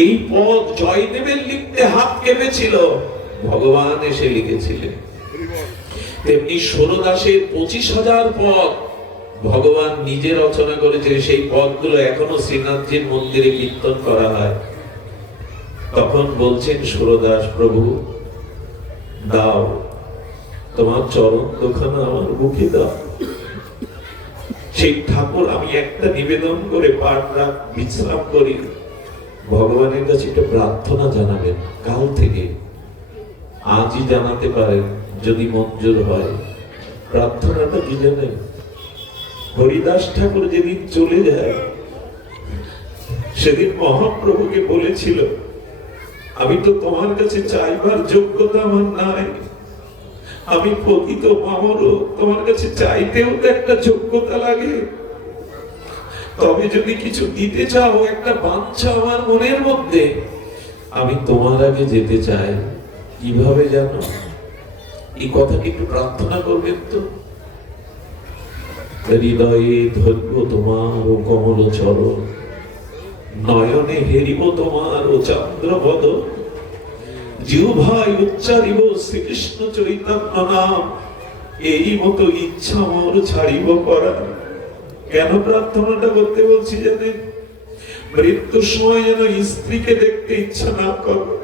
এই পদ জয়দেবের লিখতে হাত কেঁপেছিল, ভগবান এসে লিখেছিলেন। তেমনি সরদাসের 25,000 পদ ভগবান নিজে রচনা করেছে। সেই পদগুলো এখনো শ্রীনাথজির মন্দিরে কীর্তন করা হয়। তখন বলছেন সরদাস, প্রভু দাও, তোমার চরণ দুখানা আমার বুকে দাও। সেই ঠাকুর আমি একটা নিবেদন করে পাঠ রাখ বিশ্রাম করি। ভগবানের কাছে একটা প্রার্থনা জানাবেন, কাল থেকে আজই জানাতে পারেন যদি মঞ্জুর হয়। প্রার্থনাটা কি জানেন? হরিদাস ঠাকুর যেদিন চলে যায় সেদিন মহাপ্রভুকে বলেছিল, আমি তো তোমার কাছে চাইবার যোগ্যতা আমার নাই, আমি পতিত পামর, তোমার কাছে চাইতেও তো একটা যোগ্যতা লাগে। তবে যদি কিছু দিতে চাও, একটা বাঞ্ছা আমার মনের মধ্যে, আমি তোমার আগে যেতে চাই। কিভাবে জানো? এই কথাটি একটু প্রার্থনা করবেন তো। হৃদয়ে ধরব তোমার ও কমল চরণ, নয়নে হেরিব তোমার ও চন্দ্রপদ, জিহ্বায় উচ্চারিব শ্রীকৃষ্ণ চৈতন্য নাম, এই মতো ইচ্ছা মোর ছাড়িব করা। কেন প্রার্থনাটা করতে বলছি জানেন? মৃত্যুর সময় যেন স্ত্রীকে দেখতে ইচ্ছা না করো,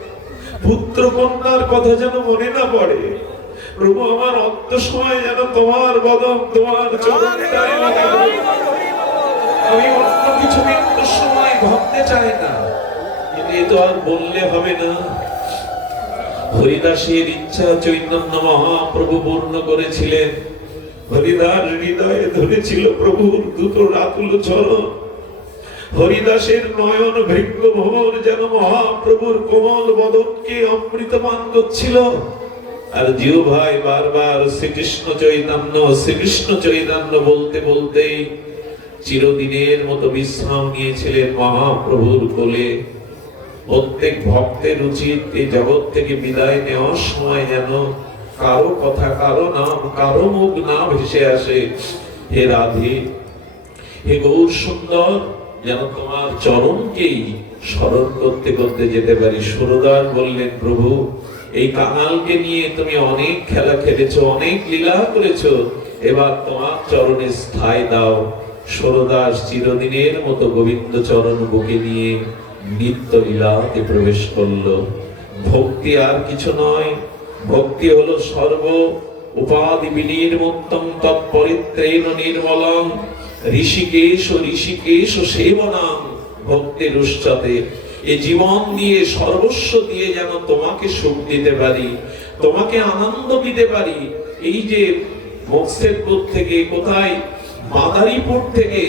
পুত্র কন্যার কথা যেন মনে না পড়ে। প্রভু আমার অন্ত সময় যেন তোমার বদন, তোমার চরণটাই মনে পড়ে। আমি অন্য কিছু মৃত্যুর সময় ভাবতে চাই না, কিন্তু এ তো আর বললে হবে না। হরিদাসের ইচ্ছা চৈতন্য মহাপ্রভু পূর্ণ করেছিলেন। হরিদাস হৃদয়ে ধরেছিল প্রভুর দুটো রাতুল চরণ। হরিদাসের নয়ন ভৃঙ্গ ভ্রমর যেন মহাপ্রভুর কোমল বদনকে অমৃতপান করছিল। আর জিও ভাই বারবার শ্রীকৃষ্ণ চৈতন্য, শ্রীকৃষ্ণ চৈতন্য বলতে বলতেই চিরদিনের মতো বিশ্রাম নিয়েছিলেন মহাপ্রভুর কোলে। প্রত্যেক ভক্তের উচিত এই জগৎ থেকে বিদায় নেওয়ার সময় যেন কারো কথা, কারো নাম, কারো মুখ না ভেসে আসে। হে রাধে, হে গৌর সুন্দর, যেন তোমার চরণকেই স্মরণ করতে করতে যেতে পারি। সুরদাস বললেন, প্রভু এই কাঙালকে নিয়ে তুমি অনেক খেলা খেলেছো, অনেক লীলা করেছো, এবার তোমার চরণে স্থায় দাও। সুরদাস চিরদিনের মতো গোবিন্দ চরণ বুকে নিয়ে নিত্য লীলাতে প্রবেশ করলো। ভক্তি আর কিছু নয়, ভক্তি হলো সর্ব উপাধি বিনির্মুক্তম তৎপরিত্রেণ নির্মলং ঋষিকেশ ঋষিকেশ সেবনাং ভক্তির উচ্চতে। এই জীবন দিয়ে, সর্বস্ব দিয়ে যেন তোমাকে সুখ দিতে পারি, তোমাকে আনন্দ দিতে পারি। এই যে মোক্ষেরপুর থেকে, কোথায় মাদারীপুর থেকে,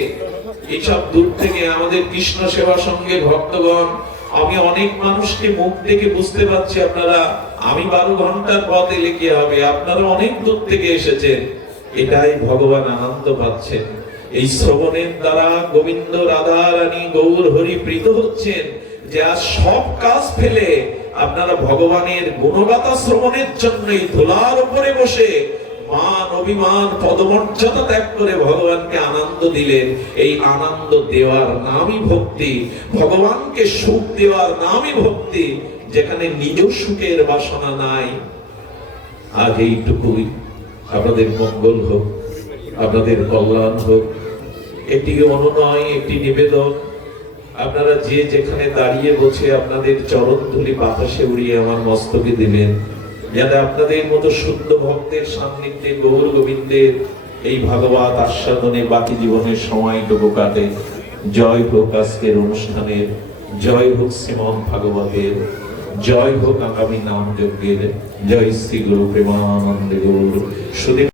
এইসব দূর থেকে আমাদের কৃষ্ণ সেবা সঙ্গের ভক্তগণ, আমি অনেক মানুষকে মুখ দেখে বুঝতে পারছি আপনারা, আমি 12 ঘন্টার পথ এলে কি হবে, আপনারা অনেক দূর থেকে এসেছেন। এটাই ভগবান আনন্দ পাচ্ছেন। এই শ্রবণের দ্বারা গোবিন্দ রাধা রানী গৌর হরি প্রীত হচ্ছেন, যে আজ সব কাজ ফেলে আপনারা ভগবানের গুণগাথা শ্রবণের জন্য এই ধুলার উপরে বসে মান অভিমান পদমর্যাদা ত্যাগ করে ভগবানকে আনন্দ দিলেন। এই আনন্দ দেওয়ার নামই ভক্তি, ভগবানকে সুখ দেওয়ার নামই ভক্তি। যেখানে নিজ সুখের বাসনা নাই। আজ এইটুকুই, আপনাদের মঙ্গল হোক, আপনাদের কল্যাণ হোক। একটি অনুনয়, একটি নিবেদন, আপনারা যে যেখানে দাঁড়িয়ে বসে আপনাদের চরণ ধুলি বাতাসে উড়িয়ে আমার মস্তকে দিলেন, যাতে আপনাদের মতো শুদ্ধ ভক্তের সান্নিধ্যে গৌর গোবিন্দের এই ভাগবত আস্বাদনে বাকি জীবনের সময়টুকু কাটে। জয় হোক আজকের অনুষ্ঠানের, জয় হোক শ্রীমদ ভাগবতের, জয় হোক আগামী নাম যজ্ঞের, জয় শ্রী গুরু প্রেমানন্দে গৌর।